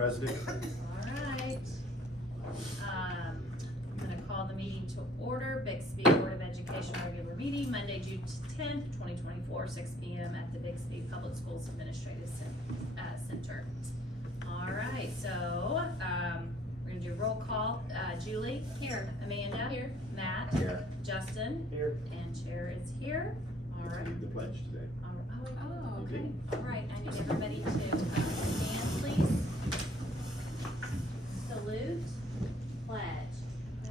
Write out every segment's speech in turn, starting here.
President. All right. I'm gonna call the meeting to order, Bixby Board of Education regular meeting, Monday, June 10th, 2024, 6 p.m. at the Bixby Public Schools Administrative Center. All right, so we're gonna do roll call. Julie? Here. Amanda? Here. Matt? Here. Justin? Here. And Chair is here. All right. Lead the pledge today. Oh, okay. You All right, I need everybody to stand, please. Salute. Pledge.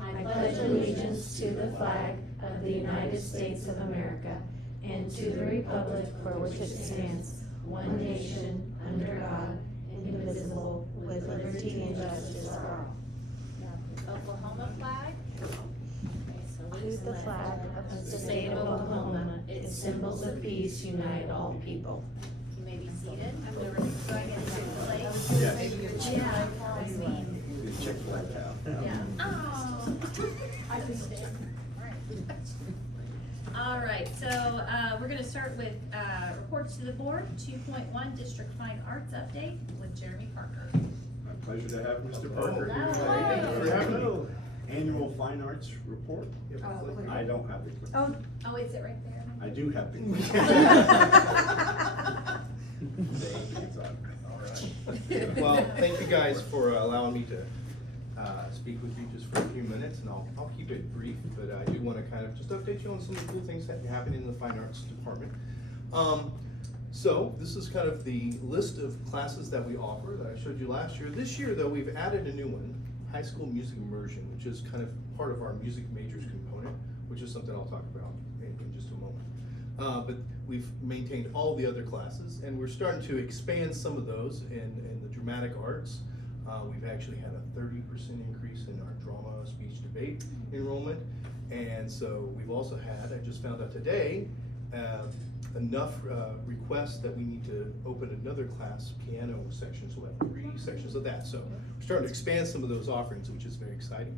I pledge allegiance to the flag of the United States of America and to the republic for which it stands, one nation, under God, indivisible, with liberty and justice for all. Oklahoma flag. Salute the flag of the state of Oklahoma, its symbols of peace unite all people. You may be seated. I'm gonna go ahead and take the place. Yeah. Maybe your chair. I mean, Good Chick-fil-A cow. yeah. Oh. I can stand. All right, so we're gonna start with reports to the board. 2.1 District Fine Arts Update with Jeremy Parker. My pleasure to have Mr. Parker here today. Hello. Thank you for having me. Annual Fine Arts Report. Oh, I don't have the clip. Oh, is it right there? I do have the clip. All right. Well, thank you guys for allowing me to speak with you just for a few minutes, and I'll keep it brief, but I do want to kind of just update you on some of the cool things that happen in the Fine Arts Department. So this is kind of the list of classes that we offer that I showed you last year. This year, though, we've added a new one, High School Music Immersion, which is kind of part of our music majors component, which is something I'll talk about in just a moment. But we've maintained all the other classes, and we're starting to expand some of those in the dramatic arts. We've actually had a 30% increase in our drama, speech, debate enrollment. And so we've also had, I just found out today, enough requests that we need to open another class, piano section, so we'll have 3 sections of that. So we're starting to expand some of those offerings, which is very exciting.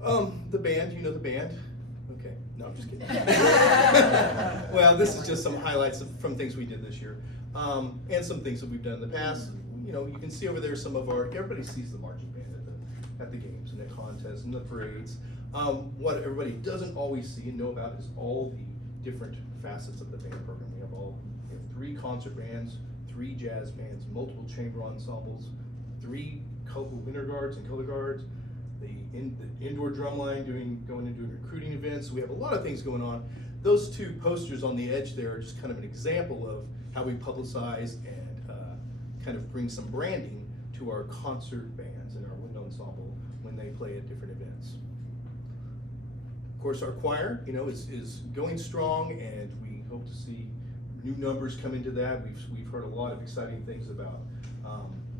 The band, you know the band? Okay, no, I'm just kidding. Well, this is just some highlights from things we did this year, and some things that we've done in the past. You know, you can see over there some of our, everybody sees the marching band at the games and the contests and the parades. What everybody doesn't always see and know about is all the different facets of the band program. We have 3 concert bands, 3 jazz bands, multiple chamber ensembles, 3 winter guards and color guards, the indoor drum line going and doing recruiting events. So we have a lot of things going on. Those 2 posters on the edge there are just kind of an example of how we publicize and kind of bring some branding to our concert bands and our wind ensemble when they play at different events. Of course, our choir, you know, is going strong, and we hope to see new numbers come into that. We've heard a lot of exciting things about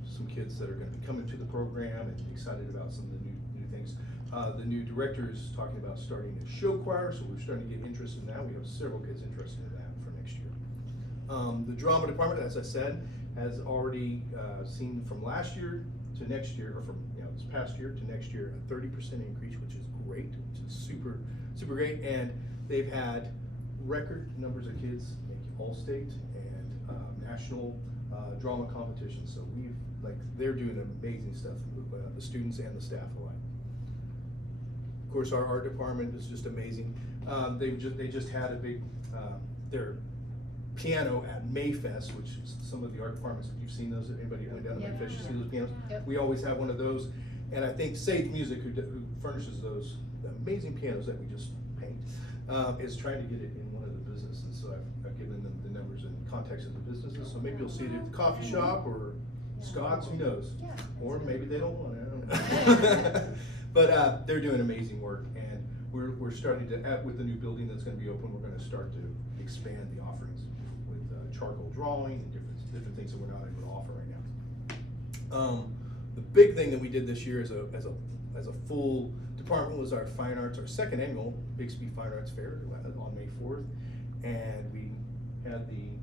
some kids that are going to be coming to the program, and excited about some of the new things. The new director is talking about starting a show choir, so we're starting to get interest in that. We have several kids interested in that for next year. The drama department, as I said, has already seen from last year to next year, or from this past year to next year, a 30% increase, which is great, which is super great. And they've had record numbers of kids make All-State and national drama competitions. So they're doing amazing stuff with the students and the staff alike. Of course, our art department is just amazing. They just had a big their piano at Mayfest, which is some of the art departments, if you've seen those, anybody went down to Mayfest, you see those pianos? Yep. We always have one of those, and I think Sage Music, who furnishes those amazing pianos that we just paint, is trying to get it in one of the businesses. So I've given them the numbers and contacts of the businesses, so maybe you'll see it at the coffee shop or Scott's, who knows? Or maybe they don't want it, I don't know. But they're doing amazing work, and we're starting to, with the new building that's going to be open, we're going to start to expand the offerings with charcoal drawing and different things that we're not able to offer right now. The big thing that we did this year as a full department was our Fine Arts, our second annual Bixby Fine Arts Fair on May 4th, and we had the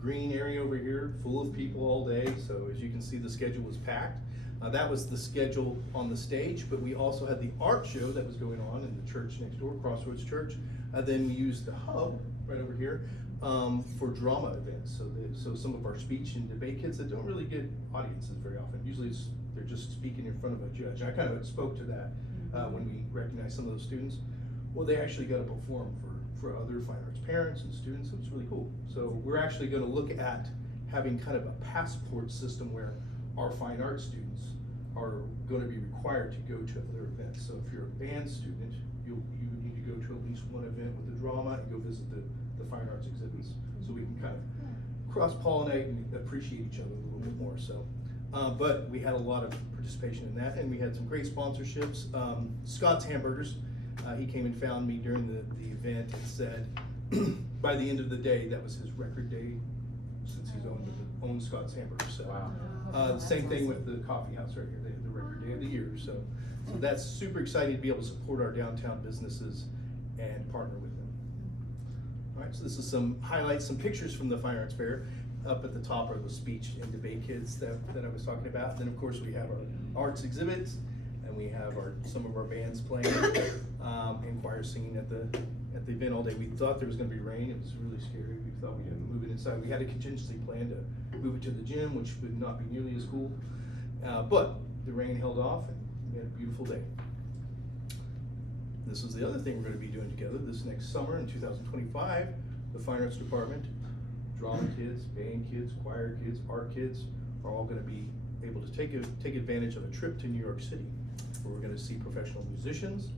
green area over here full of people all day. So as you can see, the schedule was packed. That was the schedule on the stage, but we also had the art show that was going on in the church next door, Crossroads Church. Then we used the hub right over here for drama events. So some of our speech and debate kids that don't really get audiences very often. Usually they're just speaking in front of a judge. I kind of spoke to that when we recognized some of those students. Well, they actually got to perform for other fine arts parents and students. It was really cool. So we're actually going to look at having kind of a passport system where our fine arts students are going to be required to go to other events. So if you're a band student, you need to go to at least one event with the drama and go visit the fine arts exhibits, so we can kind of cross-pollinate and appreciate each other a little bit more. So, but we had a lot of participation in that, and we had some great sponsorships. Scott's Hamburgers, he came and found me during the event and said, by the end of the day, that was his record day since he's owned Scott's Hamburgers. So, Wow. same thing with the coffee house right here, the record day of the year. So that's super exciting to be able to support our downtown businesses and partner with them. All right, so this is some highlights, some pictures from the Fine Arts Fair. Up at the top are the speech and debate kids that I was talking about. And then of course we have our arts exhibits, and we have some of our bands playing, and choir singing at the event all day. We thought there was going to be rain. It was really scary. We thought we had to move it inside. We had a contingency plan to move it to the gym, which would not be nearly as cool. But the rain held off, and we had a beautiful day. This is the other thing we're going to be doing together this next summer in 2025. The Fine Arts Department, drama kids, band kids, choir kids, art kids are all going to be able to take advantage of a trip to New York City, where we're going to see professional musicians,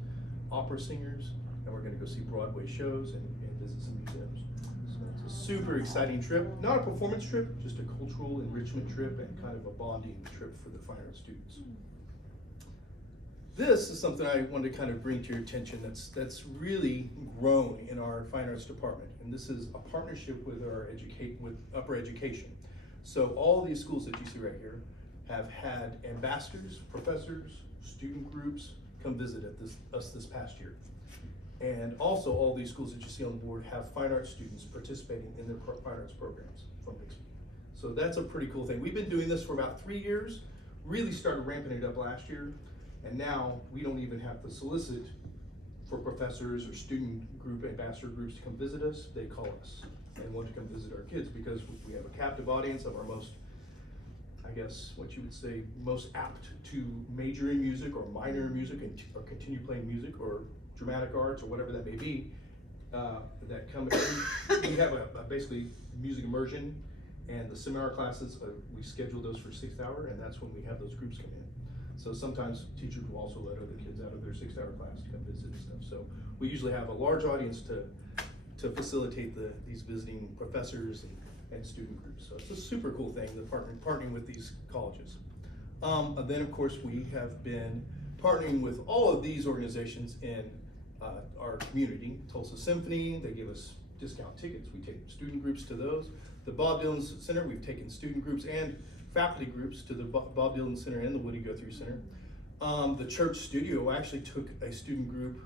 opera singers, and we're going to go see Broadway shows and visit some museums. So it's a super exciting trip. Not a performance trip, just a cultural enrichment trip and kind of a bonding trip for the fine arts students. This is something I wanted to kind of bring to your attention that's really grown in our fine arts department. And this is a partnership with with upper education. So all these schools that you see right here have had ambassadors, professors, student groups come visit us this past year. And also all these schools that you see on the board have fine arts students participating in their fine arts programs from Bixby. So that's a pretty cool thing. We've been doing this for about 3 years, really started ramping it up last year. And now we don't even have to solicit for professors or student group, ambassador groups to come visit us. They call us and want to come visit our kids because we have a captive audience of our most, I guess, what you would say, most apt to major in music or minor in music or continue playing music or dramatic arts or whatever that may be, that come. We have a basically music immersion, and the seminar classes, we schedule those for 6th hour, and that's when we have those groups come in. So sometimes teachers will also let other kids out of their 6th hour class to come visit and stuff. So we usually have a large audience to facilitate these visiting professors and student groups. So it's a super cool thing, partnering with these colleges. And then of course we have been partnering with all of these organizations in our community. Tulsa Symphony, they give us discount tickets. We take student groups to those. The Bob Dylan Center, we've taken student groups and faculty groups to the Bob Dylan Center and the Woody Guthrie Center. The church studio actually took a student group.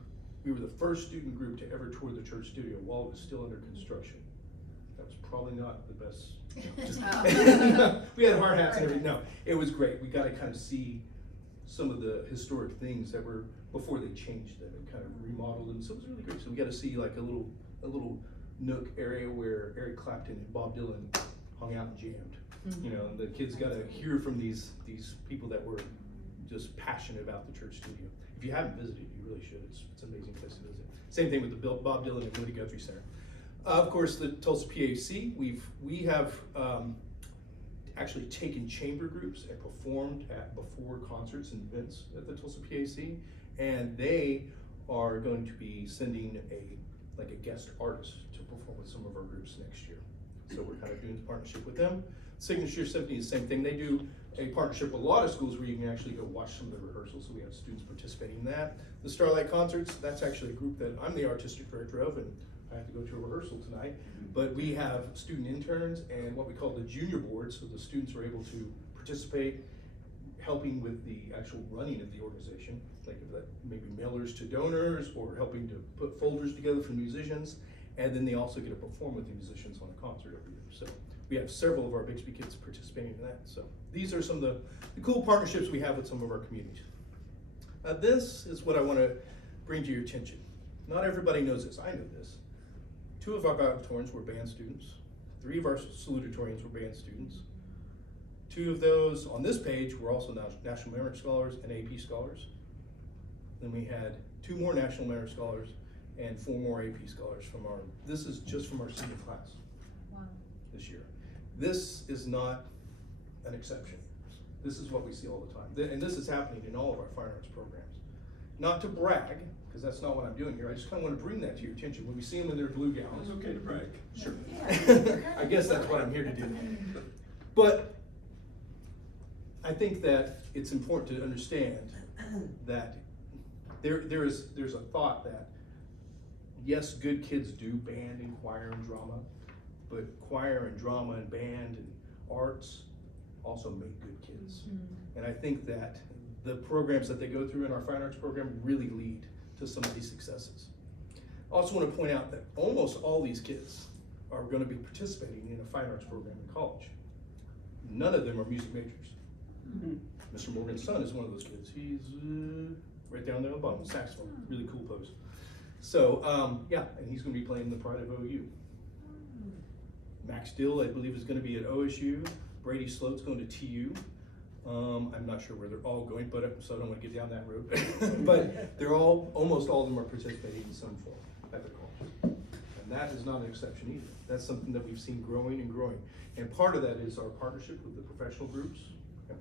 We were the first student group to ever tour the church studio while it was still under construction. That was probably not the best. We had hard hats and everything. No, it was great. We got to kind of see some of the historic things that were before they changed them and kind of remodeled them. So it was really great. So we got to see like a little nook area where Eric Clapton and Bob Dylan hung out and jammed. Mm-hmm. You know, and the kids got to hear from these people that were just passionate about the church studio. If you haven't visited, you really should. It's an amazing place to visit. Same thing with the Bob Dylan and Woody Guthrie Center. Of course, the Tulsa PAC, we have actually taken chamber groups and performed before concerts and events at the Tulsa PAC, and they are going to be sending a guest artist to perform with some of our groups next year. So we're kind of doing the partnership with them. Signature Symphony is the same thing. They do a partnership with a lot of schools where you can actually go watch some of the rehearsals, so we have students participating in that. The Starlight Concerts, that's actually a group that I'm the artistic director of, and I have to go to a rehearsal tonight. But we have student interns and what we call the junior board, so the students are able to participate, helping with the actual running of the organization, like maybe mailers to donors or helping to put folders together for musicians. And then they also get to perform with the musicians on a concert every year. So we have several of our Bixby kids participating in that. So these are some of the cool partnerships we have with some of our communities. This is what I want to bring to your attention. Not everybody knows this. I know this. 2 of our valedictorians were band students. 3 of our salutatorians were band students. 2 of those on this page were also National Merit Scholars and AP Scholars. Then we had 2 more National Merit Scholars and 4 more AP Scholars this is just from our senior class. Wow. This year. This is not an exception. This is what we see all the time. And this is happening in all of our fine arts programs. Not to brag, because that's not what I'm doing here. I just kind of want to bring that to your attention. When we see them in their blue gowns. It's okay to brag. Sure. I guess that's what I'm here to do. But I think that it's important to understand that there's a thought that, yes, good kids do band and choir and drama, but choir and drama and band and arts also make good kids. And I think that the programs that they go through in our fine arts program really lead to some of these successes. I also want to point out that almost all these kids are going to be participating in a fine arts program in college. None of them are music majors. Mr. Morgan's son is one of those kids. He's right down there on the bottom, saxophone, really cool pose. So yeah, and he's going to be playing the Pride of OU. Max Dill, I believe, is going to be at OSU. Brady Sloat's going to TU. I'm not sure where they're all going, but so I don't want to get down that road. But almost all of them are participating in some form at the college. And that is not an exception either. That's something that we've seen growing and growing. And part of that is our partnership with the professional groups,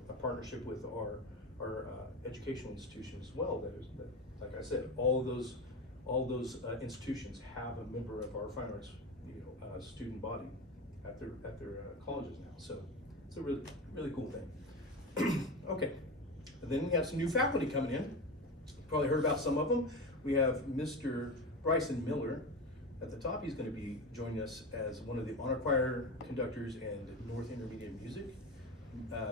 a partnership with our educational institutions as well. That like I said, all those institutions have a member of our fine arts, student body at their colleges now. So it's a really, really cool thing. Okay, and then we have some new faculty coming in. You've probably heard about some of them. We have Mr. Bryson Miller at the top. He's going to be joining us as one of the honor choir conductors and North Intermediate Music.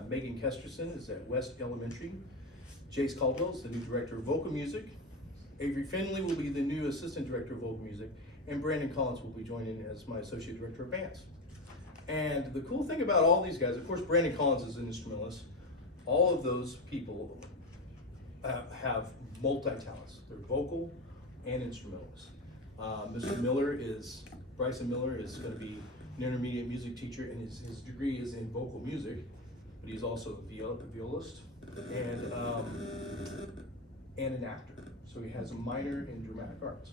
Megan Kesterson is at West Elementary. Jace Caldwell is the new director of vocal music. Avery Finley will be the new assistant director of vocal music, and Brandon Collins will be joining as my associate director of bands. And the cool thing about all these guys, of course, Brandon Collins is an instrumentalist. All of those people have multi-talents. They're vocal and instrumentalists. Bryson Miller is going to be an intermediate music teacher, and his degree is in vocal music, but he's also a violist and an actor. So he has a minor in dramatic arts.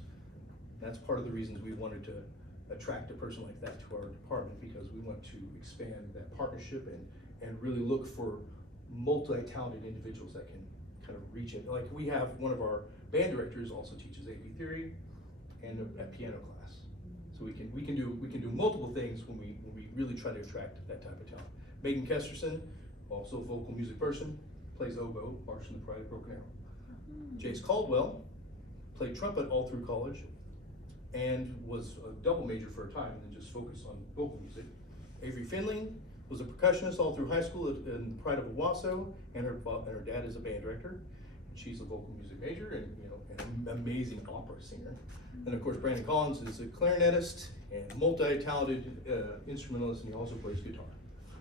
That's part of the reasons we wanted to attract a person like that to our department, because we want to expand that partnership and really look for multi-talented individuals that can kind of reach it. Like we have one of our band directors also teaches AP theory and a piano class. So we can do multiple things when we really try to attract that type of talent. Megan Kesterson, also a vocal music person, plays oboe, march in the Pride of Broken Arrow. Jace Caldwell played trumpet all through college and was a double major for a time and then just focused on vocal music. Avery Finley was a percussionist all through high school in the Pride of Owasso, and her dad is a band director. She's a vocal music major and an amazing opera singer. And of course, Brandon Collins is a clarinetist and multi-talented instrumentalist, and he also plays guitar.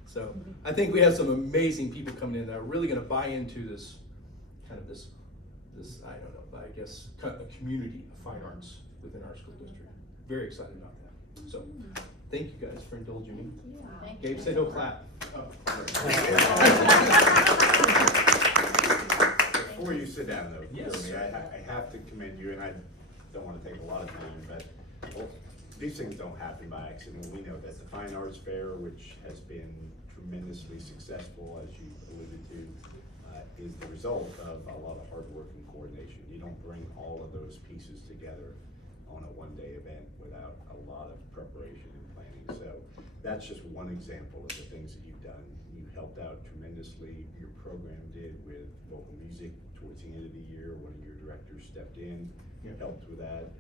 So I think we have some amazing people coming in that are really going to buy into this I don't know, I guess a community of fine arts within our school district. Very excited about that. So thank you guys for indulging me. Thank Gabe you. said he'll clap. Before you sit down though, Yes. Jeremy, I have to commend you, and I don't want to take a lot of time, but these things don't happen by accident. We know that the Fine Arts Fair, which has been tremendously successful, as you alluded to, is the result of a lot of hard work and coordination. You don't bring all of those pieces together on a one-day event without a lot of preparation and planning. So that's just one example of the things that you've done. You helped out tremendously. Your program did with vocal music towards the end of the year. One of your directors stepped in, helped with that.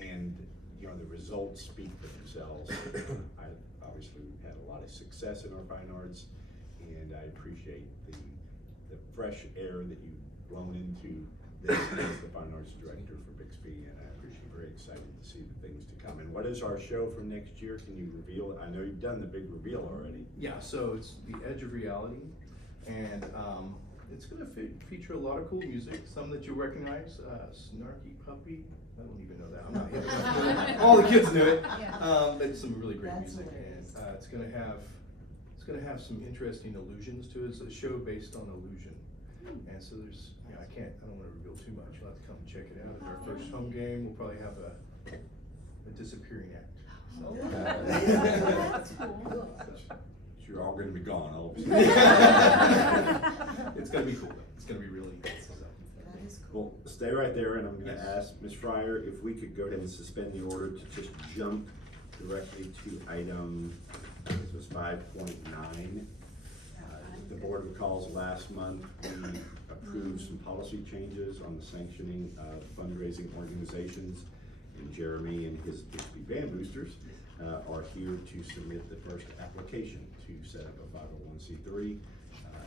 And the results speak for themselves. Obviously, we've had a lot of success in our fine arts, and I appreciate the fresh air that you've blown into this as the fine arts director for Bixby, and I appreciate, very excited to see the things to come. And what is our show for next year? Can you reveal it? I know you've done the big reveal already. Yeah, so it's The Edge of Reality, and it's going to feature a lot of cool music, some that you recognize, Snarky Puppy, I don't even know that, I'm not hip enough to it. All the kids knew it. Yeah. But it's some really great That's music, and, hilarious. it's gonna have some interesting allusions to it. It's a show based on illusion. And so there's, I don't wanna reveal too much, you'll have to come and check it out. At our first home game, we'll probably have a disappearing act. So- That's cool. You're all gonna be gone, all of a It's gonna be cool though, it's gonna be really neat, so. That is cool. Well, stay right there, and I'm gonna Yes. ask Ms. Fryer if we could go ahead and suspend the order to just jump directly to item, this was 5.9. The board recalls last month, we approved some policy changes on the sanctioning of fundraising organizations. And Jeremy and his Bixby Band Boosters are here to submit the first application to set up a 501c3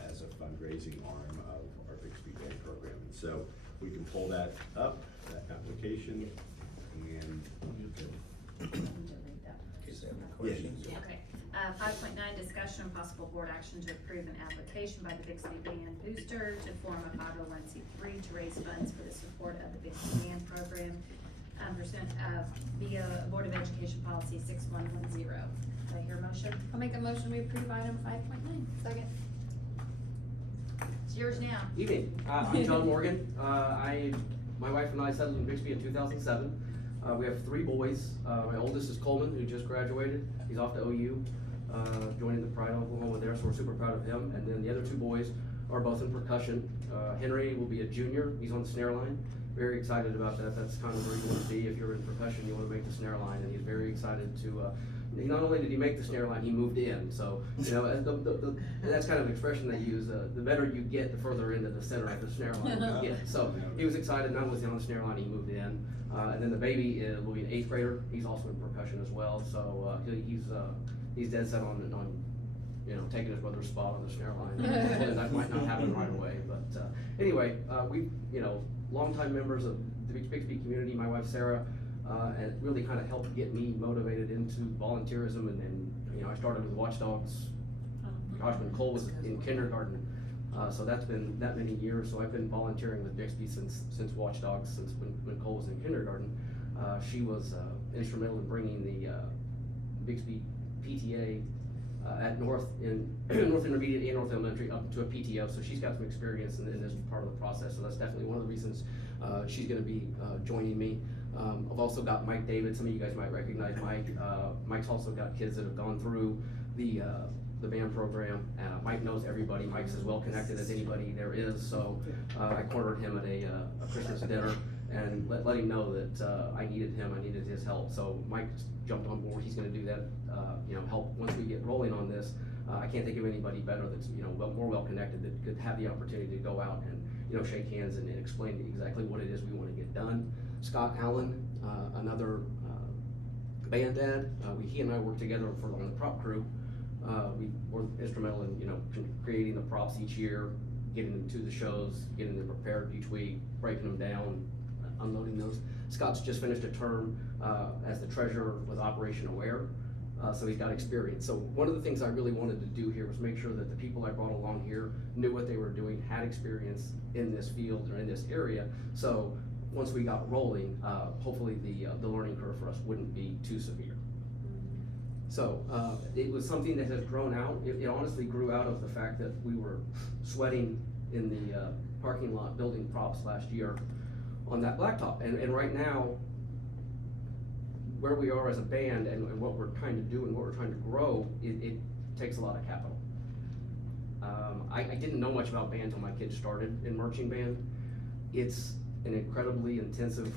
as a fundraising arm of our Bixby Band program. And so we can pull that up, that application, and Delete that. In case they have any questions. Okay, 5.9, discussion and possible board action to approve an application by the Bixby Band Booster to form a 501c3 to raise funds for the support of the Bixby Band program, pursuant via Board of Education Policy 6110. Do I hear a motion? I'll make a motion, we approve item 5.9. Second. It's yours now. Evening, I'm John Morgan. My wife and I settled in Bixby in 2007. We have 3 boys. My oldest is Coleman, who just graduated. He's off to OU, joining the Pride of Oklahoma there, so we're super proud of him. And then the other 2 boys are both in percussion. Henry will be a junior, he's on the snare line. Very excited about that. That's kind of where you want to be. If you're in percussion, you want to make the snare line, and he's very excited to, not only did he make the snare line, he moved in. So, that's kind of an expression they use, the better you get, the further into the center of the snare line you get. So, he was excited, not only was he on the snare line, he moved in. And then the baby will be an 8th grader, he's also in percussion as well, so, he's dead set on taking his brother's spot on the snare line. And that might not happen right away, but, anyway, we, longtime members of the Bixby community, my wife Sarah, and really kind of helped get me motivated into volunteerism, and I started with Watchdogs, gosh, when Cole was in kindergarten, so that's been that many years, so I've been volunteering with Bixby since Watchdogs, since when Cole was in kindergarten. She was instrumental in bringing the Bixby PTA at North Intermediate and North Elementary up to a PTO, so she's got some experience in this part of the process, so that's definitely one of the reasons she's gonna be joining me. I've also got Mike David, some of you guys might recognize Mike. Mike's also got kids that have gone through the band program. Mike knows everybody. Mike's as well connected as anybody there is, so I cornered him at a Christmas dinner and let him know that I needed him, I needed his help. So Mike jumped on board, he's gonna do that, help once we get rolling on this. I can't think of anybody better that's, more well connected that could have the opportunity to go out and, shake hands and explain exactly what it is we wanna get done. Scott Allen, another band dad, he and I worked together on the prop crew. We were instrumental in, creating the props each year, getting them to the shows, getting them prepared each week, breaking them down, unloading those. Scott's just finished a term as the treasurer with Operation Aware, so he's got experience. So one of the things I really wanted to do here was make sure that the people I brought along here knew what they were doing, had experience in this field or in this area. So once we got rolling, hopefully the learning curve for us wouldn't be too severe. So it was something that has grown out. It honestly grew out of the fact that we were sweating in the parking lot building props last year on that blacktop. And right now, where we are as a band and what we're trying to do and what we're trying to grow, it takes a lot of capital. I didn't know much about band until my kids started in marching band. It's an incredibly intensive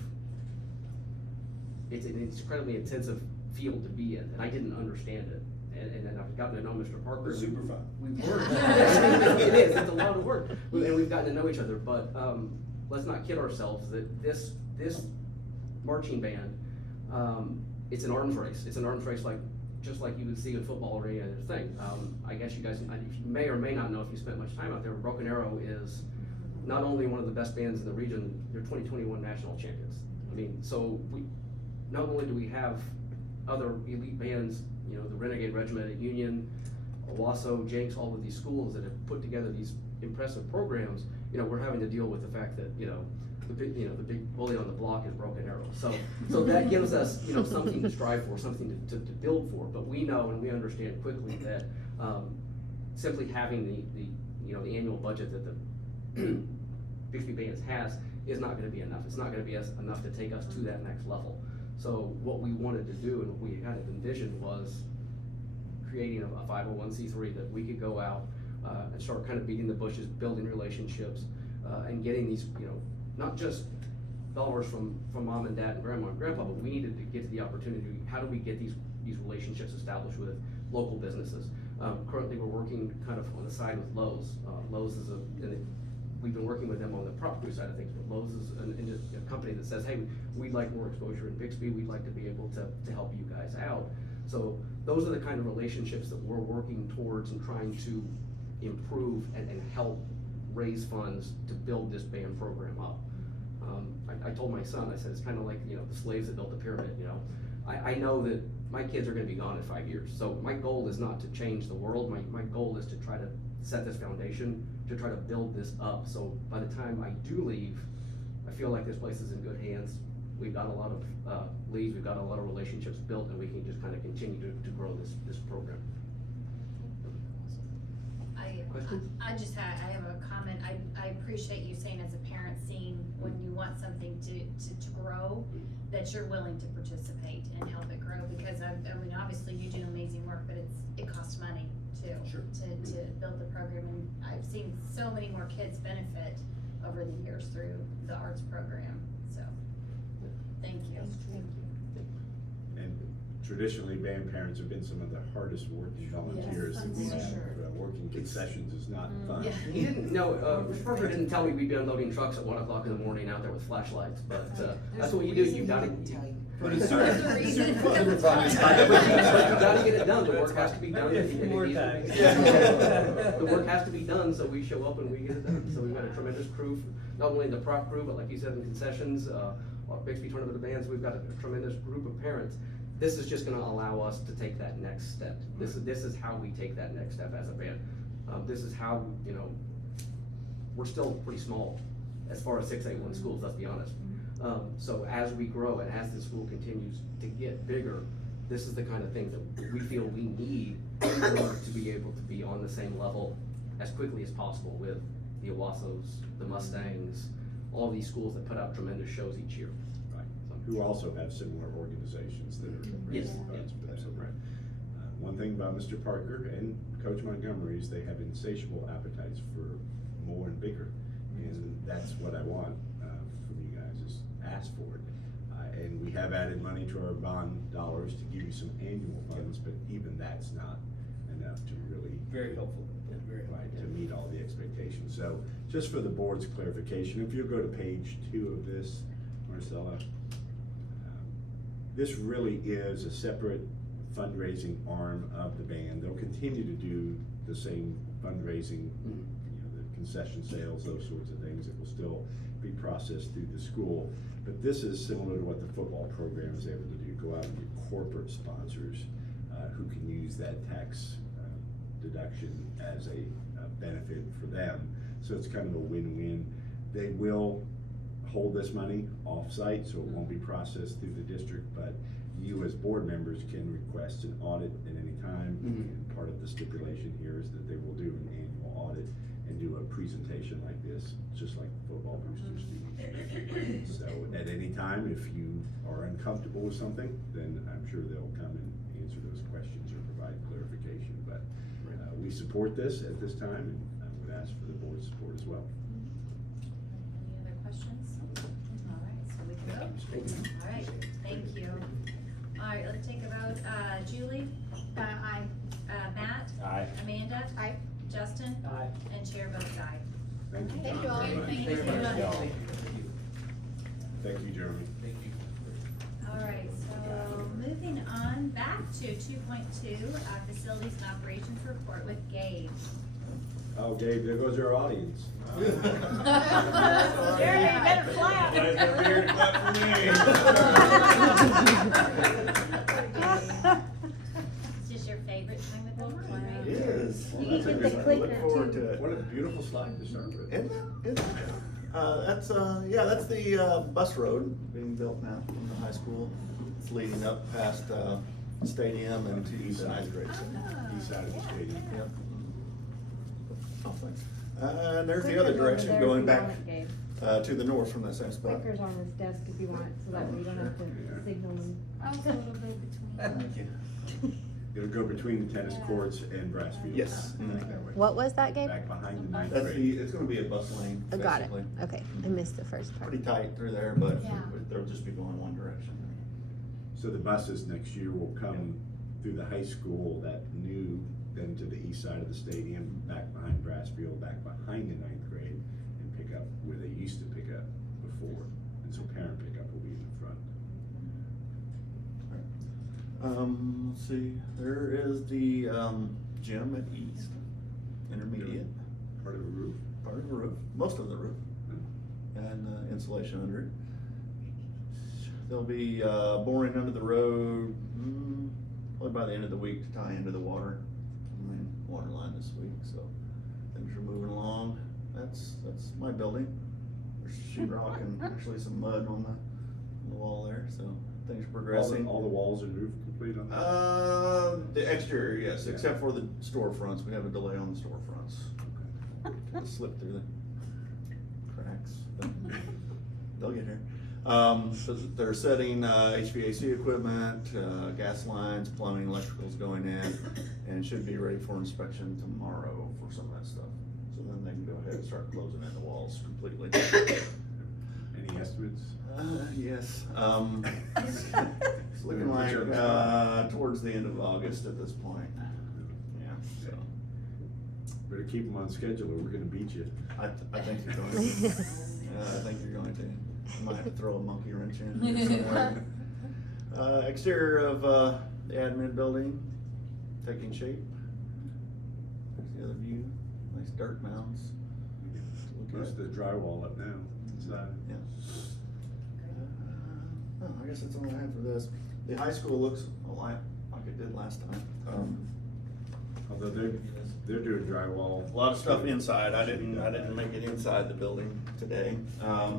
field to be in, and I didn't understand it. And I've gotten to know Mr. Parker. It's super fun. We work. It is, it's a lot of work. And we've gotten to know each other, but let's not kid ourselves that this marching band, it's an arms race. It's an arms race just like you would see in football or any other thing. I guess you guys, you may or may not know if you spent much time out there, Broken Arrow is not only one of the best bands in the region, they're 2021 national champions. I mean, so not only do we have other elite bands, the Renegade Regiment at Union, Owasso, Jenks, all of these schools that have put together these impressive programs, you know, we're having to deal with the fact that, you know, the big bully on the block is Broken Arrow. So that gives us, you know, something to strive for, something to build for. But we know and we understand quickly that simply having the annual budget that the Bixby Bands has is not gonna be enough. It's not gonna be enough to take us to that next level. So what we wanted to do and what we kind of envisioned was creating a 501c3 that we could go out and start kind of beating the bushes, building relationships, and getting these, you know, not just dollars from mom and dad and grandma and grandpa, but we needed to get to the opportunity, how do we get these relationships established with local businesses? Currently, we're working kind of on the side with Lowe's. Lowe's is we've been working with them on the prop food side of things, but Lowe's is a company that says, hey, we'd like more exposure in Bixby, we'd like to be able to help you guys out. So those are the kind of relationships that we're working towards and trying to improve and help raise funds to build this band program up. I told my son, I said, it's kind of like, you know, the slaves that built the pyramid, you know. I know that my kids are gonna be gone in 5 years, so my goal is not to change the world, my goal is to try to set this foundation, to try to build this up, so by the time I do leave, I feel like this place is in good hands. We've got a lot of leads, we've got a lot of relationships built, and we can just kind of continue to grow this program. I have a comment. I appreciate you saying as a parent, seeing when you want something to grow, that you're willing to participate and help it grow, because I mean, obviously you do amazing work, but it costs money too. Sure. To build the program, and I've seen so many more kids benefit over the years through the arts program, so, thank you. And traditionally, band parents have been some of the hardest working volunteers that we have. Working concessions is not fun. He didn't, no, Mr. Parker didn't tell me we'd be unloading trucks at 1 o'clock in the morning out there with flashlights, but, that's what you do, you gotta. But it's super fun. But you gotta get it done, the work has to be done. The work has to be done, so we show up and we get it done. So we've got a tremendous crew, not only the prop crew, but like you said, in concessions, Bixby Tournament of Bands, we've got a tremendous group of parents. This is just gonna allow us to take that next step. This is how we take that next step as a band. This is how, you know, we're still pretty small as far as 681 schools, let's be honest. So as we grow and as the school continues to get bigger, this is the kind of thing that we feel we need in order to be able to be on the same level as quickly as possible with the Owasos, the Mustangs, all these schools that put out tremendous shows each year. Right. Who also have similar organizations that are Yes. raising funds for that. One thing about Mr. Parker and Coach Montgomery is they have insatiable appetites for more and bigger. And that's what I want from you guys, is ask for it. And we have added money to our bond dollars to give you some annual funds, but even that's not enough to really. Very helpful. Yeah, very helpful. Right, to meet all the expectations. So just for the board's clarification, if you'll go to page 2 of this, Marcella, this really is a separate fundraising arm of the band. They'll continue to do the same fundraising, you know, the concession sales, those sorts of things that will still be processed through the school. But this is similar to what the football program is able to do, go out and get corporate sponsors who can use that tax deduction as a benefit for them. So it's kind of a win-win. They will hold this money off-site, so it won't be processed through the district, but you as board members can request an audit at any time. And part of the stipulation here is that they will do an annual audit and do a presentation like this, just like the football boosters do. So at any time, if you are uncomfortable with something, then I'm sure they'll come and answer those questions or provide clarification. But we support this at this time, and I would ask for the board's support as well. Any other questions? All right, so we can vote. Thank you. All right, thank you. All right, let's take a vote. Julie? Aye. Matt? Aye. Amanda? Aye. Justin? Aye. And Chair votes aye. Thank you. Thank you all. very much. Thank you very much. Thank you, Jeremy. Thank you. All right, so moving on back to 2.2, facilities and operations report with Gabe. Oh, Gabe, there goes our audience. Jeremy, you better clap. You guys got here to clap for me. It's just your favorite time of the morning, right? It is. is. Well, You that's can a get good the slide. clicker Look forward too. to it. What a beautiful slide to start with. Isn't it? That's the bus road being built now from the high school. It's leading up past stadium and to East the side. ninth grade center. East side of the stadium. Yep. Oh, thanks. And there's the Clicker's other over direction there if going you back want it, Gabe. to the north from that same spot. Clicker's on his desk if you want, so that way you don't have to signal him. I was a little bit between. Thank you. It'll go between the tennis courts and grass fields. Yes. Back that way. What was that, Gabe? Back behind the ninth That's grade. it's gonna be a bus lane, I got it. basically. Okay, I missed the first part. Pretty tight through there, but Yeah. they'll just be going one direction. So the buses next year will come through the high school, that new, then to the east side of the stadium, back behind Brassfield, back behind the ninth grade, and pick up where they used to pick up before. And so parent pickup will be in the front. Let's see, there is the, gym at East, intermediate, Part of the roof. part of the roof, most of the roof, and insulation under it. They'll be, boring under the road, probably by the end of the week to tie into the main water line this week, so things are moving along. That's my building. There's sheetrock and actually some mud on the wall there, so things are progressing. All the walls and roof complete on that? The exterior, yes, except for the storefronts, we have a delay on the storefronts. Kind of slip through the cracks, but they'll get here. So they're setting, HVAC equipment, gas lines, plumbing, electrical's going in, and should be ready for inspection tomorrow for some of that stuff. So then they can go ahead and start closing in the walls completely. Any estimates? Yes, it's looking like, towards the end of August at this point. Yeah, so, Better keep them on schedule or we're gonna beat you. I think you're going to. I think you're going to. I might have to throw a monkey wrench in here somewhere. Exterior of, the admin building, taking shape. There's the other view, nice dirt mounds. to look Most at. of the drywall up now, inside. Yeah. I guess that's all I had for this. The high school looks a lot like it did last time. Although they're doing drywall. A lot of stuff inside. I didn't make it inside the building today. I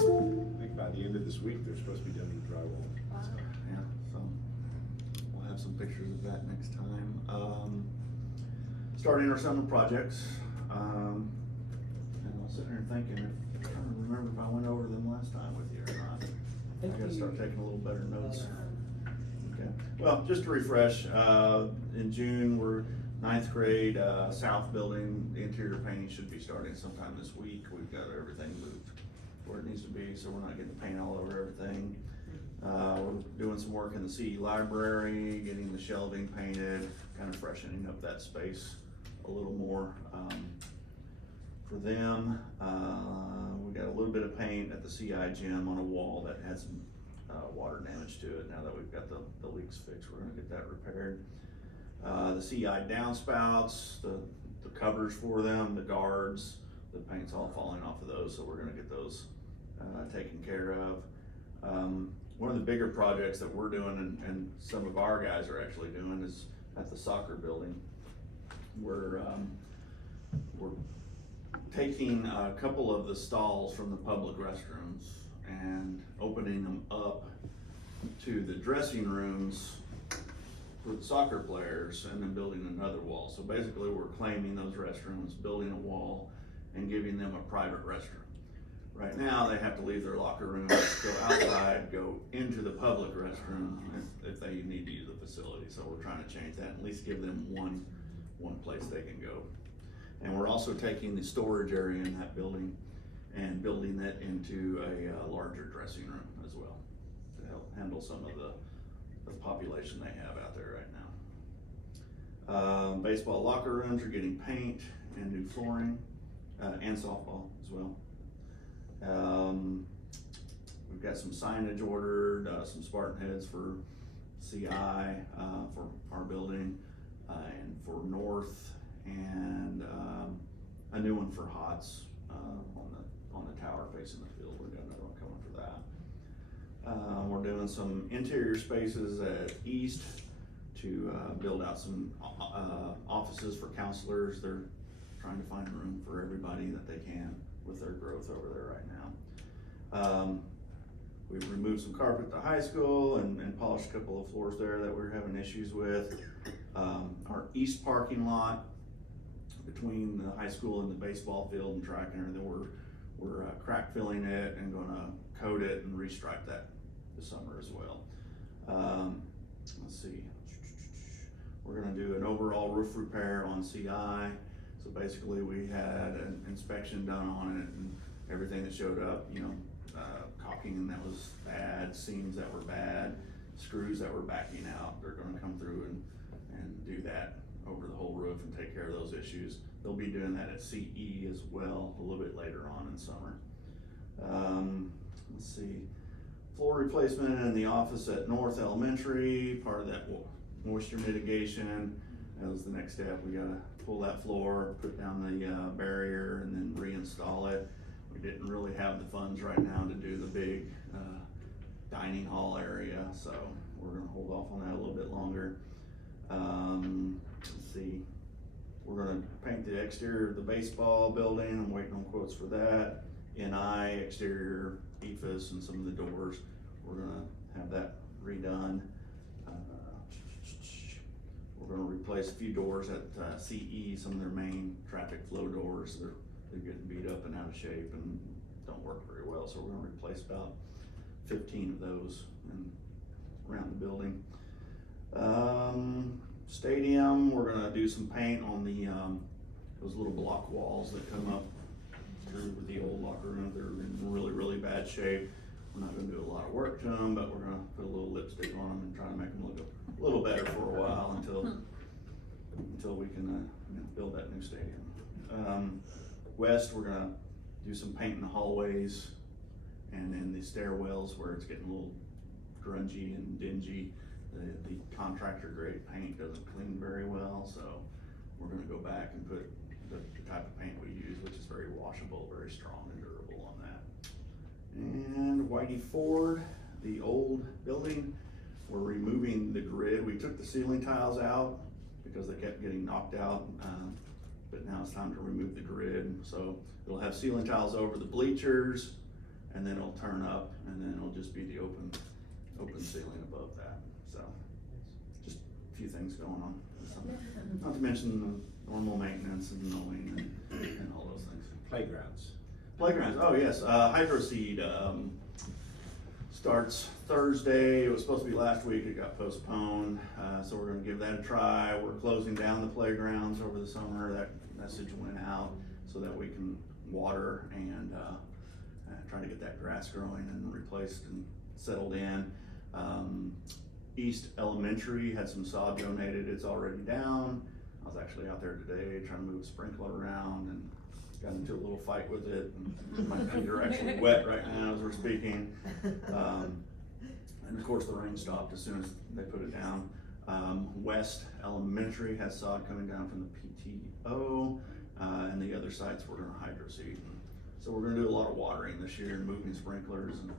think by the end of this week, they're supposed to be done with drywall. Yeah, so we'll have some pictures of that next time. Starting our summer projects. And I was sitting here thinking, I'm trying to remember if I went over them last time with you or not. I gotta start taking a little better notes. Okay, well, just to refresh, in June, we're ninth grade, south building, the interior painting should be starting sometime this week. We've got everything moved where it needs to be, so we're not getting the paint all over everything. We're doing some work in the CE library, getting the shelving painted, kind of freshening up that space a little more. For them, we got a little bit of paint at the CI gym on a wall that had some water damage to it. Now that we've got the leaks fixed, we're gonna get that repaired. The CI downspouts, the covers for them, the guards, the paint's all falling off of those, so we're gonna get those taken care of. One of the bigger projects that we're doing and some of our guys are actually doing is at the soccer building. We're taking a couple of the stalls from the public restrooms and opening them up to the dressing rooms for the soccer players and then building another wall. So basically we're claiming those restrooms, building a wall and giving them a private restroom. Right now they have to leave their locker room, go outside, go into the public restroom if they need to use the facility. So we're trying to change that, at least give them one place they can go. And we're also taking the storage area in that building and building it into a larger dressing room as well to help handle some of the population they have out there right now. Baseball locker rooms are getting paint and new flooring, and softball as well. We've got some signage ordered, some Spartan heads for CI, for our building, and for North, and a new one for HOTS on the tower facing the field. We've got another one coming for that. We're doing some interior spaces at East to build out some offices for counselors. They're trying to find room for everybody that they can with their growth over there right now. We've removed some carpet at the high school and polished a couple of floors there that we were having issues with. Our east parking lot between the high school and the baseball field and track and everything, we're crack filling it and gonna coat it and restripe that this summer as well. Let's see, we're gonna do an overall roof repair on CI. So basically we had an inspection done on it and everything that showed up, you know, caulking that was bad, seams that were bad, screws that were backing out. They're gonna come through and do that over the whole roof and take care of those issues. They'll be doing that at CE as well a little bit later on in summer. Let's see, floor replacement in the office at North Elementary, part of that moisture mitigation. That was the next step. We gotta pull that floor, put down the barrier, and then reinstall it. We didn't really have the funds right now to do the big dining hall area, so we're gonna hold off on that a little bit longer. Let's see, we're gonna paint the exterior of the baseball building. I'm waiting on quotes for that. NI, exterior, EFS, and some of the doors. We're gonna have that redone. We're gonna replace a few doors at CE, some of their main traffic flow doors. They're getting beat up and out of shape and don't work very well. So we're gonna replace about 15 of those around the building. Stadium, we're gonna do some paint on the those little block walls that come up through the old locker room. They're in really, really bad shape. We're not gonna do a lot of work to them, but we're gonna put a little lipstick on them and try to make them look a little better for a while until we can build that new stadium. West, we're gonna do some paint in the hallways and in the stairwells where it's getting a little grungy and dingy. The contractor grade paint doesn't clean very well, so we're gonna go back and put the type of paint we use, which is very washable, very strong and durable on that. And Whitey Ford, the old building, we're removing the grid. We took the ceiling tiles out because they kept getting knocked out, but now it's time to remove the grid. So it'll have ceiling tiles over the bleachers, and then it'll turn up, and then it'll just be the open ceiling above that. So just a few things going on. Not to mention the normal maintenance and mowing and all those things. Playgrounds. Playgrounds, oh yes, hydro seed starts Thursday. It was supposed to be last week, it got postponed, so we're gonna give that a try. We're closing down the playgrounds over the summer. That message went out so that we can water and try to get that grass growing and replaced and settled in. East Elementary had some sod donated. It's already down. I was actually out there today trying to move a sprinkler around and got into a little fight with it. And my feet are actually wet right now as we're speaking. And of course the rain stopped as soon as they put it down. West Elementary has sod coming down from the PTO, and the other sites we're gonna hydro seed. So we're gonna do a lot of watering this year and moving sprinklers and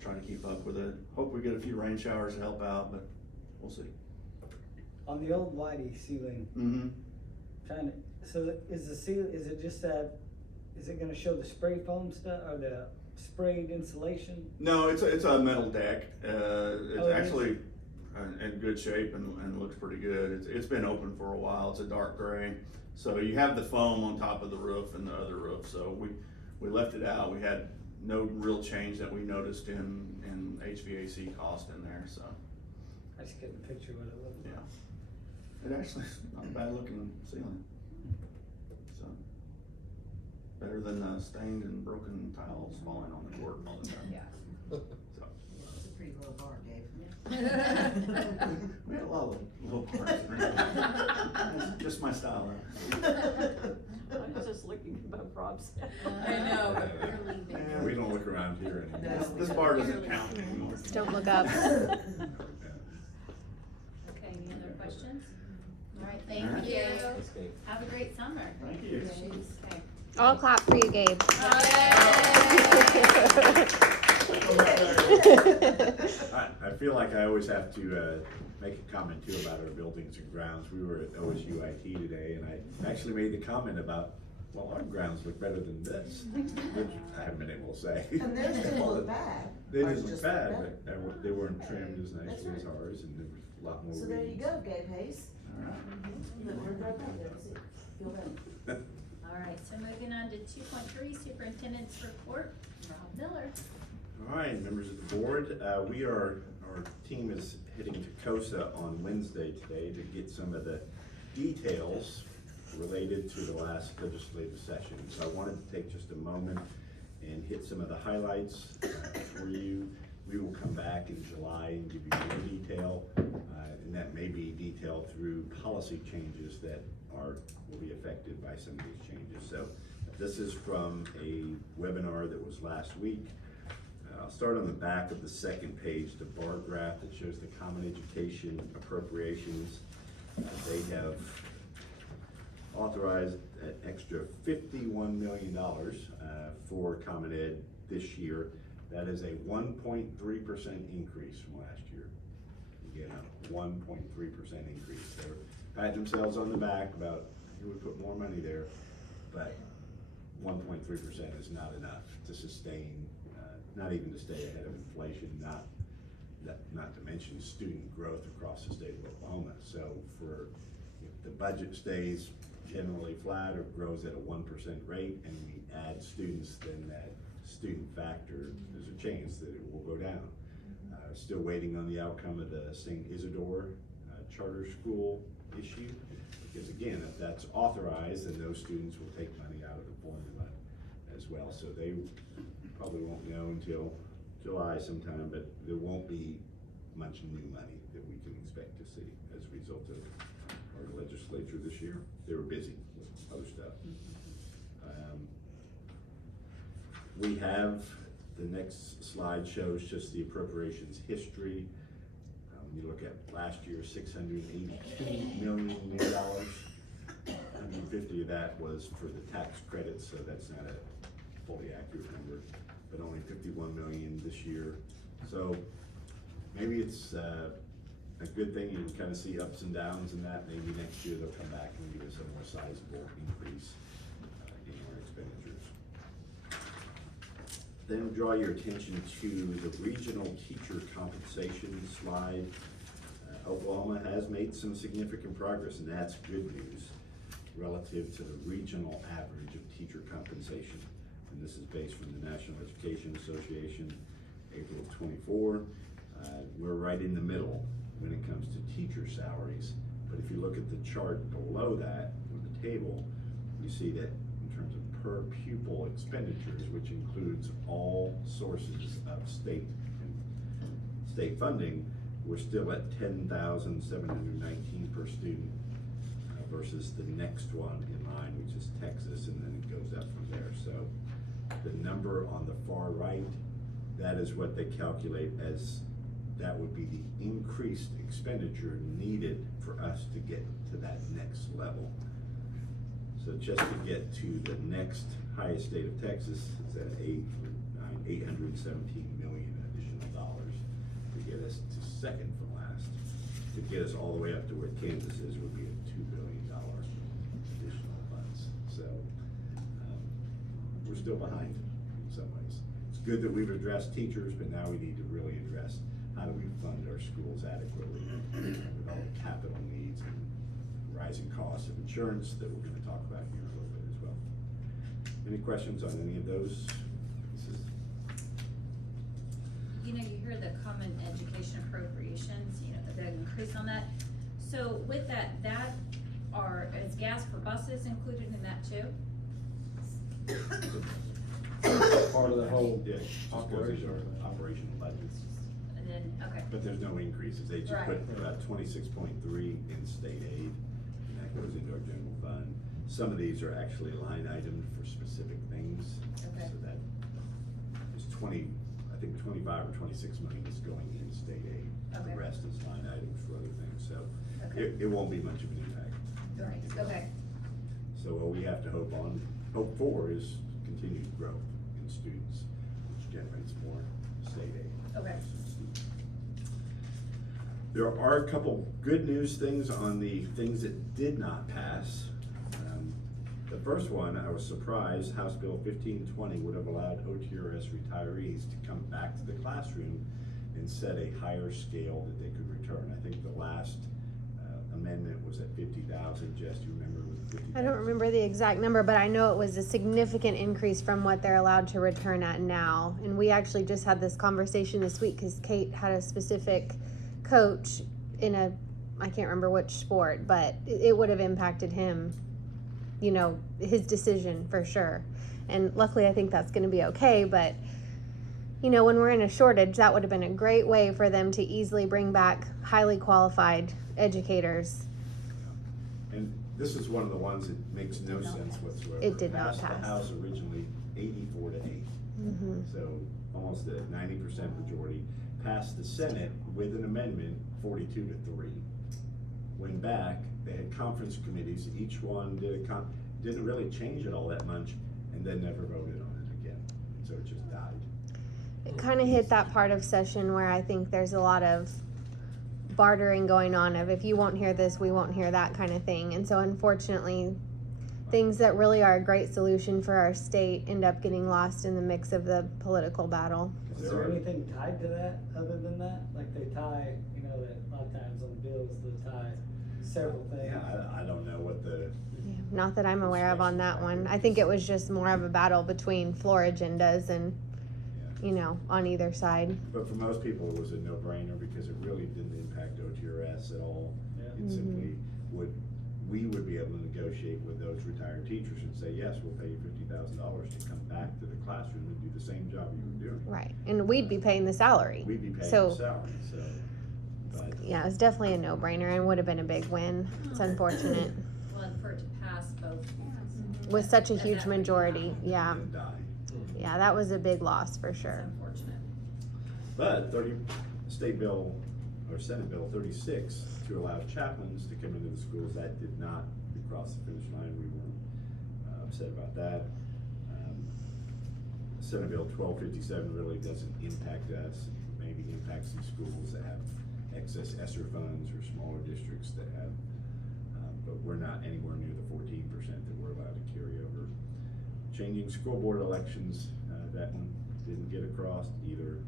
try to keep up with it. Hope we get a few rain showers to help out, but we'll see. On the old Whitey ceiling, so is the ceiling, is it just that, is it gonna show the spray foam stuff or the sprayed insulation? No, it's a metal deck. It's it actually in good shape and looks pretty good. It's been open for a while. It's a dark gray. So you have the foam on top of the roof and the other roof. So we left it out. We had no real change that we noticed in HVAC cost in there, so. I just get the picture what it looked like. Yeah. It actually is not a bad looking ceiling. So, better than stained and broken tiles falling on the court all the time. Yeah. So. It's a pretty low bar, Dave. We had a lot of little parts. That's just my style. I was just looking above Rob's. I know. Yeah, we don't look around here anymore. This bar doesn't count anymore. Don't look up. Okay, any other questions? All right, All right. thank you. That's good. Have a great summer. Thank you. Okay. I'll clap for you, Gabe. I feel like I always have to make a comment too about our buildings and grounds. We were at OSU IT today, and I actually made the comment about, well, our grounds look better than this, which I haven't been able to say. And theirs didn't look bad. They Ours didn't look just bad, better. but they weren't trimmed as That's nicely as right. ours, and there was a lot more So there you weeds. go, Gabe Hayes. All Look, we're right back there, see, feel better. All right, so moving on to 2.3, Superintendent's Report, Rob Miller. All right, members of the board, our team is heading to COSA on Wednesday today to get some of the details related to the last legislative session. So I wanted to take just a moment and hit some of the highlights for you. We will come back in July and give you more detail, and that may be detailed through policy changes that will be affected by some of these changes. So this is from a webinar that was last week. I'll start on the back of the second page, the bar graph that shows the common education appropriations. They have authorized an extra $51 million for Common Ed this year. That is a 1.3% increase from last year. Again, a 1.3% increase. They're patting themselves on the back about, we put more money there, but 1.3% is not enough to sustain, not even to stay ahead of inflation, not to mention student growth across the state of Oklahoma. So if the budget stays generally flat or grows at a 1% rate and we add students, then that student factor, there's a chance that it will go down. Still waiting on the outcome of the St. Isidore charter school issue, because again, if that's authorized, then those students will take money out of the formula as well. So they probably won't know until July sometime, but there won't be much new money that we can expect to see as a result of our legislature this year. They were busy with other stuff. We have, the next slide shows just the appropriations history. You look at last year, $682 million, 150 of that was for the tax credits, so that's not a fully accurate number, but only 51 million this year. So maybe it's a good thing. You can kind of see ups and downs in that. Maybe next year they'll come back and give us a more sizable increase in our expenditures. Then draw your attention to the regional teacher compensation slide. Oklahoma has made some significant progress, and that's good news relative to the regional average of teacher compensation. And this is based from the National Education Association, April of 24. We're right in the middle when it comes to teacher salaries. But if you look at the chart below that, on the table, you see that in terms of per pupil expenditures, which includes all sources of state funding, we're still at $10,719 per student versus the next one in line, which is Texas, and then it goes up from there. So the number on the far right, that is what they calculate as, that would be the increased expenditure needed for us to get to that next level. So just to get to the next highest state of Texas, it's at $817 million additional dollars to get us to second from last. To get us all the way up to where Kansas is would be a $2 billion additional funds. So we're still behind in some ways. It's good that we've addressed teachers, but now we need to really address how do we fund our schools adequately with all the capital needs and rising costs of insurance that we're going to talk about here in a little bit as well. Any questions on any of those pieces? You know, you hear the common education appropriations, you know, the big increase on that. So with that, is gas for buses included in that too? Part of the whole Yeah, just goes into our operational budgets. And then, okay, But there's no increases. They just put about 26.3 in state aid, and that goes into our general fund. Some of these are actually line items for specific things. Okay. So that is 25 or 26 million is going in state aid. Okay. The rest is line items for other things, so Okay. it won't be much of an impact. right, okay, So what we have to hope for is continued growth in students, which generates more state aid. okay. There are a couple good news things on the things that did not pass. The first one, I was surprised, House Bill 1520 would have allowed OTRS retirees to come back to the classroom and set a higher scale that they could return. I think the last amendment was at 50,000. Jess, do you remember? Was it 50,000? I don't remember the exact number, but I know it was a significant increase from what they're allowed to return at now. And we actually just had this conversation this week because Kate had a specific coach in I can't remember which sport, but it would have impacted him, you know, his decision for sure. And luckily I think that's going to be okay, but you know, when we're in a shortage, that would have been a great way for them to easily bring back highly qualified educators. And this is one of the ones that makes no sense whatsoever. It did not Passed pass. the House originally 84 to 8. Mm-hmm. So almost a 90% majority. Passed the Senate with an amendment 42 to 3. Went back, they had conference committees, each one didn't really change it all that much, and then never voted on it again. So it just died. It kind of hit that part of session where I think there's a lot of bartering going on of if you won't hear this, we won't hear that kind of thing. And so unfortunately, things that really are a great solution for our state end up getting lost in the mix of the political battle. Is there anything tied to that other than that? Like they tie, you know, that a lot of times on bills they tie several things. Yeah, I don't know what the, Not that I'm aware of on that one. I think it was just more of a battle between floor agendas and, you know, on either side. but for most people it was a no-brainer because it really didn't impact OTRS at all. Yeah. It simply we would be able to negotiate with those retired teachers and say, yes, we'll pay you $50,000 to come back to the classroom and do the same job you were doing. Right. And we'd be paying the salary. We'd be paying So- the salary, so, but. Yeah, it's definitely a no-brainer and would have been a big win. It's unfortunate. Well, and for it to pass both. With such a And huge that would majority, not- yeah. And die. Yeah, that was a big loss for It's sure. unfortunate. But Senate Bill 36 to allow chaplains to come into the schools, that did not cross the finish line. We weren't upset about that. Senate Bill 1257 really doesn't impact us. It maybe impacts these schools that have excess ESSER funds or smaller districts that have, but we're not anywhere near the 14% that we're allowed to carry over. Changing school board elections, that one didn't get across either,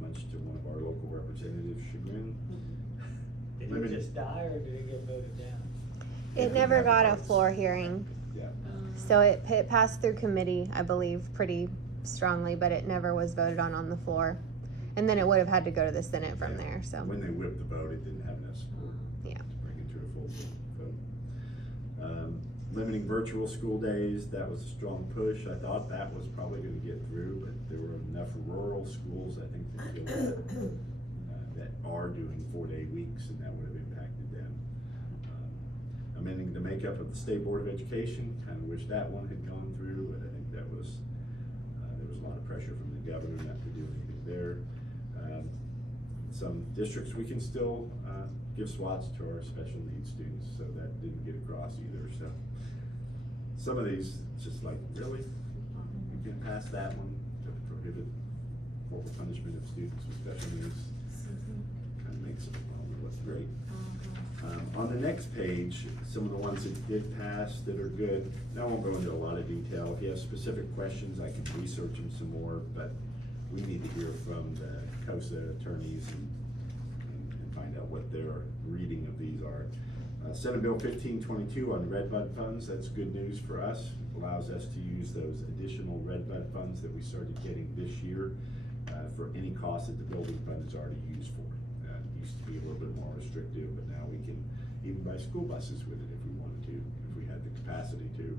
much to one of our local representatives' chagrin. Did it just die or did it get voted down? It never got a floor hearing. Yeah. So it passed through committee, I believe, pretty strongly, but it never was voted on the floor. And then it would have had to go to the Senate from there, so. When they whipped the vote, it didn't have enough support. Yeah. To bring it to a full vote. Limiting virtual school days, that was a strong push. I thought that was probably gonna get through, but there were enough rural schools, I think, that are doing 4-day weeks, and that would have impacted them. Amending the makeup of the State Board of Education, kinda wish that one had gone through, but I think that was, there was a lot of pressure from the governor not to do anything there. Some districts, we can still give SWATs to our special needs students, so that didn't get across either, so. Some of these, it's just like, really? You can pass that one to prohibit corporal punishment of students with special needs? Kind of makes it probably look great. On the next page, some of the ones that did pass that are good, now I won't go into a lot of detail. If you have specific questions, I can research them some more, but we need to hear from the COSA attorneys and find out what their reading of these are. Senate Bill 1522 on Red Bud funds, that's good news for us. It allows us to use those additional Red Bud funds that we started getting this year for any cost that the building fund is already used for. It used to be a little bit more restrictive, but now we can even buy school buses with it if we wanted to, if we had the capacity to,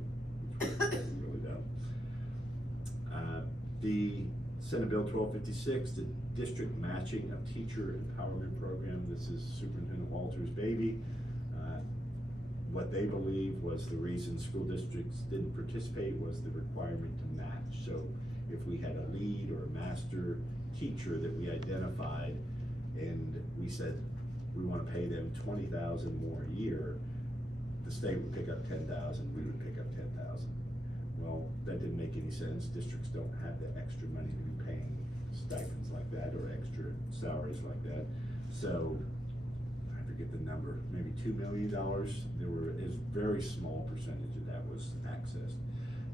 which we really don't. The Senate Bill 1256, the district matching of teacher empowerment program. This is Superintendent Walter's baby. What they believe was the reason school districts didn't participate was the requirement to match. So if we had a lead or a master teacher that we identified and we said we want to pay them $20,000 more a year, the state would pick up $10,000, we would pick up $10,000. Well, that didn't make any sense. Districts don't have the extra money to be paying stipends like that or extra salaries like that. So forget the number, maybe $2 million. Is very small percentage of that was accessed.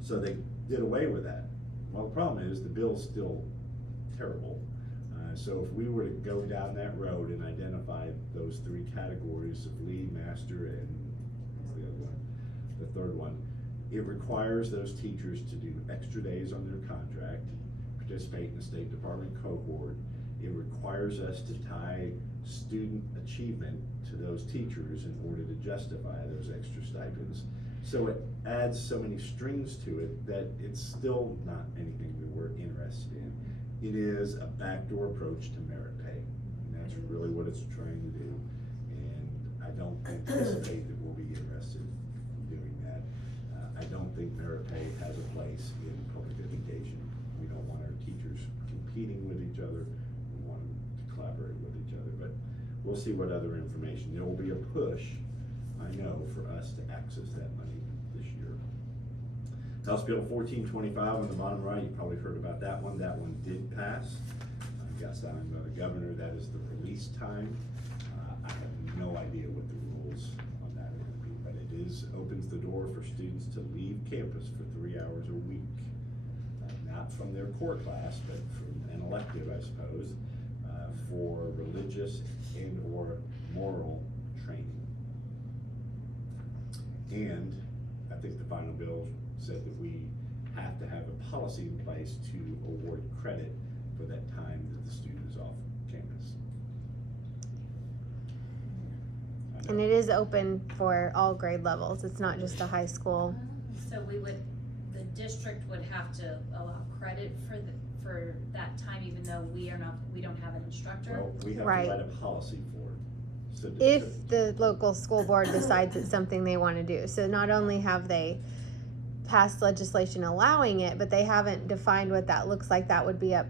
So they did away with that. Well, the problem is the bill's still terrible. So if we were to go down that road and identify those three categories of lead, master, and what's the other one? The third one, it requires those teachers to do extra days on their contract, participate in the State Department cohort. It requires us to tie student achievement to those teachers in order to justify those extra stipends. So it adds so many strings to it that it's still not anything that we're interested in. It is a backdoor approach to merit pay, and that's really what it's trying to do. And I don't anticipate that we'll be interested in doing that. I don't think merit pay has a place in public education. We don't want our teachers competing with each other. We want them to collaborate with each other, but we'll see what other information. There will be a push, I know, for us to access that money this year. House Bill 1425 on the bottom right, you probably heard about that one. That one did pass. Got signed by the governor. That is the release time. I have no idea what the rules on that are gonna be, but it opens the door for students to leave campus for 3 hours a week. Not from their core class, but from an elective, I suppose, for religious and or moral training. And I think the final bill said that we have to have a policy in place to award credit for that time that the student is off campus. And it is open for all grade levels. It's not just a high school. So the district would have to allow credit for that time, even though we don't have an instructor? Well, we have Right. to write a policy for it. So If the local school board decides it's something they want to do. So not only have they passed legislation allowing it, but they haven't defined what that looks like. That would be up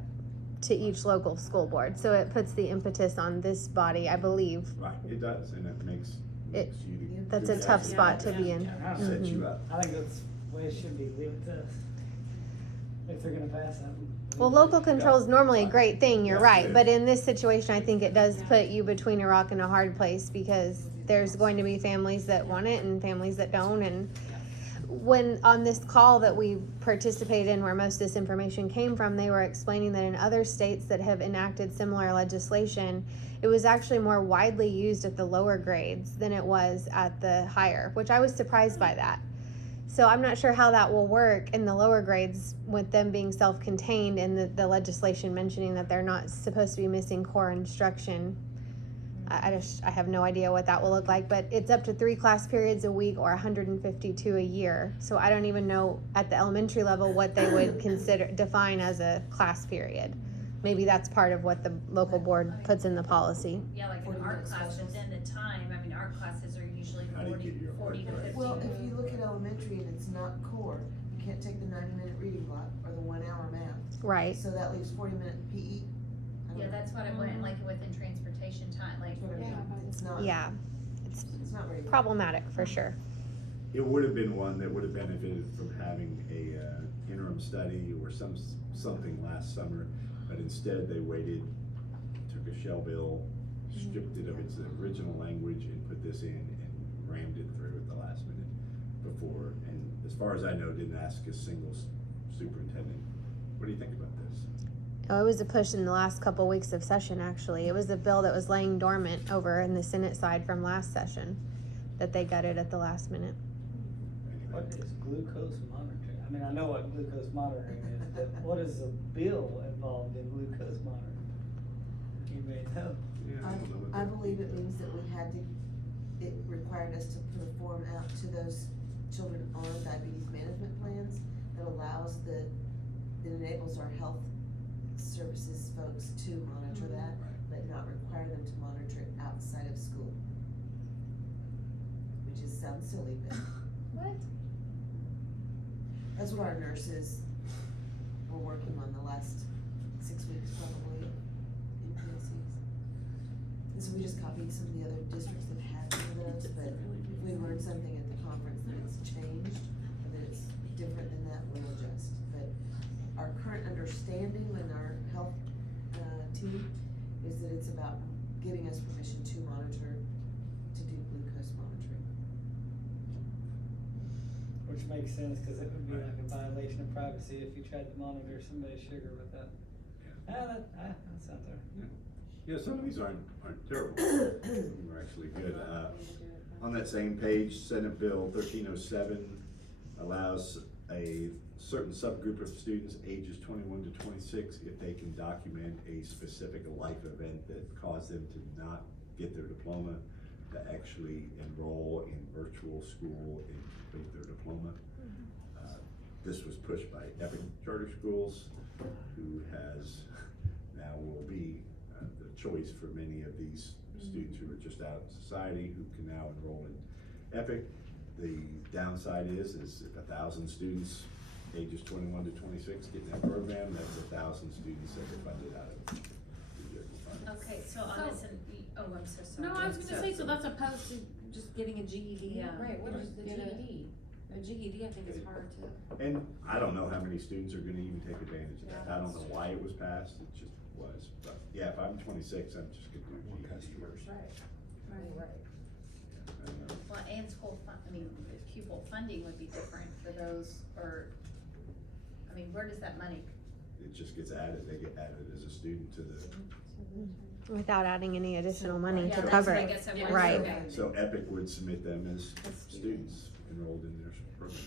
to each local school board. So it puts the impetus on this body, I believe. Right, it does, and it makes It- you the. That's a good tough guy. spot to be in. Sets you Mhm. up. I think that's the way it should be, leave it to us. If they're gonna pass something. Well, local control is normally a great thing, you're That's right, good. but in this situation, I think it does put you between a rock and a hard place, because there's going to be families that want it and families that don't, and when, on this call that we participated in where most of this information came from, they were explaining that in other states that have enacted similar legislation, it was actually more widely used at the lower grades than it was at the higher, which I was surprised by that. So I'm not sure how that will work in the lower grades with them being self-contained and the legislation mentioning that they're not supposed to be missing core instruction. I have no idea what that will look like, but it's up to 3 class periods a week or 152 a year. So I don't even know at the elementary level what they would define as a class period. Maybe that's part of what the local board puts in the policy. Yeah, like in art class, within the time, I mean, art classes are usually How do you get your 40 to art 50. Well, if you look at elementary and it's not core, you can't take the 90-minute reading block or the 1 hour math. Right. So that leaves 40-minute PE. I don't Yeah, know. that's what I went, like within transportation time, like, That's what I mean. It's not. Yeah, it's It's not very. problematic for sure. It would have been one that would have benefited from having a interim study or something last summer, but instead they waited, took a shell bill, stripped it of its original language and put this in and rammed it through at the last minute before, and as far as I know, didn't ask a single superintendent, what do you think about this? Oh, it was a push in the last couple weeks of session, actually. It was a bill that was laying dormant over in the Senate side from last session that they gutted at the last minute. What is glucose monitoring? I mean, I know what glucose monitoring is, but what is the bill involved in glucose monitoring? You may know. Yeah, I don't know what I that- believe it means that it required us to put a form out to those children on diabetes management plans that that enables our health services folks to monitor that, but not require them to monitor it outside of school. Which sounds silly, but what? that's what our nurses were working on the last 6 weeks probably in PLCs. And so we just copied some of the other districts that had some of those, but if we learned something at the conference that it's changed, or that it's different than that, we'll adjust. But our current understanding in our health team is that it's about giving us permission to monitor makes sense, cause it would be like a violation of privacy if you tried to monitor somebody's sugar with that. That's out there. Yeah, some of these aren't terrible. They're actually good. On that same page, Senate Bill 1307 allows a certain subgroup of students ages 21 to 26, if they can document a specific life event that caused them to not get their diploma, to actually enroll in virtual school and complete their diploma. This was pushed by Epic Charter Schools, who has now will be the choice for many of these students who are just out in society, who can now enroll in Epic. The downside is if 1,000 students ages 21 to 26 get in that program, that's 1,000 students that are funded out of the general fund. Okay, so on this, I'm so sorry. No, I was gonna say, so So- that's opposed to just getting a GED. Yeah. Right, what is the Get a- GED? A GED, I think is hard to. And I don't know how many students are gonna even take advantage of that. I don't know why it was passed, it just was. But yeah, if I'm 26, I'm just gonna do GED. Right. Well, and school the pupil funding would be different for those, or, where does that money? It just gets added, they get added as a student to the, Without adding any additional money Yeah, to that's cover what I it. guess I wanted. Right. Okay. so Epic would submit them as students enrolled in their program.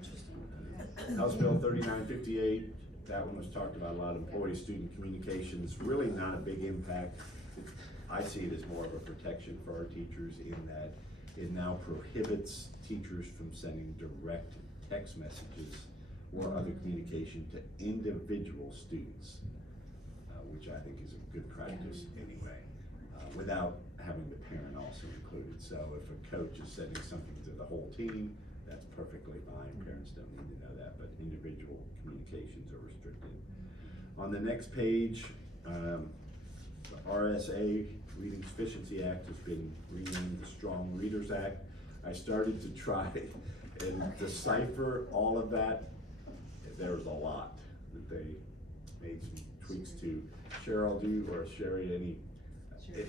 Interesting. House Bill 3958, that one was talked about a lot, employee-student communications, really not a big impact. I see it as more of a protection for our teachers in that it now prohibits teachers from sending direct text messages or other communication to individual students, which I think is a good practice anyway, without having the parent also included. So if a coach is sending something to the whole team, that's perfectly fine, parents don't need to know that, but individual communications are restricted. On the next page, the RSA, Reading Sufficiency Act, has been renamed the Strong Readers Act. I started to try and decipher all of that. There was a lot that they made some tweaks to. Cheryl, Sherry,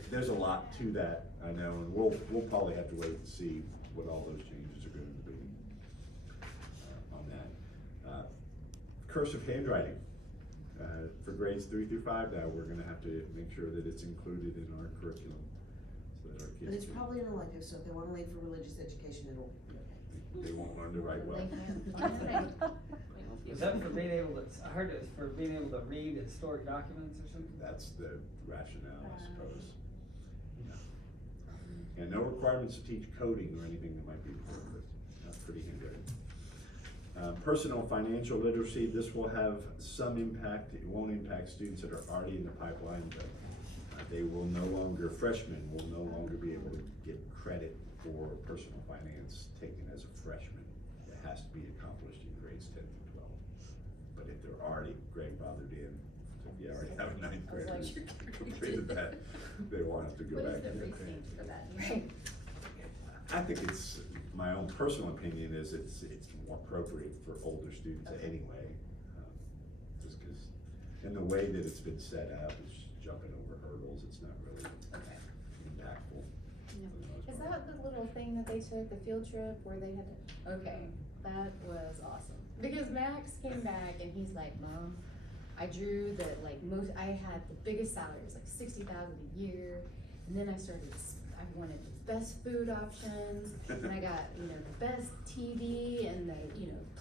there's a lot to that, I know, and we'll probably have to wait and see what all those changes are going to be on that. Cursive handwriting. For grades 3 through 5 now, we're gonna have to make sure that it's included in our curriculum, so that our kids. But it's can- probably an elective, so if they wanna leave for religious education, it'll be okay. They won't learn to write well. Is that for being able to, I heard it was for being able to read historic documents or something? That's the rationale, I suppose. Yeah. And no requirements to teach coding or anything that might be important, but that's pretty handwritten. Personal financial literacy, this will have some impact. It won't impact students that are already in the pipeline, but they will no longer, freshmen will no longer be able to get credit for personal finance taken as a freshman. It has to be accomplished in grades 10 through 12. But if they're already grandfathered in, so if you already have a ninth grader, you completed that, they won't have to go back. What is the and- reasoning for that? Right. I think it's, my own personal opinion is it's more appropriate for older students anyway. Just cause, and the way that it's been set up is jumping over hurdles, it's not really impactful. for the most Is part. that the little thing that they took, the field trip where they had to, okay, that was awesome. Because Max came back and he's like, Mom, I drew I had the biggest salary, it was like $60,000 a year. And then I wanted the best food options, and I got, the best TV and the,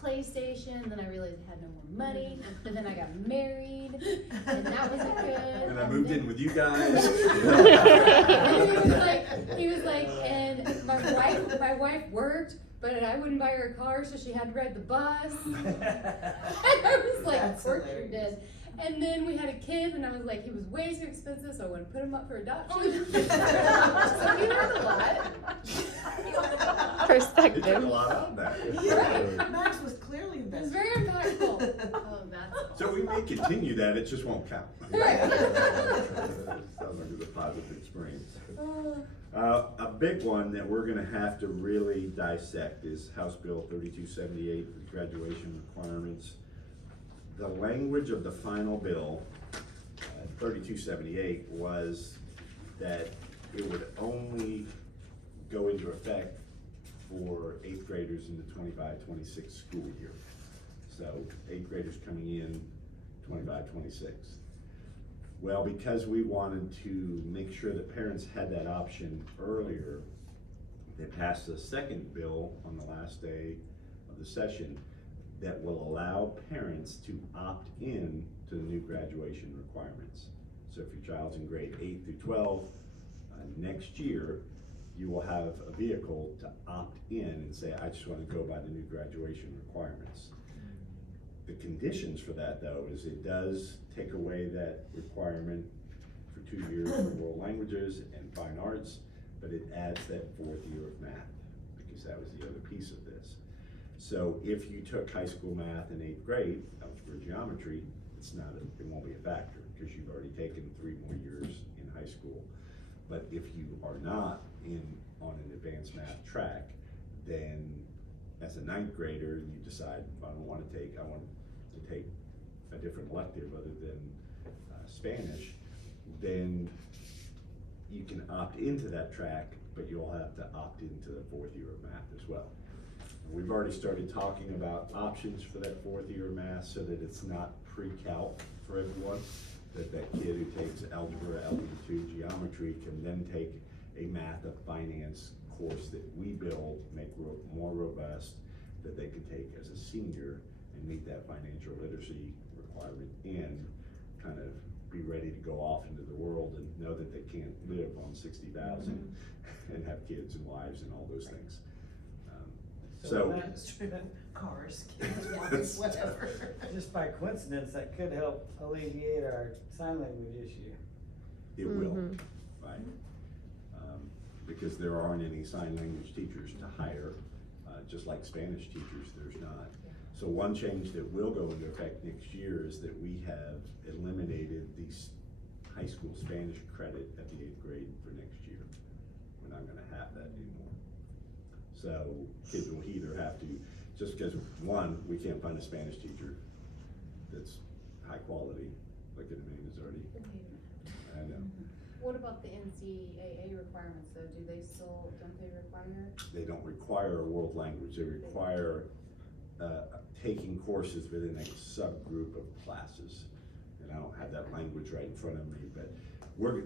PlayStation, and then I realized I had no more money, and then I got married, and that wasn't good. And I moved in with you guys. And he was like, and my wife worked, but I wouldn't buy her a car, so she had to ride the bus. And I was like, of That's course you hilarious. did. And then we had a kid, and I was like, he was way too expensive, so I wouldn't put him up for adoption. So he learned a lot. It took Perspective. a lot out of that. Right. Max was clearly It was invested. very impactful. Oh, that's. So we may continue that, it just won't count. Right. Sounds like it's a positive experience. A big one that we're gonna have to really dissect is House Bill 3278, the graduation requirements. The language of the final bill, 3278, was that it would only go into effect for eighth graders in the 25-26 school year. So eighth graders coming in 25-26. Well, because we wanted to make sure that parents had that option earlier, they passed a second bill on the last day of the session that will allow parents to opt in to the new graduation requirements. So if your child's in grade 8 through 12, next year, you will have a vehicle to opt in and say, I just want to go by the new graduation requirements. The conditions for that, though, is it does take away that requirement for 2 years for world languages and fine arts, but it adds that 4th year of math, because that was the other piece of this. So if you took high school math in 8th grade, algebra, geometry, it won't be a factor, because you've already taken 3 more years in high school. But if you are not on an advanced math track, then as a 9th grader, you decide, I want to take a different elective other than Spanish, then you can opt into that track, but you'll have to opt into the 4th year of math as well. We've already started talking about options for that 4th year of math so that it's not pre-calc for everyone, that kid who takes algebra, algebra 2, geometry can then take a math of finance course that we build, make more robust, that they could take as a senior and meet that financial literacy requirement and kind of be ready to go off into the world and know that they can't live on 60,000 and have kids and wives and all those things. Cars, kids, wives, whatever. Just by coincidence, that could help alleviate our sign language issue. It will, right? Because there aren't any sign language teachers to hire, just like Spanish teachers, there's not. So one change that will go into effect next year is that we have eliminated the high school Spanish credit at the 8th grade for next year. We're not gonna have that anymore. So kids will either have to, just because one, we can't find a Spanish teacher that's high quality, look at me, is already, I know. What about the NCAA requirements though? Don't they require? They don't require a world language, they require taking courses within a subgroup of classes. And I don't have that language right in front of me, but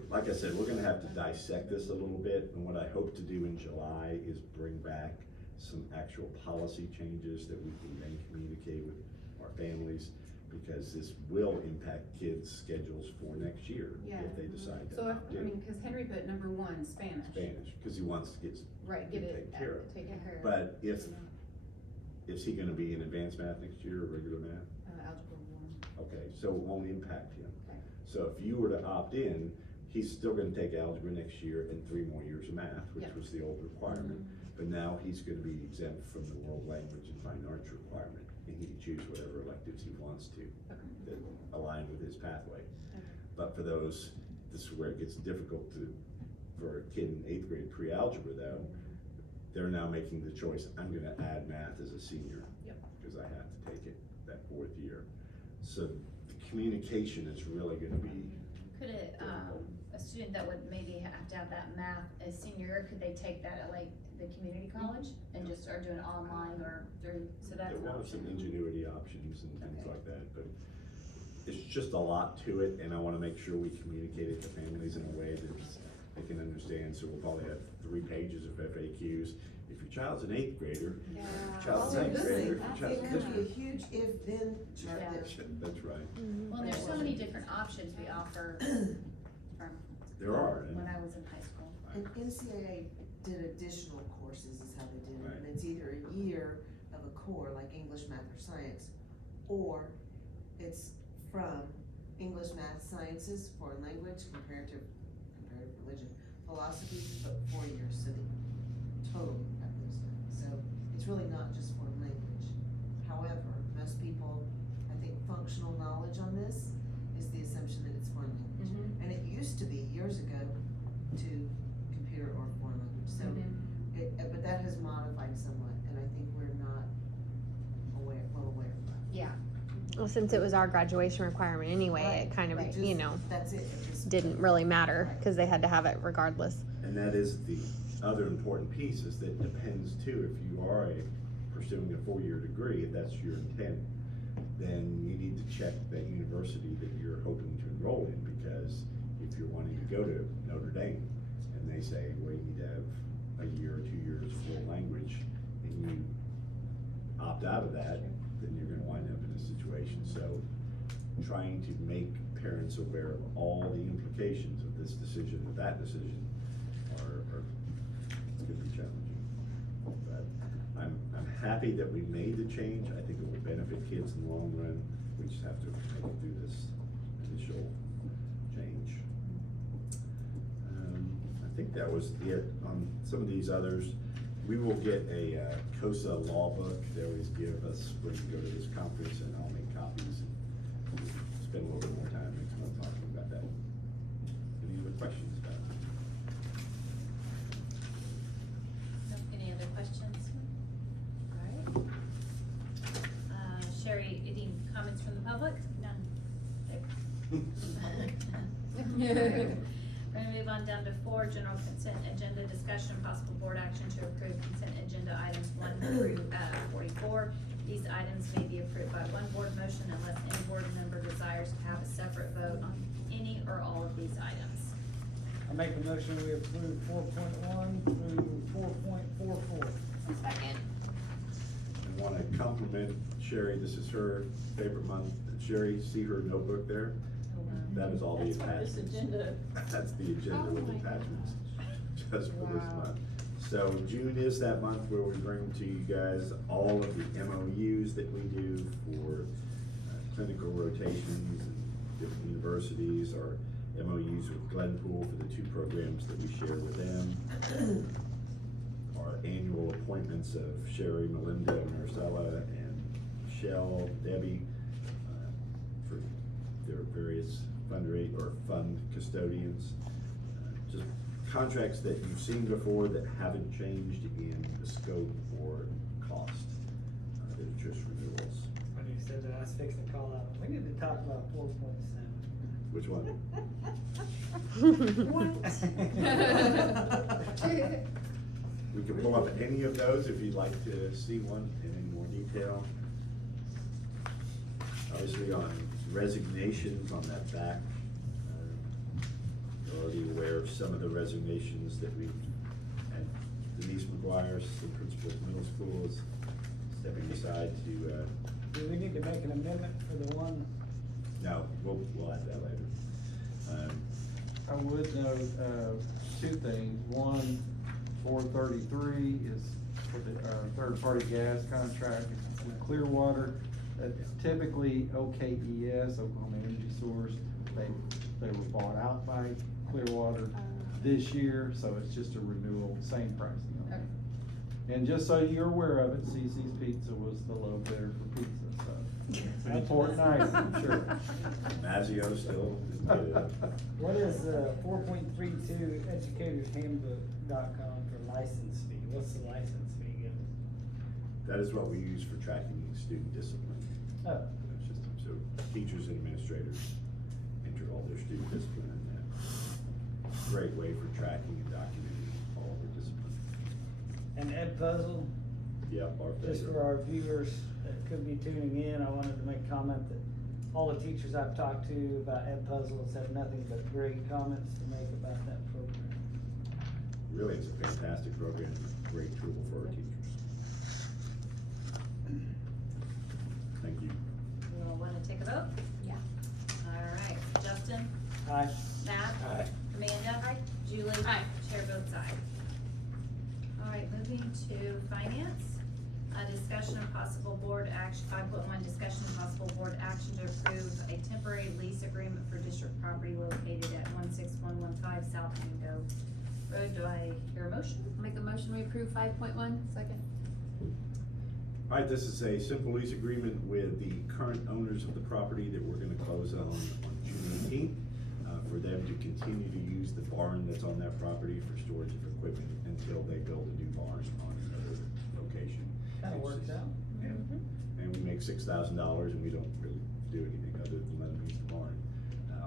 like I said, we're gonna have to dissect this a little bit, and what I hope to do in July is bring back some actual policy changes that we can then communicate with our families, because this will impact kids' schedules for next year if they decide to opt in. Cause Henry put number 1, Spanish. Spanish, because he wants to get taken care of. Taken care of. But is he gonna be in advanced math next year or regular math? Algebra 1. Okay, so it won't impact him. Okay. So if you were to opt in, he's still gonna take algebra next year and 3 more years of math, which was the old requirement. But now he's gonna be exempt from the world language and fine arts requirement, and he can choose whatever electives he wants to that align with his pathway. But for those, this is where it gets difficult for a kid in 8th grade pre-algebra though, they're now making the choice, I'm gonna add math as a senior, because I have to take it that 4th year. So the communication is really gonna be. Could it, a student that would maybe have to have that math as senior, could they take that at like the community college and just start doing it online or through, so that's an There are some option? ingenuity options and things like that, but it's just a lot to it, and I wanna make sure we communicate it to families in a way that they can understand, so we'll probably have 3 pages of FAQs. If your child's an 8th grader, if your child's an 9th grader, if your child's. It could be a huge if-then chart Yeah. that. That's right. Well, there's so many different options we offer from There are, and when I was in high school. And NCAA did additional courses is how they did it, Right. and it's either a year of a core, like English, math, or science, or it's from English, math, sciences, foreign language, comparative religion, philosophy, but 4 years, so the total of those things. So it's really not just foreign language. However, most people, I think functional knowledge on this is the assumption that it's foreign language. And it used to be years ago to computer or foreign language, so but that has modified somewhat, and I think we're not well aware of that. Yeah. Well, since it was our graduation requirement anyway, it kind of, It just- That's it. It just- didn't really matter, because they had to have it regardless. that is the other important piece is that it depends too, if you are pursuing a 4-year degree, if that's your intent, then you need to check that university that you're hoping to enroll in, because if you're wanting to go to Notre Dame and they say, well, you need to have a year or 2 years of full language, and you opt out of that, then you're gonna wind up in a situation. So trying to make parents aware of all the implications of this decision or that decision are it's gonna be challenging. But I'm happy that we made the change. I think it will benefit kids in the long run. We just have to make it through this initial change. I think that was it. On some of these others, we will get a COSA law book. They always give us when you go to this conference, and I'll make copies and spend a little bit more time next month talking about that. Any other questions about it? Nope. Any other questions? All right. Sherry, any comments from the public? None. We're gonna move on down to 4, general consent agenda discussion, possible board action to approve consent agenda items 1 through 44. These items may be approved by one board motion unless any board member desires to have a separate vote on any or all of these items. I make a motion we approve 4.1 through 4.44. Second. I want to compliment Sherry. This is her favorite month. Sherry, see her notebook there? That is all the That's what this attachments. agenda- That's the agenda Oh with my attachments, just for this Wow. month. So June is that month where we bring to you guys all of the MOUs that we do for clinical rotations and different universities, or MOUs with Glenpool for the 2 programs that we share with them. Our annual appointments of Sherry, Melinda, Marcella, and Michelle, Debbie, for their various fund custodians. Just contracts that you've seen before that haven't changed in the scope or cost. They're just renewals. When you said that, I was fixing to call out, we need to talk about 4.7. Which one? We can pull up any of those if you'd like to see one in any more detail. Obviously on resignations on that back, you're already aware of some of the resignations that we had. Denise McGuire, the principal of middle school, is stepping aside to, Do we need to make an amendment for the one? no, we'll add that later. I would note, 2 things. One, 433 is for the, third-party gas contract with Clearwater. That's typically OKES, Oklahoma Energy Source. They were bought out by Clearwater this year, so it's just a renewal, same pricing on it. And just so you're aware of it, CC's Pizza was the low bidder for pizza, so it's an important item, sure. Mazio still is good. What is 4.32 educatorshandbook.com for license fee? What's the license fee given? That is what we use for tracking student discipline. Oh. System. So teachers and administrators enter all their student discipline in that. Great way for tracking and documenting all their discipline. And Ed Puzzle, Yep, our just favorite. for our viewers that could be tuning in, I wanted to make a comment that all the teachers I've talked to about Ed Puzzle have had nothing but great comments to make about that program. Really, it's a fantastic program, great tool for our teachers. Thank you. You all wanna take a vote? Yeah. All right, Justin, Aye. Matt? Aye. Amanda? Aye. Julie? Aye. Chair votes aye. All right, moving to finance. Discussion of possible board action, 5.1, discussion of possible board action to approve a temporary lease agreement for district property located at 16115 South Indo Road. Do I hear a motion? Make a motion, we approve 5.1. Second. All right, this is a simple lease agreement with the current owners of the property that we're gonna close on June 18th, for them to continue to use the barn that's on that property for storage of equipment until they build a new barn on another location. Kinda works out. Yeah. And we make $6,000 and we don't really do anything other than let them use the barn.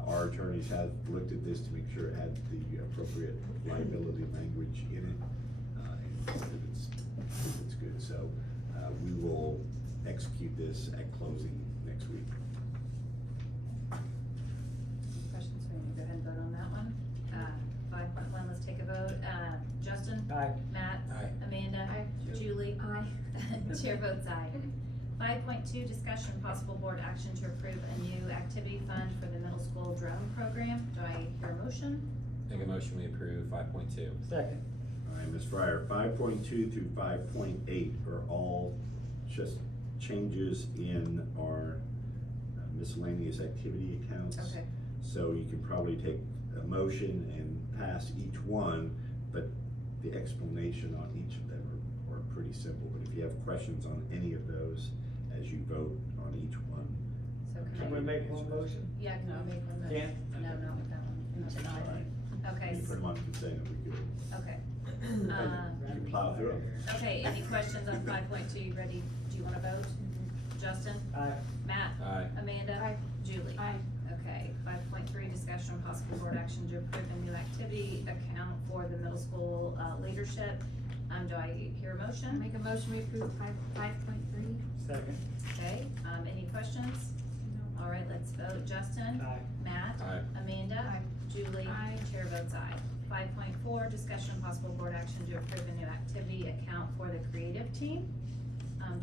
Our attorneys have looked at this to make sure it had the appropriate liability language in it. it's good, so, we will execute this at closing next week. Questions, we can go ahead and vote on that one. 5.1, let's take a vote. Justin? Aye. Matt? Aye. Amanda? Aye. Julie? Aye. Chair votes aye. 5.2, discussion and possible board action to approve a new activity fund for the middle school drone program. Do I hear a motion? Make a motion, we approve 5.2. Second. All right, Ms. Fryer, 5.2 through 5.8 are all just changes in our miscellaneous activity accounts. Okay. So you can probably take a motion and pass each one, but the explanation on each of them are pretty simple. But if you have questions on any of those, as you vote on each one. So Can we make one motion? Yeah, can we make one motion? Can't? No, not with that one. Not tonight. All right. Okay, You put them on consent, it'll be good. okay. You can plow through them. Okay, any questions on 5.2? You ready? Do you wanna vote? Justin? Aye. Matt? Aye. Amanda? Aye. Julie? Aye. Okay, 5.3, discussion on possible board action to approve a new activity account for the middle school, leadership. Do I hear a motion? Make a motion, we approve 5.3. Second. Okay, any questions? All right, let's vote. Justin? Aye. Matt? Aye. Amanda? Aye. Julie? Aye. Chair votes aye. 5.4, discussion and possible board action to approve a new activity account for the creative team.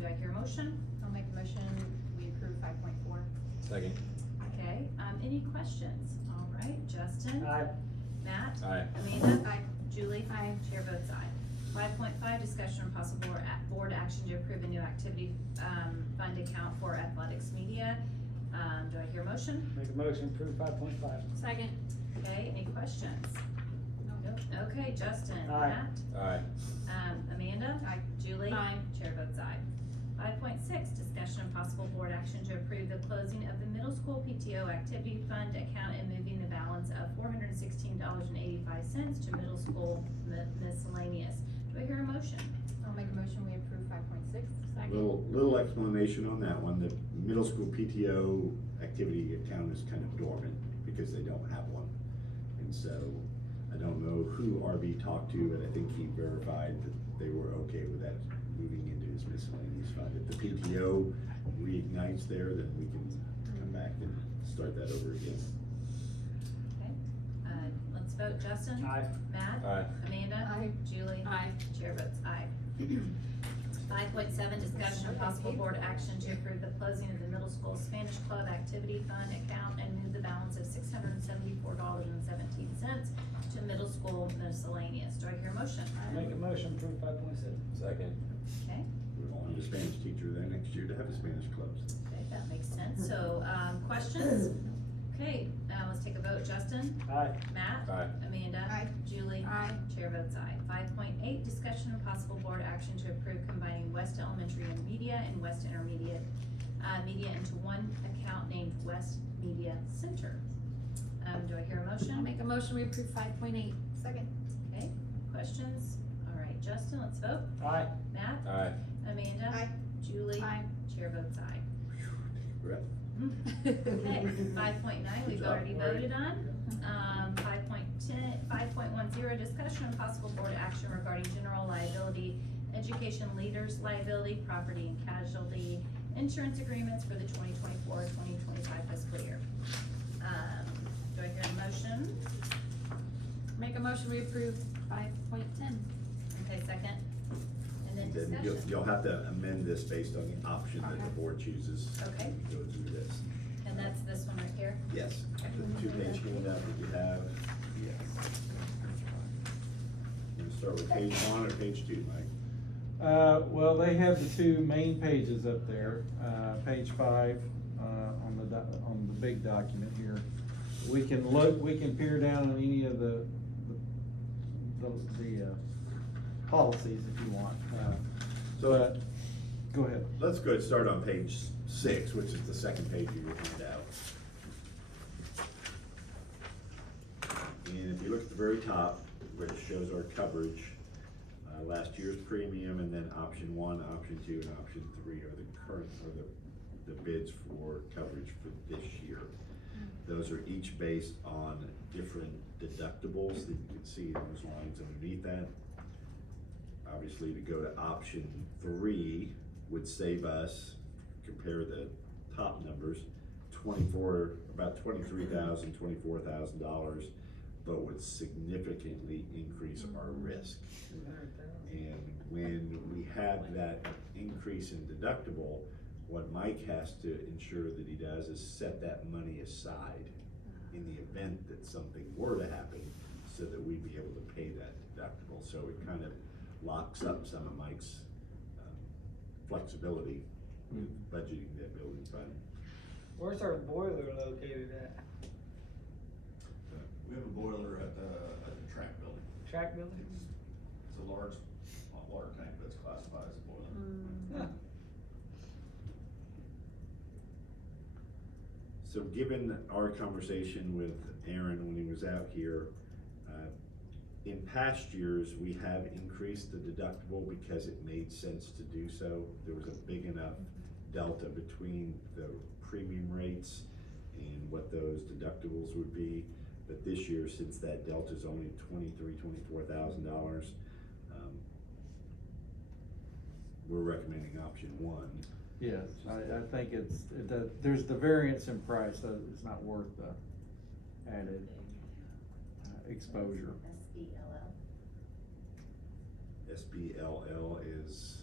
Do I hear a motion? I'll make a motion, we approve 5.4. Second. Okay, any questions? All right, Justin? Aye. Matt? Aye. Amanda? Aye. Julie? Aye. Chair votes aye. 5.5, discussion and possible board action to approve a new activity, fund account for athletics media. Do I hear a motion? Make a motion, approve 5.5. Second. Okay, any questions? Nope. Okay, Justin? Aye. Matt? Aye. Amanda? Aye. Julie? Aye. Chair votes aye. 5.6, discussion and possible board action to approve the closing of the middle school PTO activity fund account and moving the balance of $416.85 to middle school miscellaneous. Do I hear a motion? I'll make a motion, we approve 5.6. Second. Little explanation on that one. The middle school PTO activity account is kind of dormant because they don't have one. And so I don't know who RB talked to, but I think he verified that they were okay with that moving into his miscellaneous fund. If the PTO reignites there, then we can come back and start that over again. Okay, let's vote. Justin? Aye. Matt? Aye. Amanda? Aye. Julie? Aye. Chair votes aye. 5.7, discussion and possible board action to approve the closing of the middle school Spanish club activity fund account and move the balance of $674.17 to middle school miscellaneous. Do I hear a motion? Make a motion, approve 5.7. Second. Okay, We won't have a Spanish teacher there next year to have a Spanish club. okay, that makes sense. So, questions? Okay, now let's take a vote. Justin? Aye. Matt? Aye. Amanda? Aye. Julie? Aye. Chair votes aye. 5.8, discussion and possible board action to approve combining West Elementary and Media and West Intermediate Media into one account named West Media Center. Do I hear a motion? I'll make a motion, we approve 5.8. Second. Okay, questions? All right, Justin, let's vote. Aye. Matt? Aye. Amanda? Aye. Julie? Aye. Chair votes aye. Breath. Okay, 5.9, we've Good job, already Lori. voted on. 5.10, discussion and possible board action regarding general liability, education leaders liability, property and casualty insurance agreements for the 2024-2025 fiscal year. Do I hear a motion? Make a motion, we approve 5.10. Okay, second. And then Then discussion. you'll have to amend this based on the option that the Okay. board chooses. Okay. when we Go through this. And that's this one right here? Yes, the two-page handout that you have. Yes. You wanna start with page 1 or page 2, Mike? Well, they have the two main pages up there, page 5, on the big document here. We can peer down on any of the policies if you want, but, go ahead. Let's go ahead and start on page 6, which is the second page of your handout. And if you look at the very top, where it shows our coverage, last year's premium, and then option 1, option 2, and option 3 are the current, the bids for coverage for this year. Those are each based on different deductibles that you can see in those lines underneath that. obviously to go to option 3 would save us, compare the top numbers, about $23,000, $24,000, but would significantly increase our risk. And when we have that increase in deductible, what Mike has to ensure that he does is set that money aside in the event that something were to happen, so that we'd be able to pay that deductible. So it kind of locks up some of Mike's flexibility with budgeting that building fund. Where's our boiler located at? We have a boiler at the track building. Track building? It's a large hot water tank that's classified as a boiler. Huh. So given our conversation with Aaron when he was out here, in past years, we have increased the deductible because it made sense to do so. There was a big enough delta between the premium rates and what those deductibles would be. But this year, since that delta is only $24,000, we're recommending option 1. Yes, I think there's the variance in price, so it's not worth the added exposure. SBLL. SBLL is,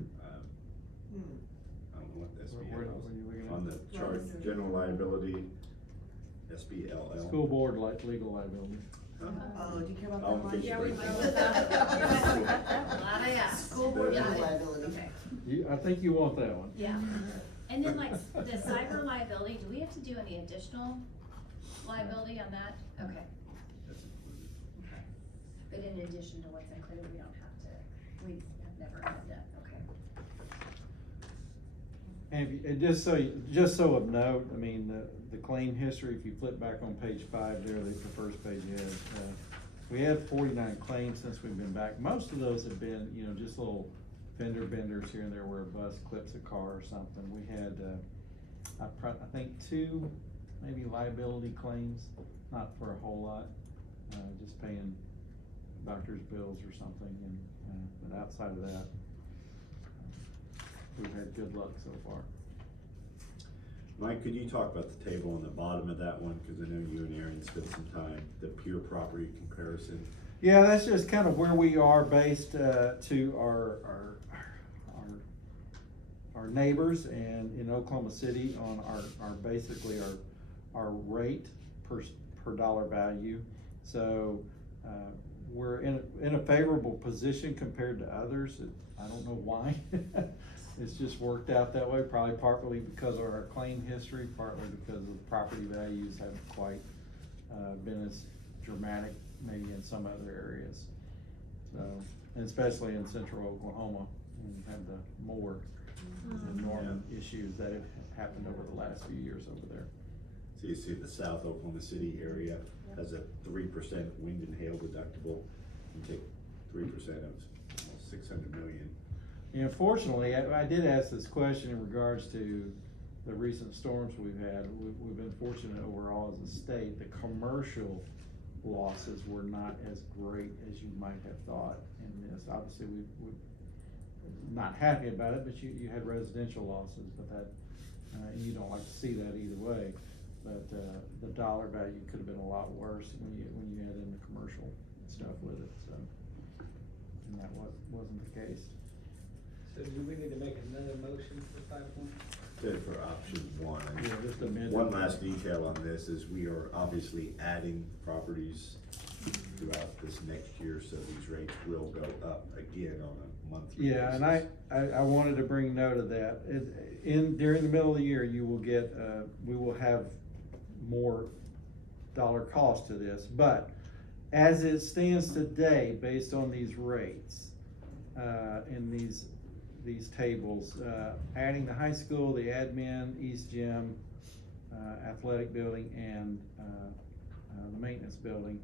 I don't know what Where SBLL are you looking is. at? On the chart, general liability, SBLL. School board legal liability. Oh, do you care about Oh, that one? yeah, we know that. Glad I asked. School board Yeah. liability. Okay. I think you want that one. Yeah, and then like the cyber liability, do we have to do any additional liability on that? Okay. That's included. Okay. But in addition to what's included, we don't have to, we have never had that, okay. And just so of note, I mean, the claim history, if you flip back on page 5 there, the first page you had, we had 49 claims since we've been back. Most of those have been, just little fender benders here and there where a bus clips a car or something. We had, I think 2 maybe liability claims, not for a whole lot, just paying doctor's bills or something, but outside of that, we've had good luck so far. Mike, could you talk about the table on the bottom of that one? Cause I know you and Aaron spent some time, the pure property comparison. Yeah, that's just kind of where we are based to our neighbors and in Oklahoma City on our basically our rate per dollar value. So we're in a favorable position compared to others. I don't know why. It's just worked out that way, probably partly because of our claim history, partly because the property values haven't quite been as dramatic maybe in some other areas. So, and especially in central Oklahoma, we have the more Norman issues that have happened over the last few years over there. So you see the South Oklahoma City area has a 3% wind and hail deductible. You take 3% of almost 600 million. Fortunately, I did ask this question in regards to the recent storms we've had. We've been fortunate overall as a state. The commercial losses were not as great as you might have thought in this. Obviously, we're not happy about it, but you had residential losses, but that, and you don't like to see that either way. But the dollar value could have been a lot worse when you add in the commercial stuff with it. So, and that wasn't the case. So do we need to make another motion for 5 points? Good for option 1. Yeah, just amend One it. last detail on this is we are obviously adding properties throughout this next year, so these rates will go up again on a monthly basis. Yeah, and I wanted to bring note of that. During the middle of the year, you will get, we will have more dollar cost to this, but as it stands today, based on these rates, in these tables, adding the high school, the admin, East Gym, athletic building, and the maintenance building,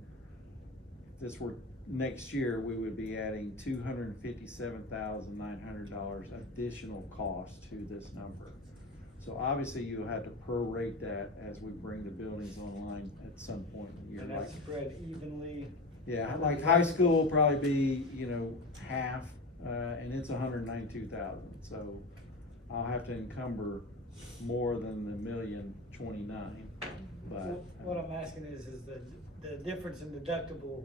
if this were next year, we would be adding $257,900 additional cost to this number. So obviously you'll have to prorate that as we bring the buildings online at some point in the year. And that's spread evenly? Yeah, like high school will probably be, half and it's 192,000, so I'll have to encumber more than the 1,029,000, but. What I'm asking is the difference in deductible,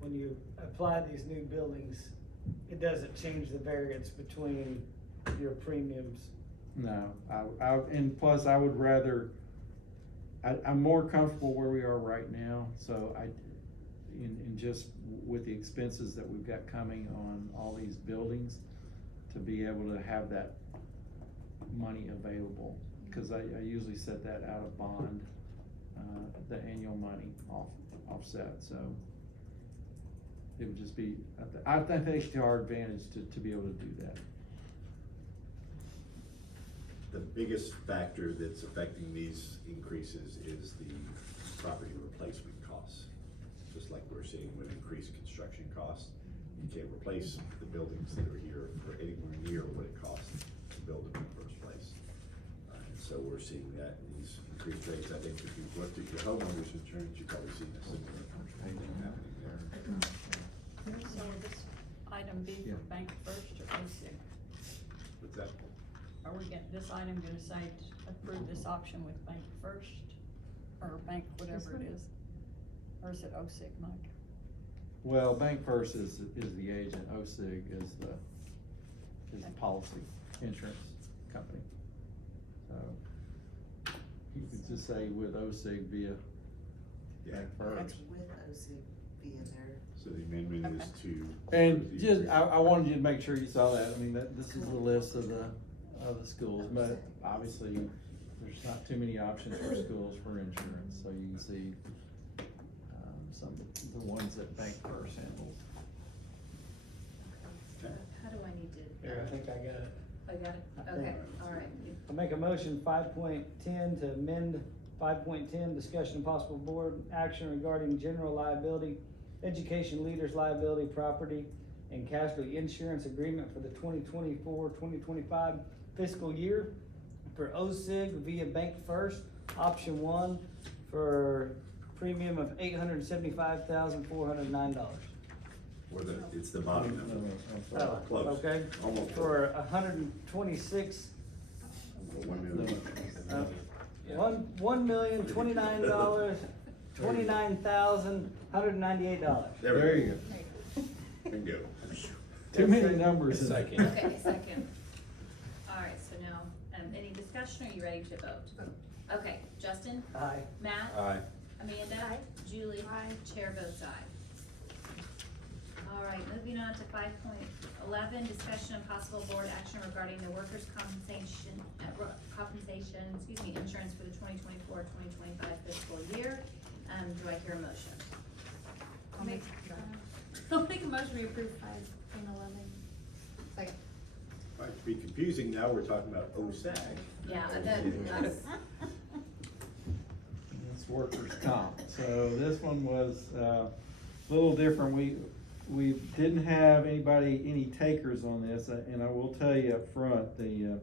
when you apply these new buildings, it doesn't change the variance between your premiums. No, and plus I would rather, I'm more comfortable where we are right now, so in just with the expenses that we've got coming on all these buildings, to be able to have that money available, cause I usually set that out of bond, the annual money offset, so. It would just be, I think it's to our advantage to be able to do that. The biggest factor that's affecting these increases is the property replacement costs. Just like we're seeing with increased construction costs, you can't replace the buildings that are here for anywhere near what it costs to build them in the first place. And so we're seeing that in these increased rates. I think if you've looked at your homeowner's insurance, you've probably seen a similar thing happening there. So would this item be Yeah. for Bank First or OSIG? What's that? Are we getting, this item gonna say to approve this option with Bank First, or Bank whatever it is? Or is it OSIG, Mike? Well, Bank First is the agent, OSIG is the policy insurance company. So you could just say with OSIG via Bank First. That's with OC being there. So the amendment is to. And just, I wanted you to make sure you saw that, I mean, this is the list of the schools, but obviously, there's not too many options for schools for insurance, so you can see, some, the ones that Bank First handles. How do I need to? Here, I think I got it. I got it, okay, alright. I'll make a motion 5.10 to amend 5.10, discussion and possible board action regarding general liability, education leaders liability, property, and casualty insurance agreement for the 2024-2025 fiscal year for OSIG via Bank First, option 1, for premium of $875,409. Or it's the bottom No, number. I'm sorry. Oh, Close. okay, Almost. for 126, $1 million. $1,029,000, $29,198. There you go. Bingo. Too many numbers. in Second. there. Okay, second. Alright, so now, any discussion, or are you ready to vote? Okay, Justin? Aye. Matt? Aye. Amanda? Aye. Julie? Aye. Chair votes aye. Alright, moving on to 5.11, discussion and possible board action regarding the workers' compensation, insurance for the 2024-2025 fiscal year. Do I hear a motion? I'll make a motion we approve 5.11. Second. Might be confusing, now we're talking about OSAG. Yeah, that's, It's workers' comp, so this one was, a little different, we didn't have any takers on this, and I will tell you up front, the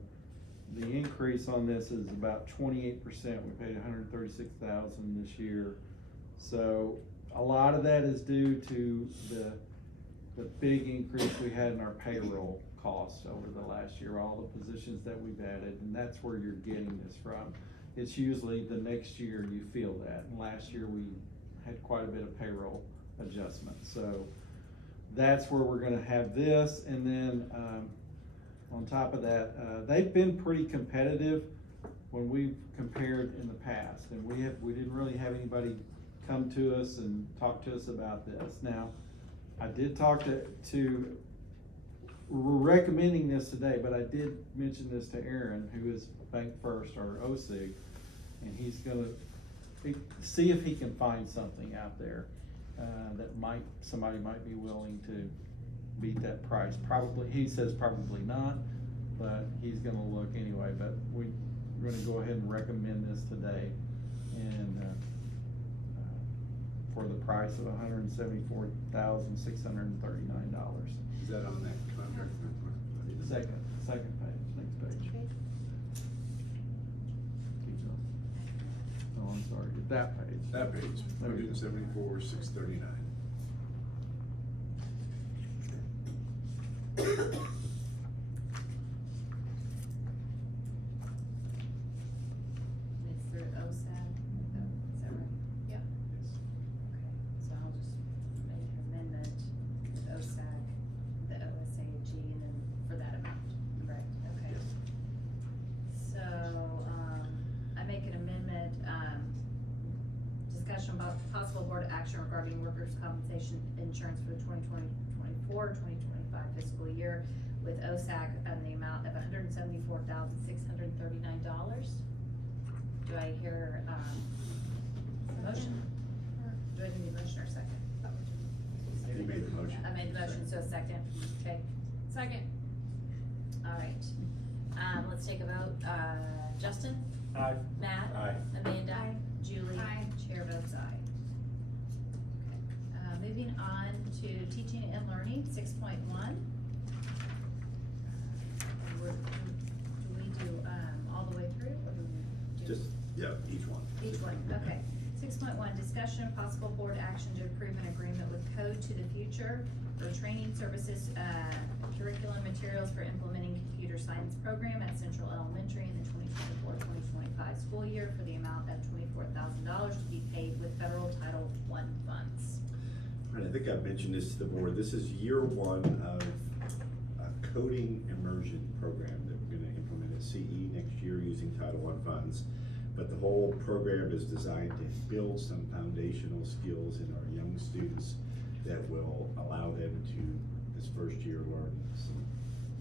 increase on this is about 28%, we paid $136,000 this year. So, a lot of that is due to the big increase we had in our payroll costs over the last year, all the positions that we've added, and that's where you're getting this from. It's usually the next year you feel that, and last year we had quite a bit of payroll adjustment, so that's where we're gonna have this, and then, on top of that, they've been pretty competitive when we've compared in the past, and we didn't really have anybody come to us and talk to us about this. Now, I did talk to we're recommending this today, but I did mention this to Aaron, who is Bank First or OSIG, and he's gonna see if he can find something out there that somebody might be willing to beat that price. Probably, he says probably not, but he's gonna look anyway. But we're gonna go ahead and recommend this today, and for the price of $174,639. Is that on that contract? Second page, next page. Oh, I'm sorry, that page. That page, There you go. 174,639. discussion about possible board action regarding workers' compensation insurance for the 2024-2025 fiscal year with OSAC on the amount of $174,639. Do I hear, a motion? Do I need a motion or a second? You made the motion. I made the motion, so a second, okay. Second. All right, let's take a vote, Justin? Aye. Matt? Aye. Amanda? Aye. Julie? Aye. Chair votes aye. Okay, moving on to teaching and learning, 6.1. Do we do, all the way through, or do we do? Just, yeah, each one. Each one, okay. 6.1, discussion and possible board action to approve an agreement with Code to the Future for training services, curriculum materials for implementing computer science program at Central Elementary in the 2024-2025 school year for the amount of $24,000 to be paid with federal Title I funds. And I think I've mentioned this to the board, this is year one of a coding immersion program that we're gonna implement at CE next year using Title I funds. But the whole program is designed to build some foundational skills in our young students that will allow them to, this first year, learn some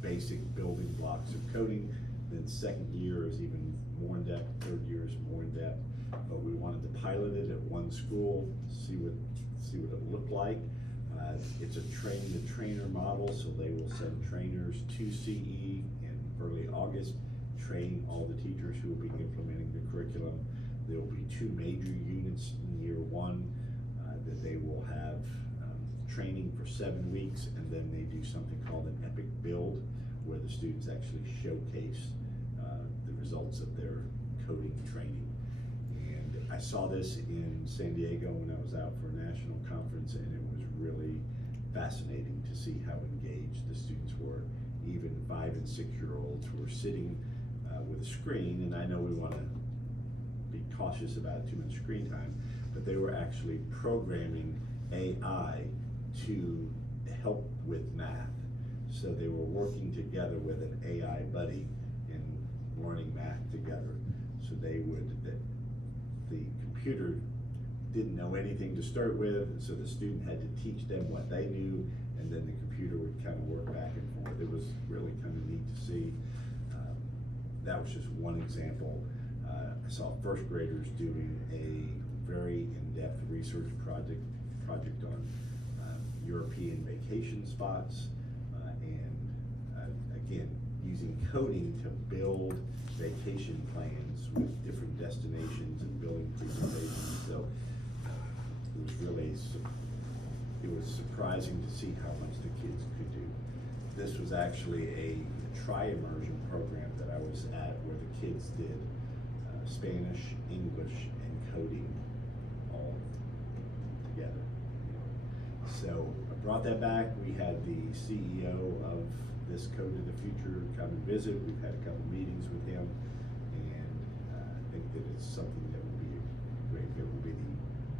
basic building blocks of coding. Then second year is even more in depth, third year is more in depth. But we wanted to pilot it at one school, see what it looked like. It's a train-the-trainer model, so they will send trainers to CE in early August, train all the teachers who will be implementing the curriculum. There will be 2 major units in year one that they will have training for 7 weeks, and then they do something called an epic build, where the students actually showcase the results of their coding training. And I saw this in San Diego when I was out for a national conference, and it was really fascinating to see how engaged the students were. Even 5 and 6 year olds who were sitting with a screen, and I know we want to be cautious about too much screen time, but they were actually programming AI to help with math. So they were working together with an AI buddy and learning math together. So they would, the computer didn't know anything to start with, so the student had to teach them what they knew, and then the computer would kind of work back and forth. It was really kind of neat to see. That was just one example. I saw first graders doing a very in-depth research project on European vacation spots, and again, using coding to build vacation plans with different destinations and building presentations. So it was really, it was surprising to see how much the kids could do. This was actually a tri-immersion program that I was at, where the kids did Spanish, English, and coding all together. So I brought that back. We had the CEO of this Code to the Future come and visit. We've had a couple meetings with him, and I think that it's something that would be great. It will be the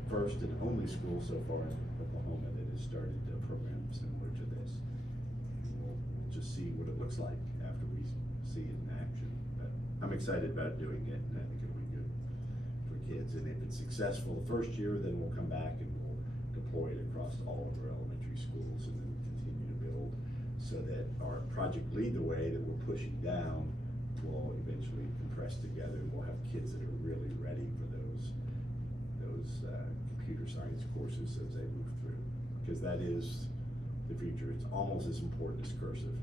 first and only school so far in Oklahoma that has started a program similar to this. And we'll just see what it looks like after we see it in action. But I'm excited about doing it, and I think it'll be good for kids. And if it's successful the first year, then we'll come back and we'll deploy it across all of our elementary schools, and then continue to build so that our project Lead the Way that we're pushing down will eventually compress together. We'll have kids that are really ready for those computer science courses as they move through, because that is the future. It's almost as important as cursive.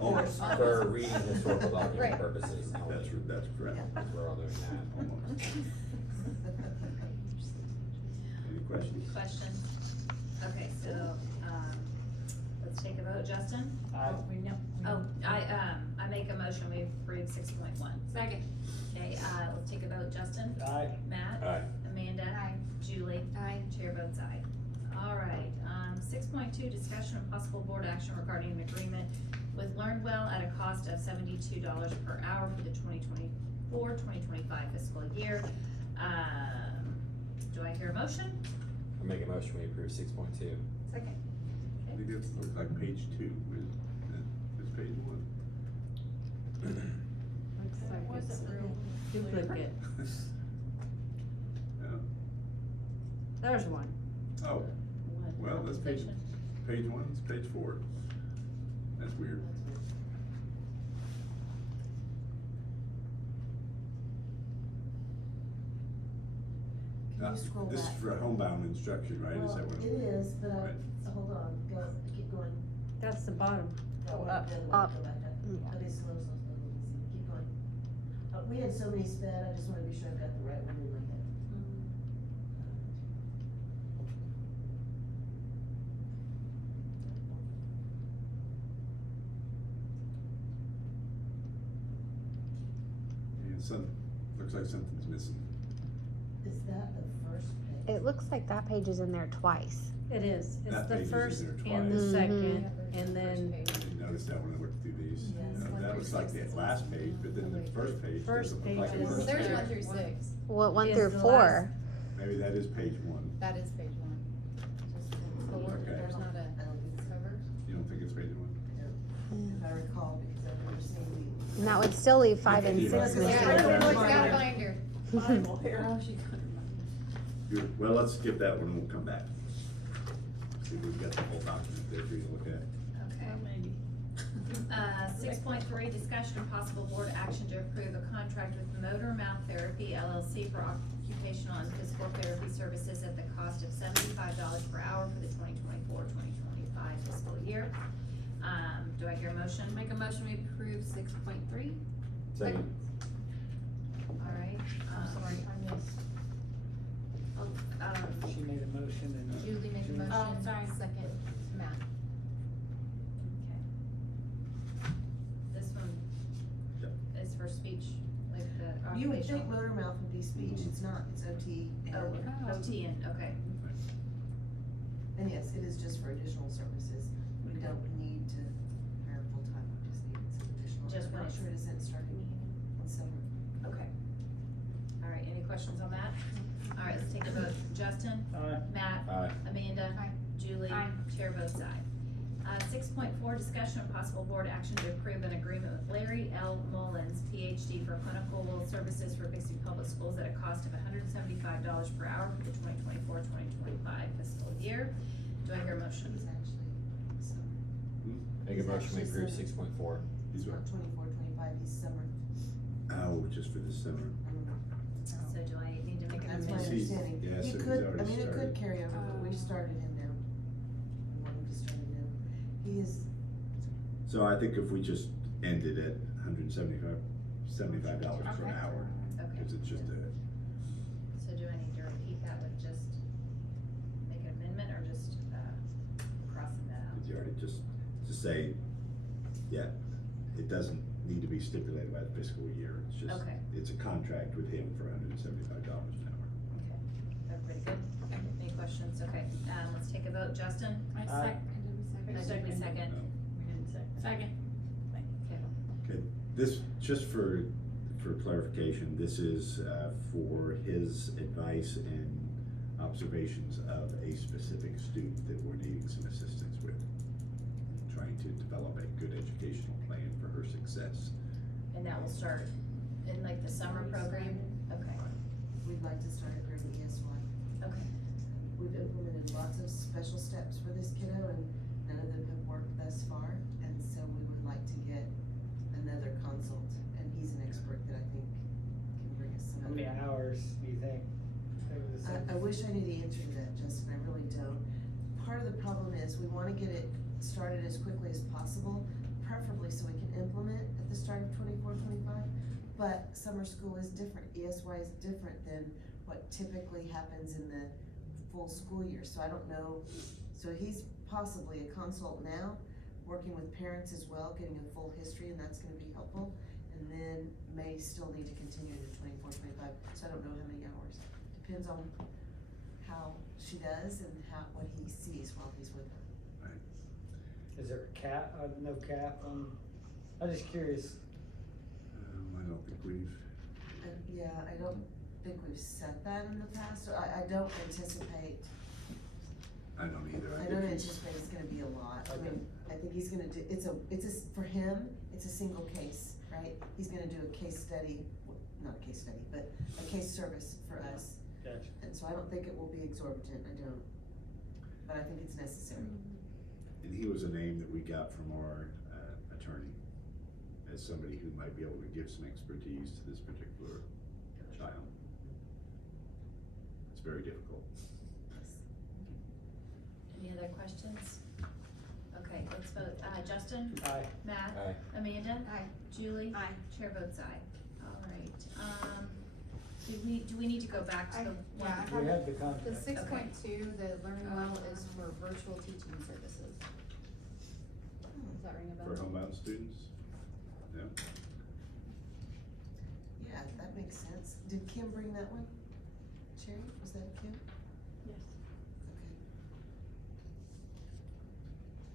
Almost. For reading historical document Right. purposes. That's correct. Because we're all doing that. Almost. Any questions? Questions? Okay, so, let's take a vote. Justin? Aye. Oh, I make a motion, we approve 6.1. Second. Okay, let's take a vote. Justin? Aye. Matt? Aye. Amanda? Aye. Julie? Aye. Chair votes aye. All right, 6.2, discussion of possible board action regarding an agreement with LearnWell at a cost of $72 per hour for the 2024-2025 fiscal year. Do I hear a motion? I make a motion, we approve 6.2. Second. I think it looks like page 2 is page 1. It wasn't real Duplicate. Yeah. There's one. Oh, well, that's page 1, it's page 4. That's weird. Can you scroll This is back? for homebound instruction, right? Is that what? Well, it is, but Right. hold on, keep going. That's the bottom. Go up, Go up. back up. Yeah. Okay, slow, easy, keep going. We had so many sped, I just wanna be sure I've got the right one in my head. Yeah, looks like something's missing. Is that the first page? It looks like that page is in there twice. It is. It's That the page is in first there and the twice. second, Yeah, and then I didn't notice that when I looked through these. Yes, That looks like the last page, but then the first page First doesn't look like page the is- first There's page. 1 through 6. What, 1 Is through the 4? last- Maybe that is page 1. That is page 1. But Okay. there's not I don't think a so. cover. You don't think it's page 1? If I recall, because I've never seen the. And that would still leave 5 and Yeah. 6 Yeah, missing. Yeah, everyone's Binder. got a binder. Oh, she got her. Good. Well, let's skip that one and we'll come back. See, we've got the whole document there for you to look at. Okay. Well, maybe. 6.3, discussion and possible board action to approve a contract with Motor Mouth Therapy LLC for occupational and physical therapy services at the cost of $75 per hour for the 2024-2025 fiscal year. Do I hear a motion? Make a motion, we approve 6.3. Second. All right. I'm sorry, I missed. She made a motion and. Julie made the Julie- motion. Oh, sorry. Second, Matt. Okay. This one Yep. is for speech, like the You would think occupational. motor mouth would be speech, it's not, it's OT. Oh, OT and, okay. And yes, it is just for additional services. We don't need to hire full-time, we just need some additional. Just I'm when not it's- sure it isn't starting in summer. Okay. All right, any questions on that? All right, let's take a vote. Justin? Aye. Matt? Aye. Amanda? Aye. Julie? Aye. Chair votes aye. 6.4, discussion of possible board action to approve an agreement with Larry L. Mullins, PhD, for clinical services for Bixby Public Schools at a cost of $175 per hour for the 2024-2025 fiscal year. Do I hear a motion? It's actually summer. Make a motion, we approve 6.4. He's He's not 24-25, he's summer. Oh, just for this summer. So do I need to make an That's my amendment? Is he- understanding. yeah, so He he's could, I already mean, it could started. carry over, but we started him now. We want him to start him now. He is, So I think if we just ended at $175 per Okay. hour, Okay. because it's just a, So do I need to repeat that with just make an amendment or just, crossing that out? you already just say, yeah, it doesn't need to be stipulated by the fiscal year, it's just, Okay. it's a contract with him for $175 an hour. Okay, everybody good? Any questions? Okay, let's take a vote. Justin? I Aye. Second. Second. We didn't second. Second. Okay. Okay, this, just for clarification, this is for his advice and observations of a specific student that we're needing some assistance with. Trying to develop a good educational plan for her success. And that will start in like the summer program? Okay, we'd like to start a grade ESY. okay. We've implemented lots of special steps for this kiddo and none of them have worked thus far. And so we would like to get another consult and he's an expert that I think can bring us some. How many other- hours do you think? I wish I knew the answer to that, Justin, I really don't. Part of the problem is we wanna get it started as quickly as possible, preferably so we can implement at the start of 24-25. But summer school is different, ESY is different than what typically happens in the full school year, so I don't know. So he's possibly a consult now, working with parents as well, getting a full history, and that's gonna be helpful. And then may still need to continue to 24-25. So I don't know how many hours. Depends on how she does and what he sees while he's with her. Is there a cap, no cap on, I'm just curious. I don't think we've, Yeah, I don't think we've set that in the past, so I don't anticipate, I don't either. I think don't he's- anticipate it's gonna be a lot. I Okay. mean, I think he's gonna do, for him, it's a single case, right? He's gonna do a case study not a case study, but a case service for us. Gotcha. And so I don't think it will be exorbitant, I don't, but I think it's necessary. And he was a name that we got from our attorney as somebody who might be able to give some expertise to this particular child. It's very difficult. Any other questions? Okay, let's vote. Justin? Aye. Matt? Aye. Amanda? Aye. Julie? Aye. Chair votes aye. All right, do we need to go back to the one? Yeah, I We have have the the contract. 6.2, the learning well is for virtual teaching services. Does that ring a For bell? homebound students? No? Yeah, that makes sense. Did Kim bring that one? Sherry, was that Kim? Yes. Okay.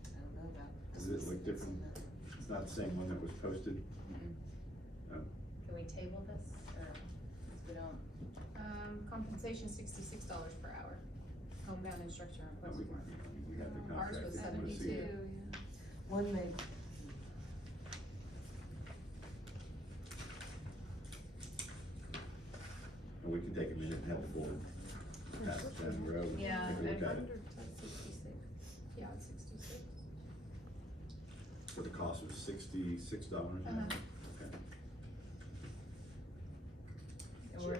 I don't know about. Does it look different? It's not the same one that was posted? No? Can we table this, or, since we don't, Compensation $66 per hour. Homebound instructor on No, post. we have the Ours contract. was if you wanna see 72. it. One meg. And we can take a minute and have the board pass it down the road. and Yeah, Take a look at it. Yeah, it's 66. So the cost was $66 an hour? Okay. and we're,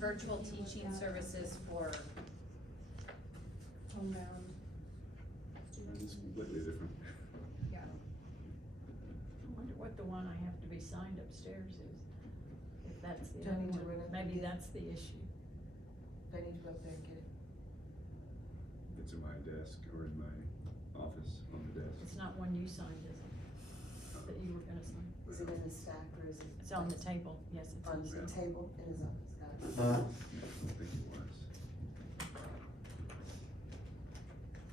virtual teaching services for, Homebound. It's completely different. Yeah. I wonder what the one I have to be signed upstairs is. If that's the Do I other need to one, run up and maybe get it? that's the issue. Do I need to go up there and get it? It's in my desk or in my office on the desk. It's not one you signed, is it? That you were gonna sign? Is it in the stack or is it? It's on the table, yes, it's On on the the table. table in his office, got it. I don't think it was.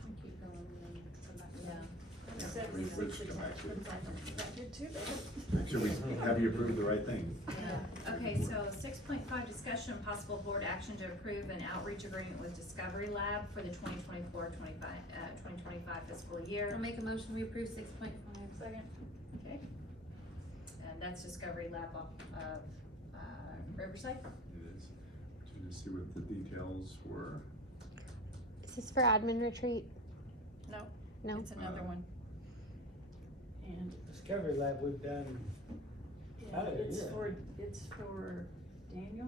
I'll keep going and then come back to yeah. that. Let's come back to it. That did too, Make sure we have you approve the right thing. Yeah, okay, so 6.5, discussion and possible board action to approve an outreach agreement with Discovery Lab for the 2024-2025 fiscal year. I'll make a motion, we approve 6.5. Second. Okay. And that's Discovery Lab of, Riverside? It is. To just see what the details were. Is this for admin retreat? No. No? It's another one. And Discovery Lab we've done, About a it's year. it's for Daniel?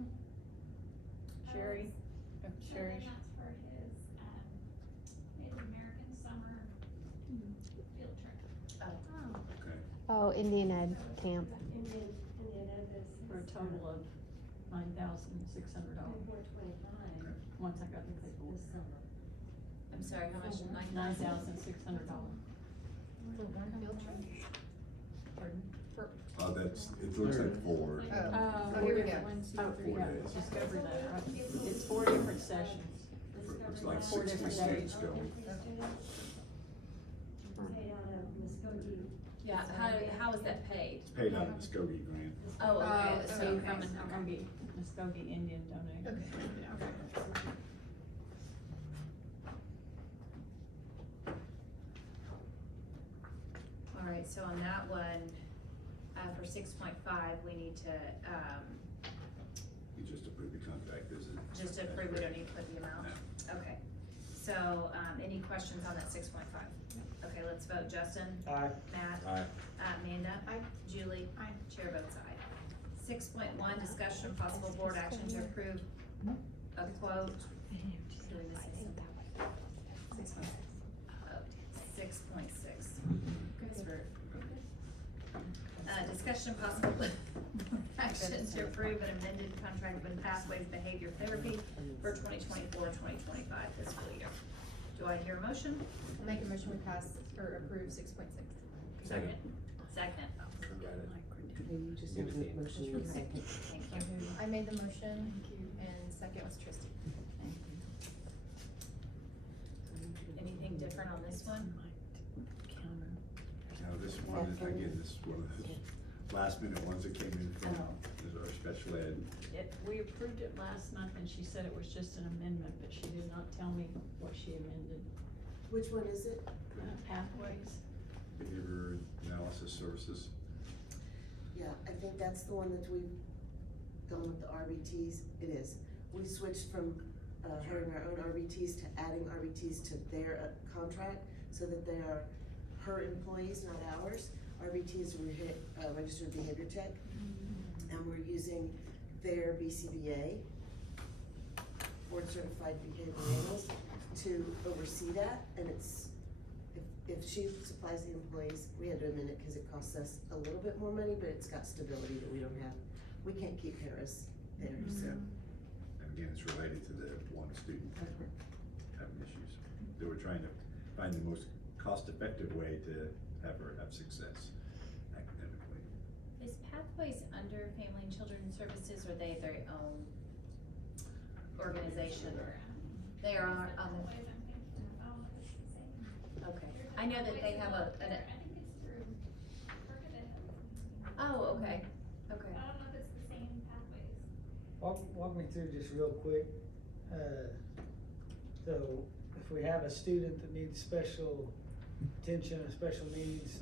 Sherry? Sherry? And that's for his, Native American summer field trip. Okay. Oh, Indian Ed camp. Indian Ed is. For a total of $9,600. Once I got the paperwork. I'm sorry, how much? $9,600. For one field trip? Pardon? Oh, that's, it looks like four. Oh, here we go. 1, 2, Oh, 3. Four yeah, days. Discovery Lab, right? It's 4 different sessions. Looks like 4 60 different students days. going. Yeah, how is that paid? It's paid out of the Muskogee grant. Oh, okay, Oh, so okay. from an, Muskogee Indian donation. Okay. all right, so on that one, for 6.5, we need to, You just approve the contract, is it? just approve, we don't need to put the amount? Okay, so, any questions on that 6.5? Okay, let's vote. Justin? aye. Matt? Aye. Amanda? Aye. Julie? Aye. Chair votes aye. 6.1, discussion of possible board action to approve a quote. Do we miss anything? 6.6. Guys, discussion of possible action to approve an amended contract with Pathways Behavior Therapy for 2024-2025 fiscal year. Do I hear a motion? I'll make a motion, we pass, or approve 6.6. Second. Second. Got it. Maybe you just Give have us to the- motion for a second. Thank you. I made the motion, and second was Tristy. Anything different on this one? Now, this one, again, this is one of those last minute ones that came in from our special ed. We approved it last month and she said it was just an amendment, but she did not tell me what she amended. Which one is it? Pathways. Behavior analysis services. Yeah, I think that's the one that we going with the RBTs? It is. We switched from, hiring our own RBTs to adding RBTs to their contract, so that they are her employees, not ours. RBTs are registered behavior tech, and we're using their BCBA, board certified behavioral analyst, to oversee that, and it's, if she supplies the employees, we had to amend it because it costs us a little bit more money, but it's got stability that we don't have. We can't keep Harris there, so. And again, it's related to the one student having issues. They were trying to find the most cost-effective way to have her have success academically. Is Pathways under Family and Children's Services, or they their own organization? They are on the, okay. I know that they have I think it's through oh, okay, okay. I don't know if it's the same Pathways. Walk me through just real quick. So if we have a student that needs special attention and special needs,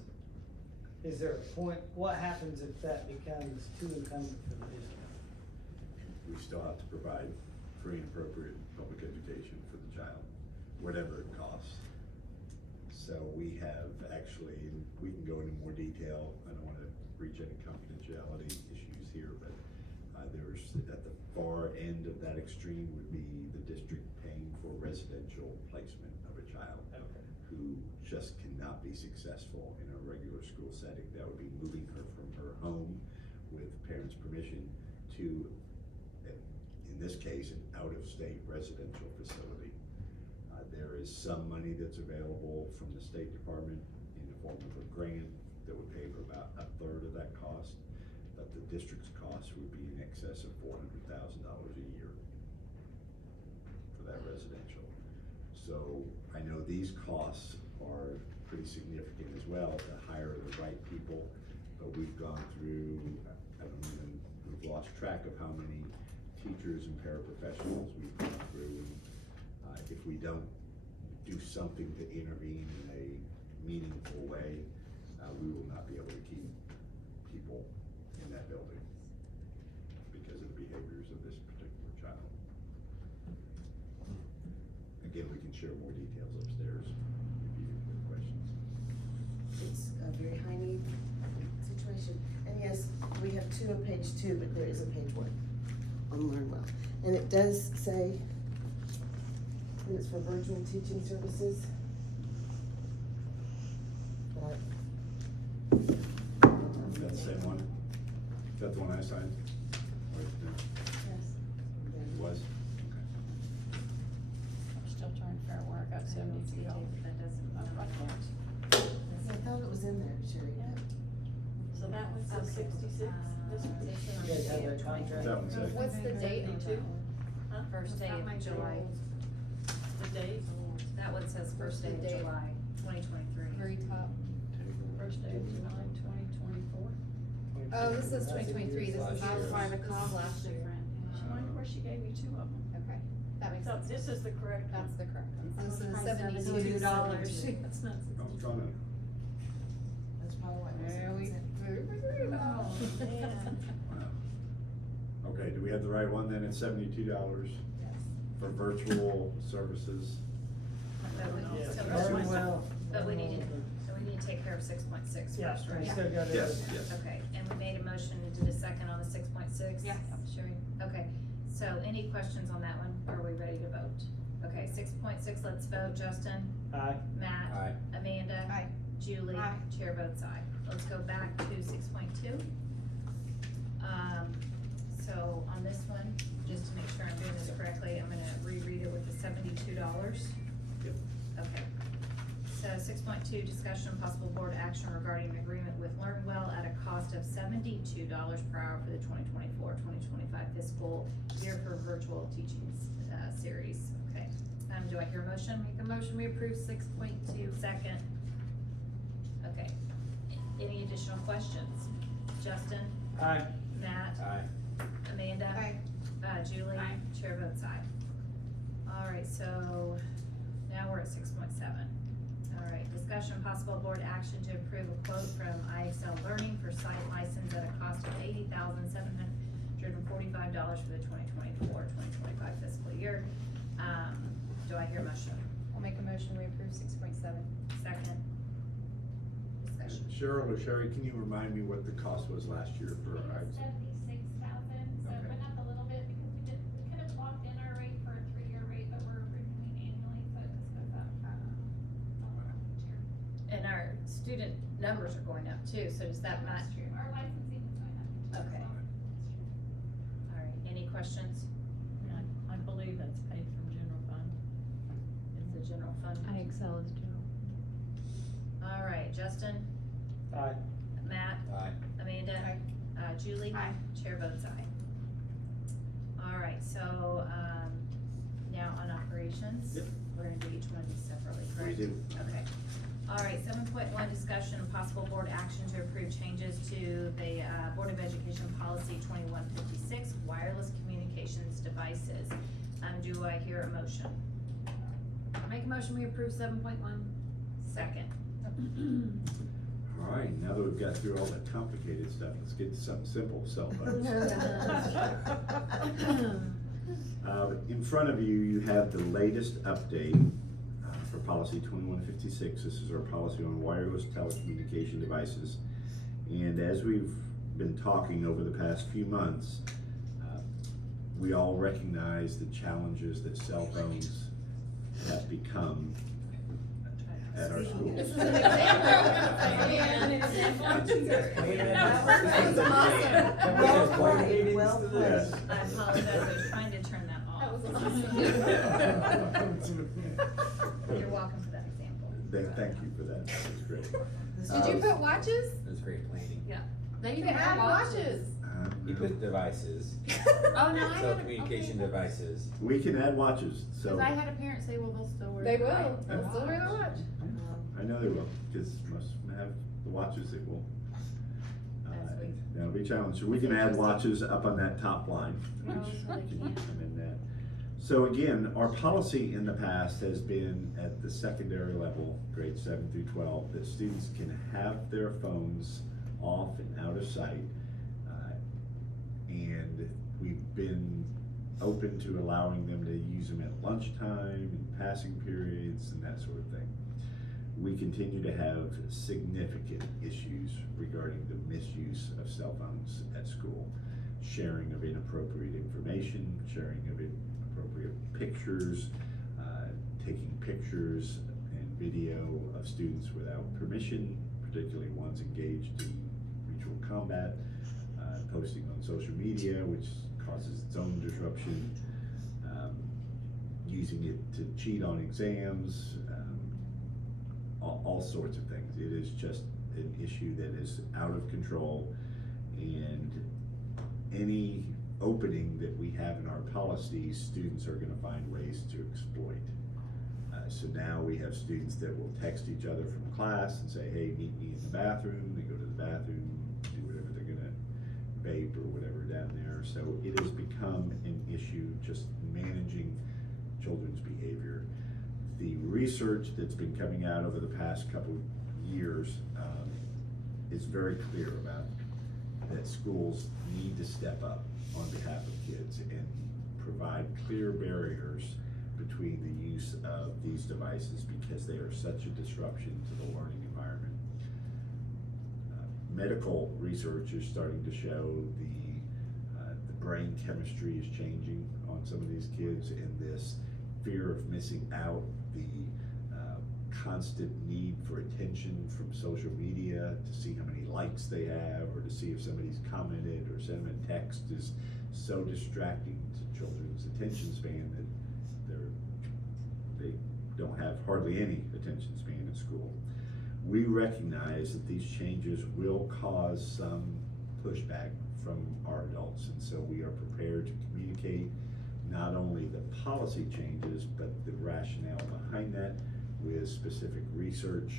is there a point, what happens if that becomes too incumbent for the district? We still have to provide free and appropriate public education for the child, whatever it costs. So we have actually, we can go into more detail, I don't wanna breach any confidentiality issues here, but there's, at the far end of that extreme would be the district paying for residential placement of a child who just cannot be successful in a regular school setting. That would be moving her from her home with parents' permission to, in this case, an out-of-state residential facility. There is some money that's available from the State Department in the form of a grant that would pay for about a third of that cost, but the district's cost would be in excess of $400,000 a year for that residential. So I know these costs are pretty significant as well to hire the right people, but we've gone through, we've lost track of how many teachers and paraprofessionals we've gone through. If we don't do something to intervene in a meaningful way, we will not be able to keep people in that building because of the behaviors of this particular child. Again, we can share more details upstairs if you have questions. It's a very high need situation. And yes, we have two on page 2, but there is a page 1 on Learn Well. And it does say, and it's for virtual teaching services. But Is that the same one? Is that the one I signed? Or no? Yes. It was? Okay. I'm still trying to figure out where I got $72. That doesn't. I can't. I thought it was in there, Sherry. So that was the Okay. 66, this one? You guys have that contract? That one's it. What's the date? Huh? First day of July. The date? That one says first day of The date. July, 2023. Very top. First day of July 2024. Oh, this is 2023, this is Last year. 5 o'clock last year. I wonder where she gave me 2 of them. Okay, that makes So sense. this is the correct one. That's the correct one. This is $72. $72. That's not I was trying to. That's probably why it There we wasn't. Oh, man. Wow. Okay, do we have the right one then? It's $72 for virtual services? But we need, Yes. so Learn first- Well. but we Learn need to, Well. so we need to take care of 6.6 Yeah, first, we right? still got it. Yes, yes. Okay, and we made a motion and did a second on the 6.6? Yes. Sherry, okay, so any questions on that one? Are we ready to vote? Okay, 6.6, let's vote. Justin? Aye. Matt? Aye. Amanda? Aye. Julie? Aye. Chair votes aye. Let's go back to 6.2. So on this one, just to make sure I'm doing this correctly, I'm gonna reread it with the $72. Yep. Okay. So 6.2, discussion and possible board action regarding an agreement with LearnWell at a cost of $72 per hour for the 2024-2025 fiscal year for virtual teaching series. Okay. Do I hear a motion? Make a motion, we approve 6.2. Second. Okay. Any additional questions? Justin? Aye. Matt? Aye. Amanda? Aye. Julie? Aye. Chair votes aye. All right, so now we're at 6.7. All right, discussion possible board action to approve a quote from IXL Learning for site license at a cost of $80,745 for the 2024-2025 fiscal year. Do I hear a motion? I'll make a motion, we approve 6.7. Second. Discussion. Cheryl or Sherry, can you remind me what the cost was last year for our? 76,000, so it Okay. went up a little bit because we could have locked in our rate for a 3-year rate, but we're renewing annually, so it just goes up, each year. And our student numbers are going up too, so does that match? That's true, our licensing is going up each year. Okay. as well. All right, any questions? I believe that's paid from general fund. It's the general fund. IXL is general. All right, Justin, Aye. Matt, Aye. Amanda, Julie. Aye. Chair votes aye. All right, so, now on operations. Yep. We're gonna do each one of these separately, We correct? do. Okay. All right, 7.1, discussion and possible board action to approve changes to the, Board of Education Policy 2156, wireless communications devices. Do I hear a motion? I'll make a motion, we approve 7.1. Second. All right, now that we've got through all that complicated stuff, let's get to something simple, cell phones. In front of you, you have the latest update for policy 2156. This is our policy on wireless telecommunication devices. And as we've been talking over the past few months, we all recognize the challenges that cell phones have become at our schools. This is an example. An example of teacher. That was awesome. Well played, well played. Yes. I apologize, I was trying to turn that off. That was awesome. You're welcome for that example. Thank you for that, that was great. Did you put watches? It was great planning. They can add watches. You put devices, Oh, no, I had a. telecommunication devices. We can add watches, so Cause I had a parent say, well, they'll still wear. They their will. watch. They'll still wear their watch. I know they will, because most have the watches that will. That's sweet. That'll be a challenge, so we can add watches up on that top line. Oh, which so they can can. come in that. So again, our policy in the past has been at the secondary level, grades 7 through 12, that students can have their phones off and out of sight. And we've been open to allowing them to use them at lunchtime and passing periods and that sort of thing. We continue to have significant issues regarding the misuse of cell phones at school. Sharing of inappropriate information, sharing of inappropriate pictures, taking pictures and video of students without permission, particularly ones engaged in mutual combat, posting on social media, which causes its own disruption, using it to cheat on exams, all sorts of things. It is just an issue that is out of control, and any opening that we have in our policies, students are gonna find ways to exploit. So now we have students that will text each other from class and say, hey, meet me in the bathroom. They go to the bathroom, do whatever they're gonna vape or whatever down there. So it has become an issue just managing children's behavior. The research that's been coming out over the past couple years is very clear about that schools need to step up on behalf of kids and provide clear barriers between the use of these devices, because they are such a disruption to the learning environment. Medical research is starting to show the brain chemistry is changing on some of these kids, and this fear of missing out, the constant need for attention from social media to see how many likes they have, or to see if somebody's commented or sent them a text, is so distracting to children's attention span that they don't have hardly any attention span at school. We recognize that these changes will cause some pushback from our adults, and so we are prepared to communicate not only the policy changes, but the rationale behind that with specific research,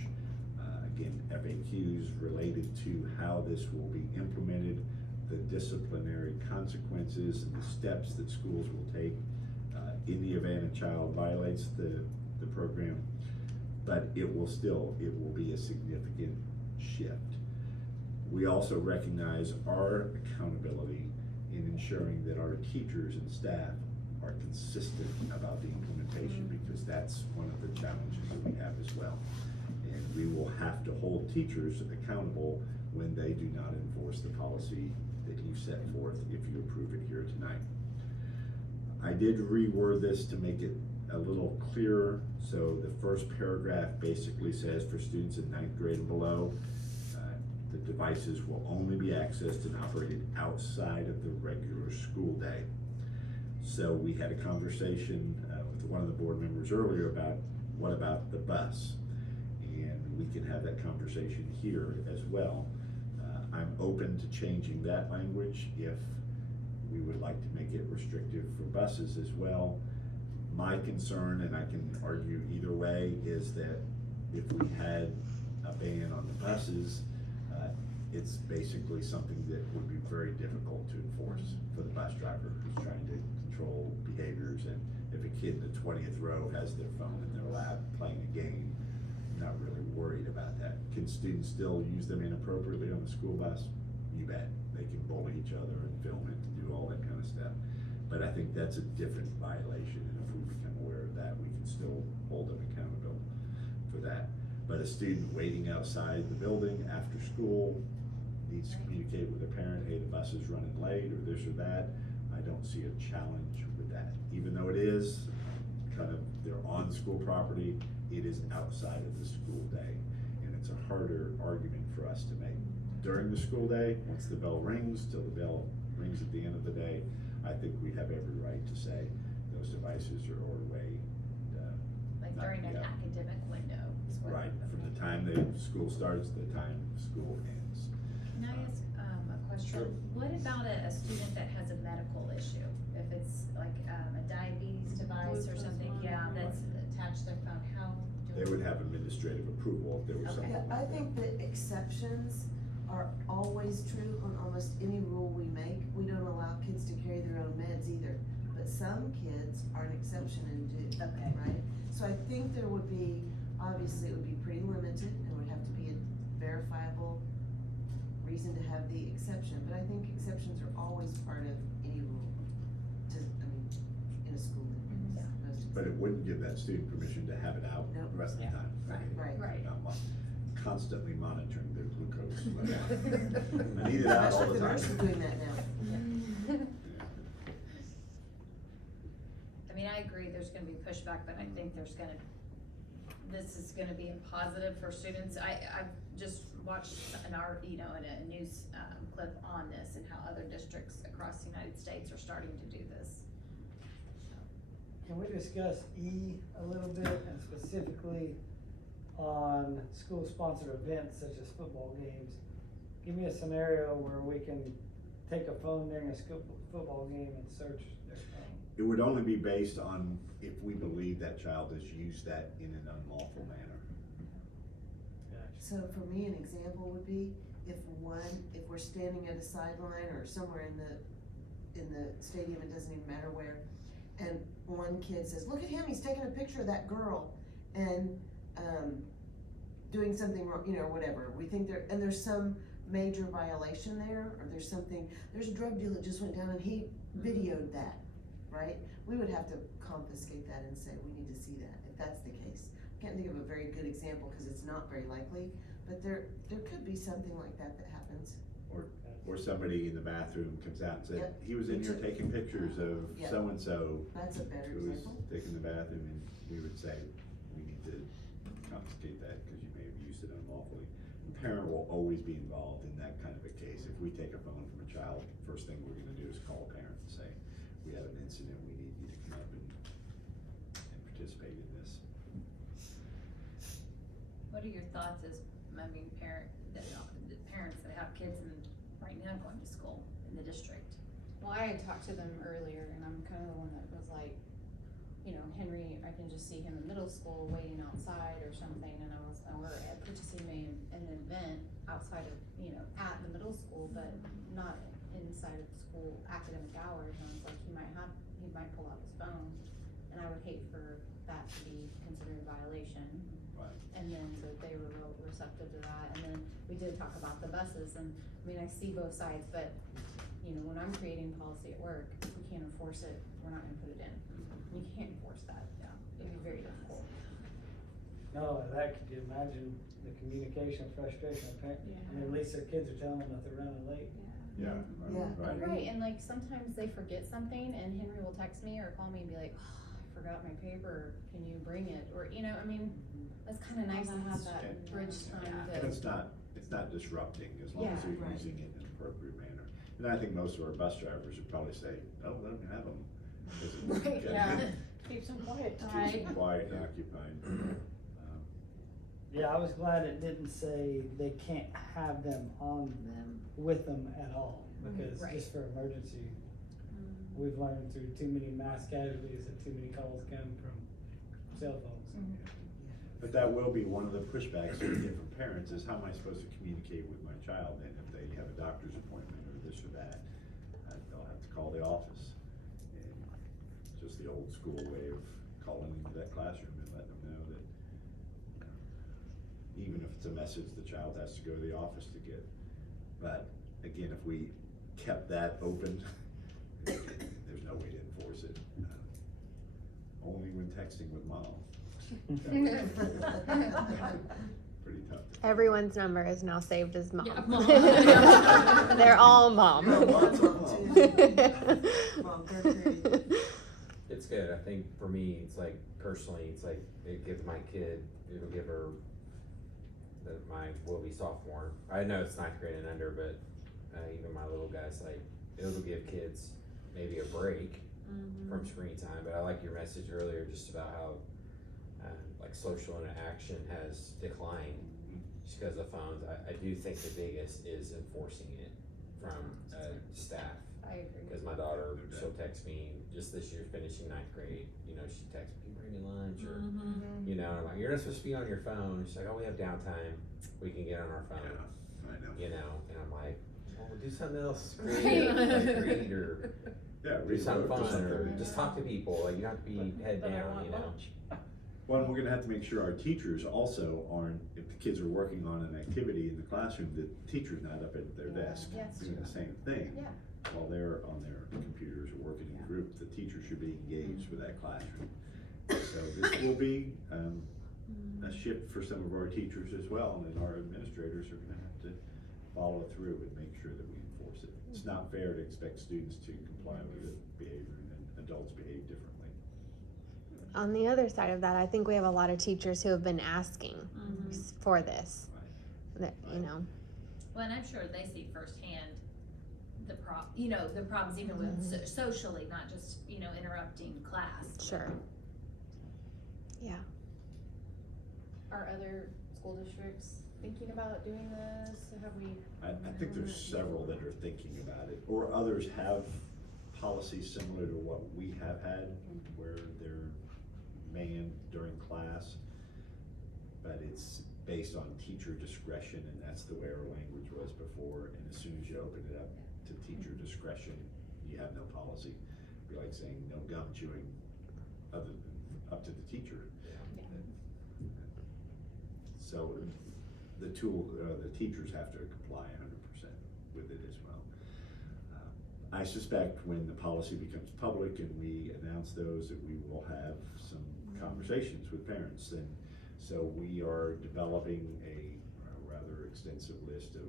again, FAQs related to how this will be implemented, the disciplinary consequences and the steps that schools will take in the event a child violates the program. But it will be a significant shift. We also recognize our accountability in ensuring that our teachers and staff are consistent about the implementation, because that's one of the challenges that we have as well. And we will have to hold teachers accountable when they do not enforce the policy that you set forth if you approve it here tonight. I did reword this to make it a little clearer. So the first paragraph basically says for students in 9th grade and below, the devices will only be accessed and operated outside of the regular school day. So we had a conversation with one of the board members earlier about what about the bus? And we can have that conversation here as well. I'm open to changing that language if we would like to make it restrictive for buses as well. My concern, and I can argue either way, is that if we had a ban on the buses, it's basically something that would be very difficult to enforce for the bus driver who's trying to control behaviors. And if a kid in the 20th row has their phone in their lap playing a game, I'm not really worried about that. Can students still use them inappropriately on the school bus? You bet. They can bully each other and film it and do all that kind of stuff. But I think that's a different violation, and if we become aware of that, we can still hold them accountable for that. But a student waiting outside the building after school needs to communicate with a parent, hey, the bus is running late, or this or that. I don't see a challenge with that. Even though it is kind of, they're on school property, it is outside of the school day. And it's a harder argument for us to make. During the school day, once the bell rings, till the bell rings at the end of the day, I think we have every right to say those devices are ordered away. Like during an academic window is what. Right, from the time the school starts to the time school ends. Can I ask a question? Sure. What about a student that has a medical issue? If it's like a diabetes device or Glucose something, yeah, that's attached to their phone, how do we? They would have administrative approval if there was Okay. something Yeah, I like that. think that exceptions are always true on almost any rule we make. We don't allow kids to carry their own meds either, but some kids are an exception and do, Okay. right? So I think there would be, obviously it would be pretty limited, and would have to be a verifiable reason to have the exception, but I think exceptions are always part of any rule, in a school. Yeah. Most But it wouldn't give that student permission to have it out Nope. the rest of the Yeah. time. Right. Right. Not constantly monitoring their glucose level. I need it out all Especially the the time. nurse is doing that now. I mean, I agree, there's gonna be pushback, but I think this is gonna be a positive for students. I've just watched in a news, clip on this and how other districts across the United States are starting to do this. Can we discuss E a little bit, and specifically on school-sponsored events such as football games? Give me a scenario where we can take a phone during a school football game and search their phone. It would only be based on if we believe that child has used that in an unlawful manner. So for me, an example would be if we're standing at a sideline or somewhere in the stadium, it doesn't even matter where, and one kid says, look at him, he's taking a picture of that girl, and, doing something wrong, or whatever, we think there's some major violation there, or there's a drug deal that just went down and he videoed that, right? We would have to confiscate that and say, we need to see that, if that's the case. I can't think of a very good example, cause it's not very likely, but there could be something like that happens. Or somebody in the bathroom comes out and said, Yep. he was in here taking pictures of Yep. so-and-so That's a better who was example. taking the bathroom, and we would say, we need to confiscate that because you may have used it unlawfully. The parent will always be involved in that kind of a case. If we take a phone from a child, first thing we're gonna do is call a parent and say, we have an incident, we need you to come up and participate in this. What are your thoughts as, the parents that have kids right now going to school in the district? Well, I had talked to them earlier, and I'm kind of the one that was like, Henry, I can just see him in middle school waiting outside or something, and we're participating in an event outside of, at the middle school, but not inside of school academic hours, and I was like, he might pull out his phone, and I would hate for that to be considered a violation. Right. And then, so they were real receptive to that, and then we did talk about the buses, and, I see both sides, but, you know, when I'm creating policy at work, if we can't enforce it, we're not gonna put it in. We can't enforce that, yeah, it'd be very difficult. No, that, could you imagine the communication frustration of parents? I mean, at least their kids are telling them that they're running late. Yeah. Yeah. Right. Right, and like sometimes they forget something and Henry will text me or call me and be like, oh, I forgot my paper, can you bring it? Or, you know, I mean, that's kinda nice to have that bridge time And to. it's not disrupting as long as Yeah, they're right. using it in an appropriate manner. And I think most of our bus drivers would probably say, oh, let them have them. Right, yeah. Keeps them quiet. Keeps them quiet and occupied. Yeah, I was glad it didn't say they can't have them on them, with them at all, because Right. just for emergency, we've learned through too many mass casualties that too many calls come from cell phones. But that will be one of the pushbacks we get from parents is how am I supposed to communicate with my child then if they have a doctor's appointment or this or that? They'll have to call the office. And just the old school way of calling into that classroom and letting them know that, you know, even if it's a message the child has to go to the office to get. But again, if we kept that open, there's no way to enforce it. Only when texting with mom. Pretty tough. Everyone's number is now saved as mom. Yeah, mom. They're all mom. No, mom's mom too. Mom, third grade. It's good. I think for me, it's like personally, it's like it gives my kid, it'll give her, my will be sophomore. I know it's ninth grade and under, but even my little guys, like it'll give kids maybe a break from screen time. But I like your message earlier just about how like social interaction has declined just because of phones. I do think the biggest is enforcing it from staff. I agree. Because my daughter, she'll text me, just this year finishing ninth grade, you know, she texts me, bring me lunch, or, you know, I'm like, you're not supposed to be on your phone. She's like, oh, we have downtime, we can get on our phone, Yeah, I know. you know, and I'm like, well, do something else, creative, like read, or Yeah, do something read fun, or something. just talk to people, like, you don't have to be head But I down, want you know. lunch. Well, and we're gonna have to make sure our teachers also aren't, if the kids are working on an activity in the classroom, the teacher's not up at their desk Yes. doing the same thing. Yeah. While they're on their computers or working in group, the teacher should be engaged with that classroom. So this will be, a shift for some of our teachers as well, and then our administrators are gonna have to follow through and make sure that we enforce it. It's not fair to expect students to comply with the behavior and adults behave differently. On the other side of that, I think we have a lot of teachers who have been asking for this. That, you know, Well, and I'm sure they see firsthand the the problems even with socially, not just, interrupting class. sure. Yeah. Are other school districts thinking about doing this? Have we? I think there's several that are thinking about it, or others have policies similar to what we have had, where they're manned during class, but it's based on teacher discretion, and that's the way our language was before, and as soon as you open it up to teacher discretion, you have no policy. It'd be like saying no gum chewing, other than up to the teacher. So the teachers have to comply 100% with it as well. I suspect when the policy becomes public and we announce those, that we will have some conversations with parents. And so we are developing a rather extensive list of,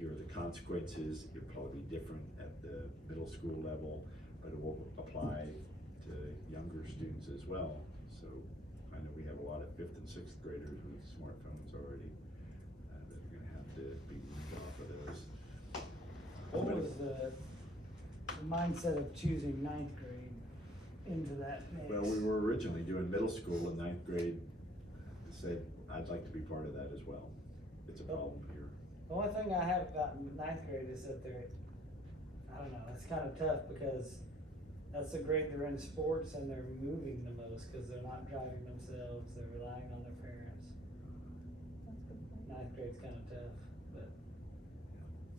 here are the consequences. It'll probably be different at the middle school level, but it will apply to younger students as well. So I know we have a lot of 5th and 6th graders with smartphones already that are gonna have to be moved off of those. What was the mindset of choosing ninth grade into that mix? Well, we were originally doing middle school and 9th grade. Said, I'd like to be part of that as well. It's a problem here. The only thing I have about ninth grade is that I don't know, it's kind of tough because that's the grade they're in sports and they're moving the most because they're not driving themselves, they're relying on their parents. Ninth grade's kind of tough, but.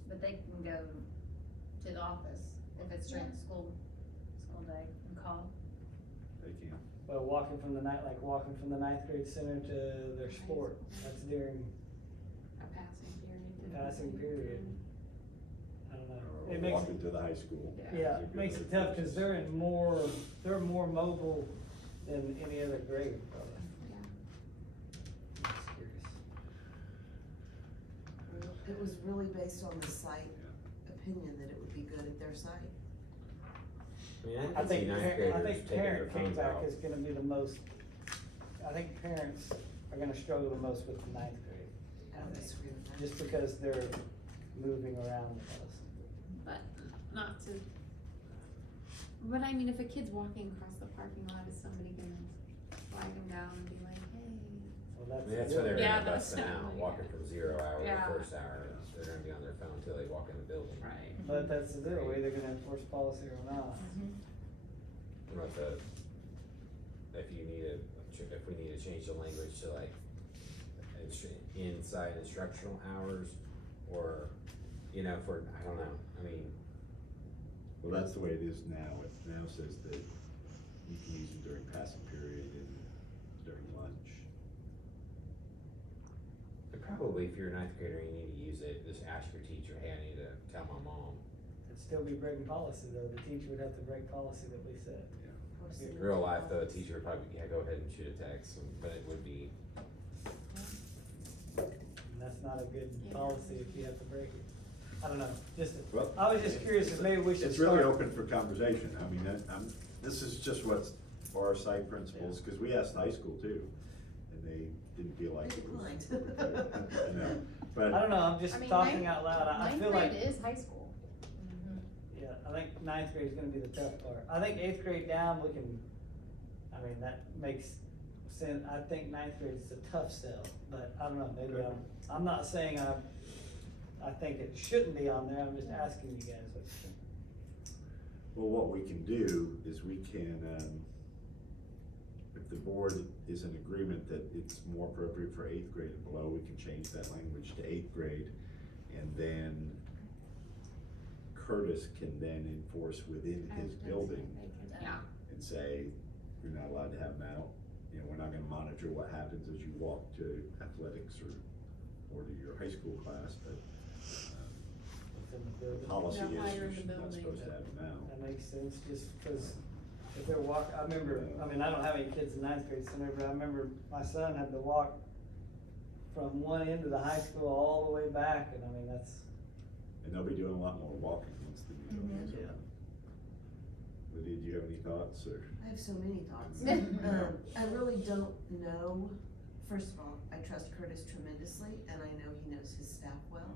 But they can go to the office if it's during the school day and call. They can. But walking from the ninth grade center to their sport, that's during A passing period. passing period. I don't know. or It makes walking it, to the high school. yeah, it makes it tough, cause they're more mobile than any other grade, probably. Just curious. It was really based on the site opinion that it would be good at their site. I mean, I I can see think, ninth I graders think taking their parent phones feedback out. is gonna be the most, I think parents are gonna struggle the most with the ninth grade. I don't disagree with that. Just because they're moving around with us. But not to, but I mean, if a kid's walking across the parking lot, is somebody gonna flag him down and be like, hey? Well, I mean, that's when they're Yeah, gonna that's bust them out, definitely, walking from 0 hour to Yeah. first hour, they're gonna be on their phone until they walk in the building. Right. But that's the deal, we're either gonna enforce policy or not. About the, if you need a, if we need to change the language to like, inside instructional hours, or, you know, for, I don't know, I mean. Well, that's the way it is now. It now says that you can use them during passing period and during lunch. And probably if you're a ninth grader, you need to use it, just ask your teacher, hey, I need to tell my mom. It'd still be breaking policy though, the teacher would have to break policy that we set. In real life though, a teacher would probably, yeah, go ahead and shoot a text, but it would be, And that's not a good policy if you have to break it. I don't know, just, Well, I was just curious if maybe we should It's really start- open for conversation. I mean, this is just what's for our site principals, cause we asked high school too, and they didn't feel like it was. I know, but. I don't know, I'm just I mean, talking ninth- out loud, I ninth feel like. grade is high school. Yeah, I think ninth grade is gonna be the tough part. I think eighth grade down, we can, I mean, that makes sense. I think ninth grade is a tough sell, but I don't know, maybe I'm not saying I think it shouldn't be on there, I'm just asking you guys what you think. Well, what we can do is we can, if the board is in agreement that it's more appropriate for eighth grade and below, we can change that language to eighth grade. And then Curtis can then enforce within his building Yeah. and say, you're not allowed to have them out. You know, we're not gonna monitor what happens as you walk to athletics or to your high school class, but Within the building. policy Yeah, higher in is the you're not building. supposed to have them out. That makes sense, just because if they're I remember, I mean, I don't have any kids in ninth grade center, but I remember my son had to walk from one end of the high school all the way back, and I mean, that's. And they'll be doing a lot more walking once the new building's Yeah. open. Lydia, do you have any thoughts, or? I have so many thoughts. I really don't know. First of all, I trust Curtis tremendously, and I know he knows his staff well.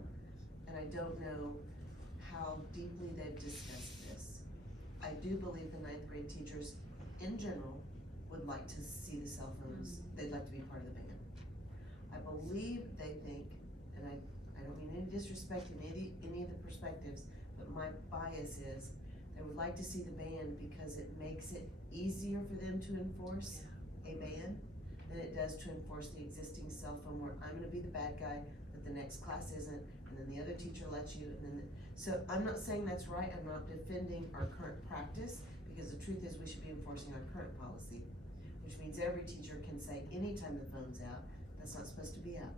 And I don't know how deeply they've discussed this. I do believe the ninth grade teachers, in general, would like to see the cell phones. They'd like to be part of the band. I believe they think, and I don't mean any disrespect in any of the perspectives, but my bias is they would like to see the ban because it makes it easier for them to enforce a ban than it does to enforce the existing cell phone where I'm gonna be the bad guy, but the next class isn't, and then the other teacher lets you, and then, so I'm not saying that's right, I'm not defending our current practice, because the truth is we should be enforcing our current policy, which means every teacher can say anytime the phone's out, that's not supposed to be out.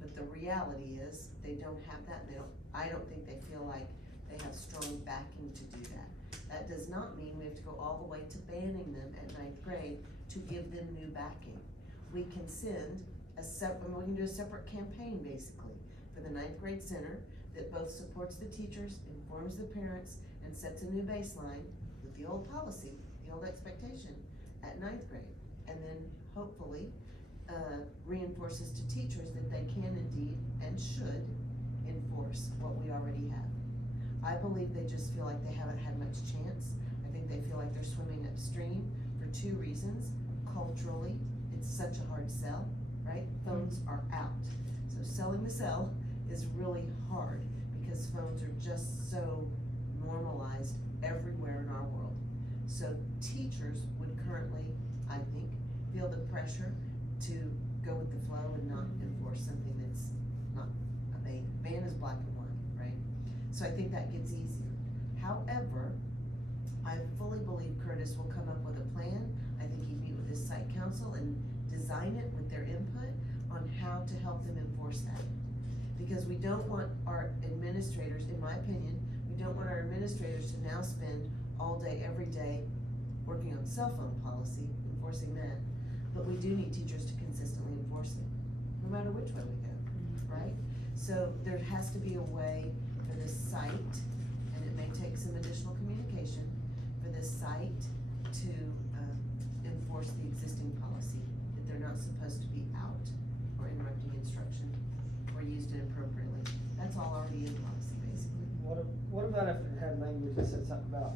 But the reality is, they don't have that, and I don't think they feel like they have strong backing to do that. That does not mean we have to go all the way to banning them at ninth grade to give them new backing. We can send we can do a separate campaign basically for the ninth grade center that both supports the teachers, informs the parents, and sets a new baseline with the old policy, the old expectation at ninth grade. And then hopefully, reinforces to teachers that they can indeed and should enforce what we already have. I believe they just feel like they haven't had much chance. I think they feel like they're swimming upstream for two reasons. Culturally, it's such a hard sell, right? Phones are out. So selling the cell is really hard because phones are just so normalized everywhere in our world. So teachers would currently, I think, feel the pressure to go with the flow and not enforce something that's not a ban. Ban is black and white, right? So I think that gets easier. However, I fully believe Curtis will come up with a plan. I think he'd meet with his site council and design it with their input on how to help them enforce that. Because we don't want our administrators, in my opinion, we don't want our administrators to now spend all day, every day, working on cell phone policy, enforcing that. But we do need teachers to consistently enforce it, no matter which way we go, right? So there has to be a way for this site, and it may take some additional communication, for this site to enforce the existing policy, that they're not supposed to be out or interrupting instruction or used inappropriately. That's all already in policy, basically. What about if it had language that said something about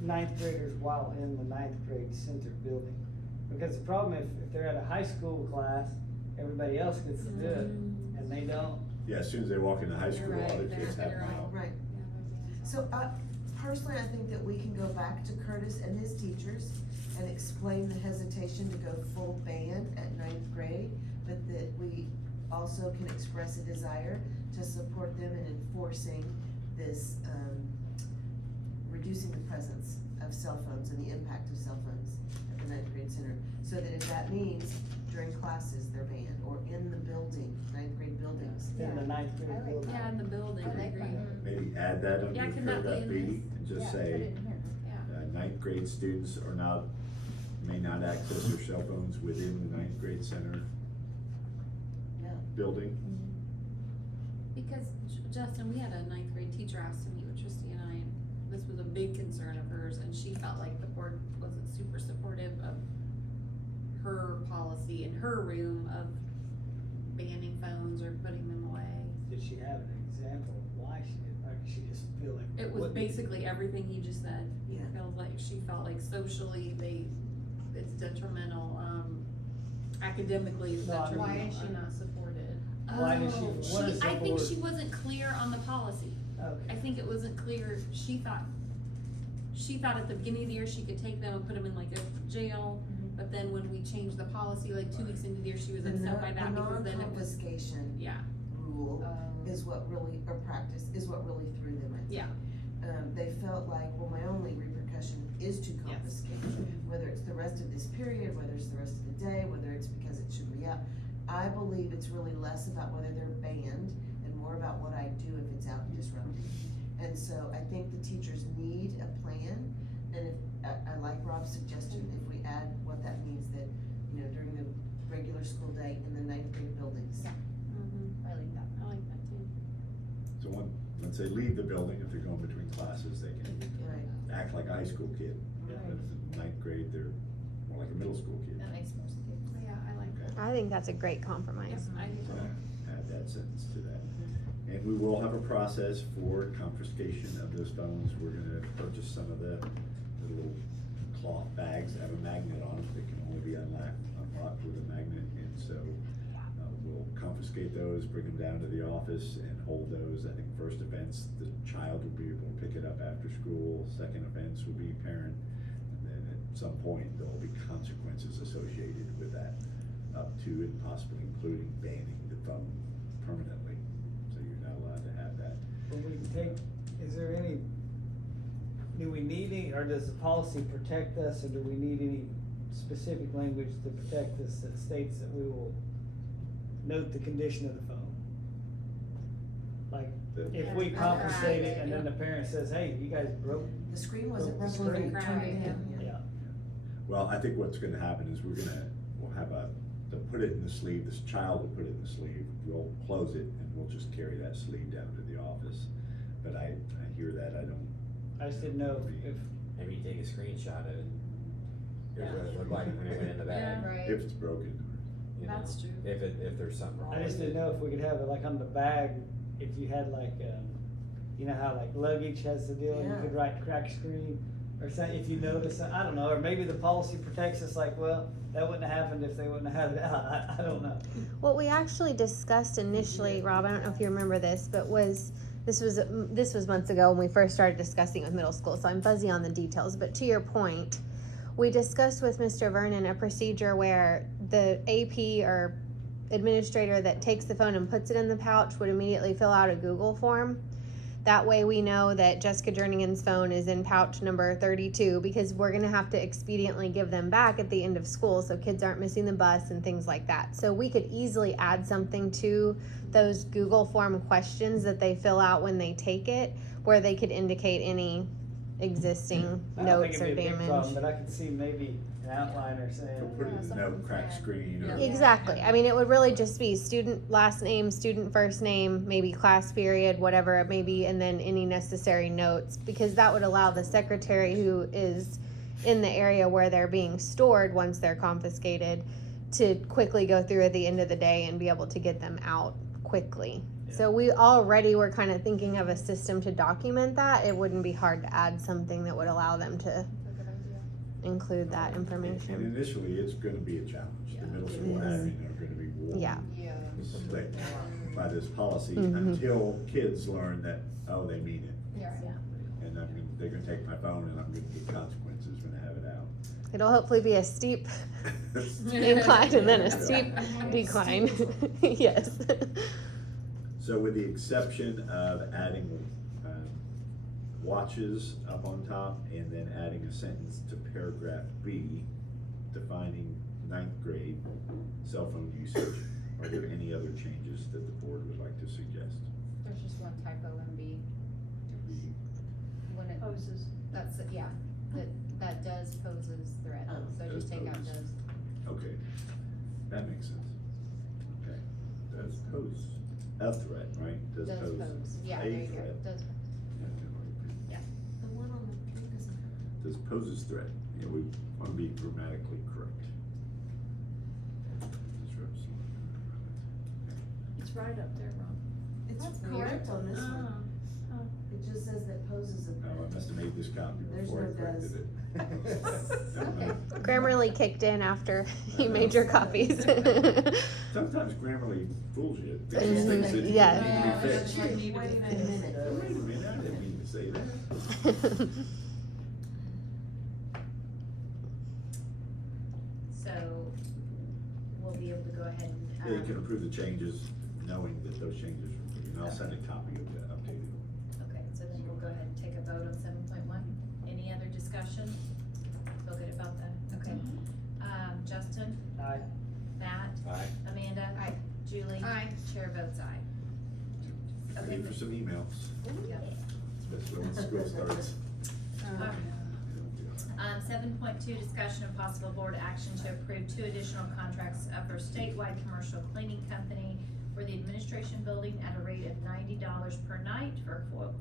ninth graders while in the ninth grade center building? Because the problem, if they're at a high school class, everybody else gets to do it, and they don't. Yeah, as soon as they walk into high school, right, other they're- kids have you're them right. out. Right. So personally, I think that we can go back to Curtis and his teachers and explain the hesitation to go full band at ninth grade, but that we also can express a desire to support them in enforcing this, reducing the presence of cell phones and the impact of cell phones at the ninth grade center. So that if that means during classes they're banned, or in the building, ninth grade buildings. In the ninth grade building. Yeah, in the building, I agree. Maybe add that under Yeah, can that be paragraph in B this? and just Yeah, put say, it in here. Yeah. ninth grade students may not access their cell phones within the ninth grade center Yeah. building. Because Justin, we had a ninth grade teacher ask to meet with Tristy and I, and this was a big concern of hers, and she felt like the board wasn't super supportive of her policy in her room of banning phones or putting them away. Did she have an example of why she did, or did she just feel like? It was basically everything you just said. Yeah. She felt like socially it's detrimental, academically it's No, I mean- detrimental. Why is she not supported? Why did she- what is the I think board- she wasn't clear on the policy. Okay. I think it wasn't clear, she thought at the beginning of the year she could take them and put them in like a jail, but then when we changed the policy, like 2 weeks into the year, she was The upset by that because then it was, non-confiscation yeah, rule is what really, or practice, is what really threw them, I think. yeah. They felt like, well, my only repercussion is to confiscate, whether it's the rest of this period, whether it's the rest of the day, whether it's because it should re-up. I believe it's really less about whether they're banned and more about what I do if it's out and disrupting. And so I think the teachers need a plan, and if, I like Rob's suggestion, if we add what that means, that, during the regular school day in the ninth grade buildings. I like that. I like that too. So once they leave the building, if they're going between classes, they can Right. act like a high school kid. But if in ninth grade, they're more like a middle school kid. That makes more sense. Yeah, I like that. I think that's a great compromise. I do. So add that sentence to that. And we will have a process for confiscation of those phones. We're gonna purchase some of the little cloth bags that have a magnet on them that can only be unlocked with a magnet. And so we'll confiscate those, bring them down to the office and hold those. I think first offense, the child will be able to pick it up after school. Second offense will be parent. And then at some point, there will be consequences associated with that, up to and possibly including banning the phone permanently. So you're not allowed to have that. When we take, is there any, do we need any, or does the policy protect us, or do we need any specific language to protect us that states that we will note the condition of the phone? Like, if we compensate it and then the parent says, hey, you guys broke. The screen wasn't broke the broken, screen. we turned it in. Yeah. Well, I think what's gonna happen is we'll have to put it in the sleeve, this child will put it in the sleeve, we'll close it, and we'll just carry that sleeve down to the office. But I hear that, I just didn't know if, Maybe you take a screenshot of it. Here's what it looked like when it went in the bag. Right. if it's broken. You know, That's true. If there's something wrong I just with didn't it. know if we could have it like on the bag, if you had like, you know how like luggage has the deal, you Yeah. could write crack screen or something, if you notice, I don't know, or maybe the policy protects us like, well, that wouldn't have happened if they wouldn't have had it out, I don't know. What we actually discussed initially, Rob, I don't know if you remember this, but this was months ago when we first started discussing with middle school, so I'm fuzzy on the details, but to your point, we discussed with Mr. Vernon a procedure where the AP or administrator that takes the phone and puts it in the pouch would immediately fill out a Google form That way we know that Jessica Jerningan's phone is in pouch number 32, because we're gonna have to expediently give them back at the end of school so kids aren't missing the bus and things like that. So we could easily add something to those Google form questions that they fill out when they take it, where they could indicate any existing I don't think notes it'd or be a big damage. problem, but I could see maybe an outliner saying. They'll put it in the note, crack screen or. Exactly. I mean, it would really just be student last name, student first name, maybe class period, whatever it may be, and then any necessary notes, because that would allow the secretary who is in the area where they're being stored once they're confiscated to quickly go through at the end of the day and be able to get them out quickly. So we already were kind of thinking of a system to document that. It wouldn't be hard to add something that would allow them to include that And information. initially, it's gonna be a challenge. The middle school admin are gonna be warned. Yeah. Slick by this policy Mhm. until kids learn that, oh, they mean it. Yeah. And they're gonna take my phone and I'm gonna get consequences when I have it out. It'll hopefully be a steep incline and then a steep decline. Yes. So with the exception of adding, watches up on top and then adding a sentence to paragraph B defining 9th grade cell phone usage, are there any other changes that the board would like to suggest? There's just one typo in B. When it Poses. That's, yeah, that does poses threat, so just take out does. Okay, that makes sense. Okay, does pose a threat, right? Does pose, yeah, there you go, does. The one on the campus. Does poses threat, we want to be grammatically correct. It's right up there, Ron. It's That's correct weird. on this one. Oh. It just says that poses a Oh, threat. I must have made this copy There's before I no corrected does. it. Grammarly kicked in after you made your copies. Sometimes Grammarly fools you. Mhm, yeah. It needs to be fixed. Wait a minute. Wait a minute, I didn't mean to say that. So, we'll be able to go ahead Yeah, you and, can approve the changes, knowing that those changes, and I'll send a copy of the updated one. okay, so then we'll go ahead and take a vote on 7.1. Any other discussion? Feel good about that? Okay. Justin? Aye. Matt? Aye. Amanda? Aye. Julie? Aye. Chair votes aye. Ready for some emails, Yeah. especially when school starts. 7.2, discussion of possible board action to approve 2 additional contracts for statewide commercial cleaning company for the administration building at a rate of $90 per night for floor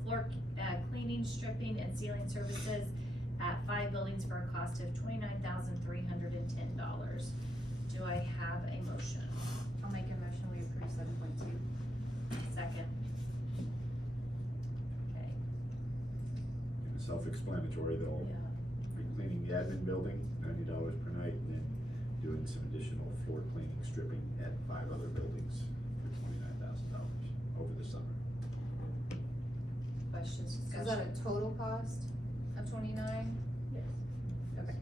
cleaning, stripping, and sealing services at 5 buildings for a cost of $29,310. Do I have a motion? I'll make a motion, we approve 7.2. Second. Okay. Self-explanatory, they'll be cleaning the admin building, $90 per night, and then doing some additional floor cleaning, stripping at 5 other buildings for $29,000 over the summer. Questions, Is that discussion? a total cost of 29? Yes. Okay.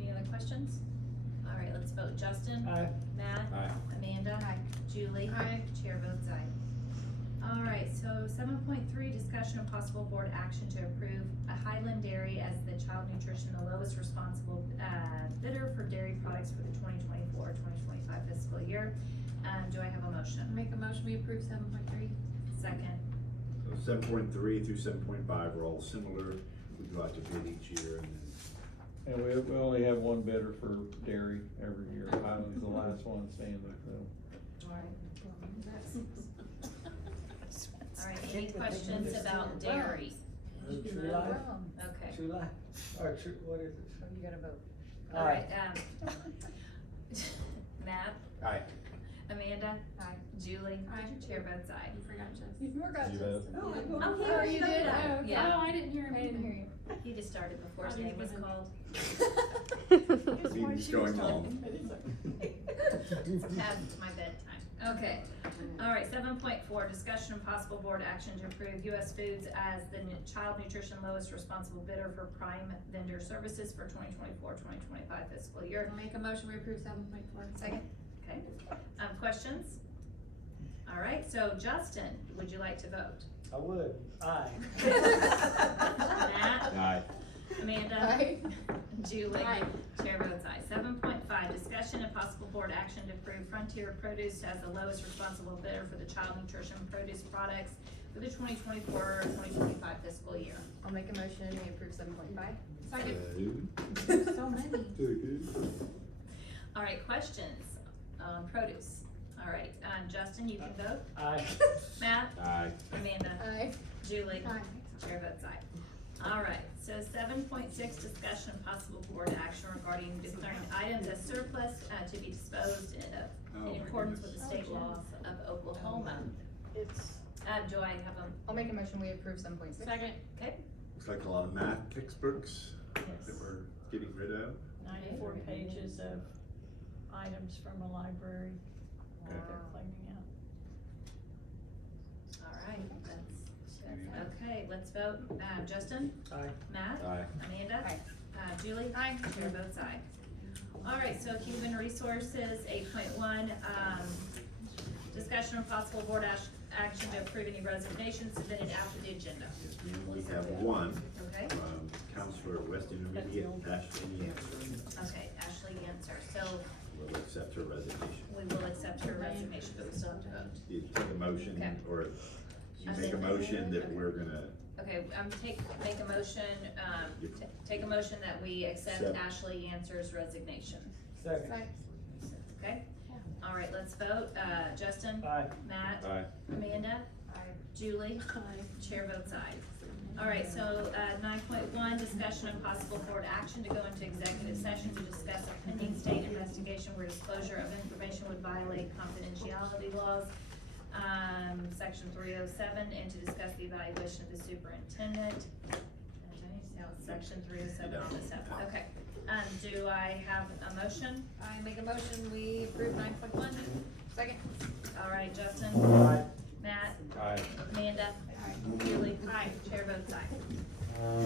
Any other questions? All right, let's vote. Justin? Aye. Matt? Aye. Amanda? Aye. Julie? Aye. Chair votes aye. All right, so 7.3, discussion of possible board action to approve a Highland Dairy as the child nutrition, the lowest responsible bidder for dairy products for the 2024-2025 fiscal year. Do I have a motion? Make a motion, we approve 7.3. Second. So 7.3 through 7.5 are all similar. We go out to bid each year and then. And we only have one bidder for dairy every year. Highland's the last one standing, so. All right. All right, any questions about dairy? True life? Okay. True life, or true, what is it? Oh, you gotta vote. All right, Matt? Aye. Amanda? Aye. Julie? Aye. Chair votes aye. You forgot Jess. You forgot You Jess. vote. Oh, you did? Oh, okay. Yeah. Oh, I didn't hear him. I didn't hear you. He just started before his Oh, name was he's called. Meeting's going long. It's past my bedtime. Okay. All right, 7.4, discussion of possible board action to approve US Foods as the child nutrition lowest responsible bidder for prime vendor services for 2024-2025 fiscal year. I'll make a motion, we approve 7.4. Second. Okay, questions? All right, so Justin, would you like to vote? I would, aye. Matt? Aye. Amanda? Aye. Julie? Aye. Chair votes aye. 7.5, discussion and possible board action to approve Frontier Produce as the lowest responsible bidder for the child nutrition produce products for the 2024-2025 fiscal year. I'll make a motion, we approve 7.5. So many. All right, questions on produce? All right, Justin, you can vote. Aye. Matt? Aye. Amanda? Aye. Julie? Aye. Chair votes aye. All right, so 7.6, discussion and possible board action regarding declaring items as surplus to be disposed in accordance with the state laws of Oklahoma. It's, Do I have a, I'll make a motion, we approve 7.6. Second. okay, Looks like a lot of math textbooks that yes, we're getting rid of. 94 pages of items from a library that they're cleaning out. all right, okay, let's vote. Justin? Aye. Matt? Aye. Amanda? Aye. Julie? Aye. Chair votes aye. All right, so human resources, 8.1, discussion of possible board action to approve any resignations submitted after the agenda. Yes, ma'am, we have one Okay, from Counselor West Intermediate, Ashley Yancer. okay, Ashley Yancer, so Will accept her resignation. we will accept her resignation, but we still have to vote. You take a motion, Okay. or you make a motion that we're gonna, Okay, make a motion, take a motion that we accept Accept. Ashley Yancer's resignation. Second. Okay? All right, let's vote. Justin? Aye. Matt? Aye. Amanda? Aye. Julie? Chair votes aye. All right, so, 9.1, discussion of possible board action to go into executive session to discuss a pending state investigation where disclosure of information would violate confidentiality laws, section 307, and to discuss the evaluation of the superintendent. Section 307 on the 7th, okay. Do I have a motion? I make a motion, we approve 9.1. Second. All right, Justin? Aye. Matt? Aye. Amanda? Julie? Chair votes aye.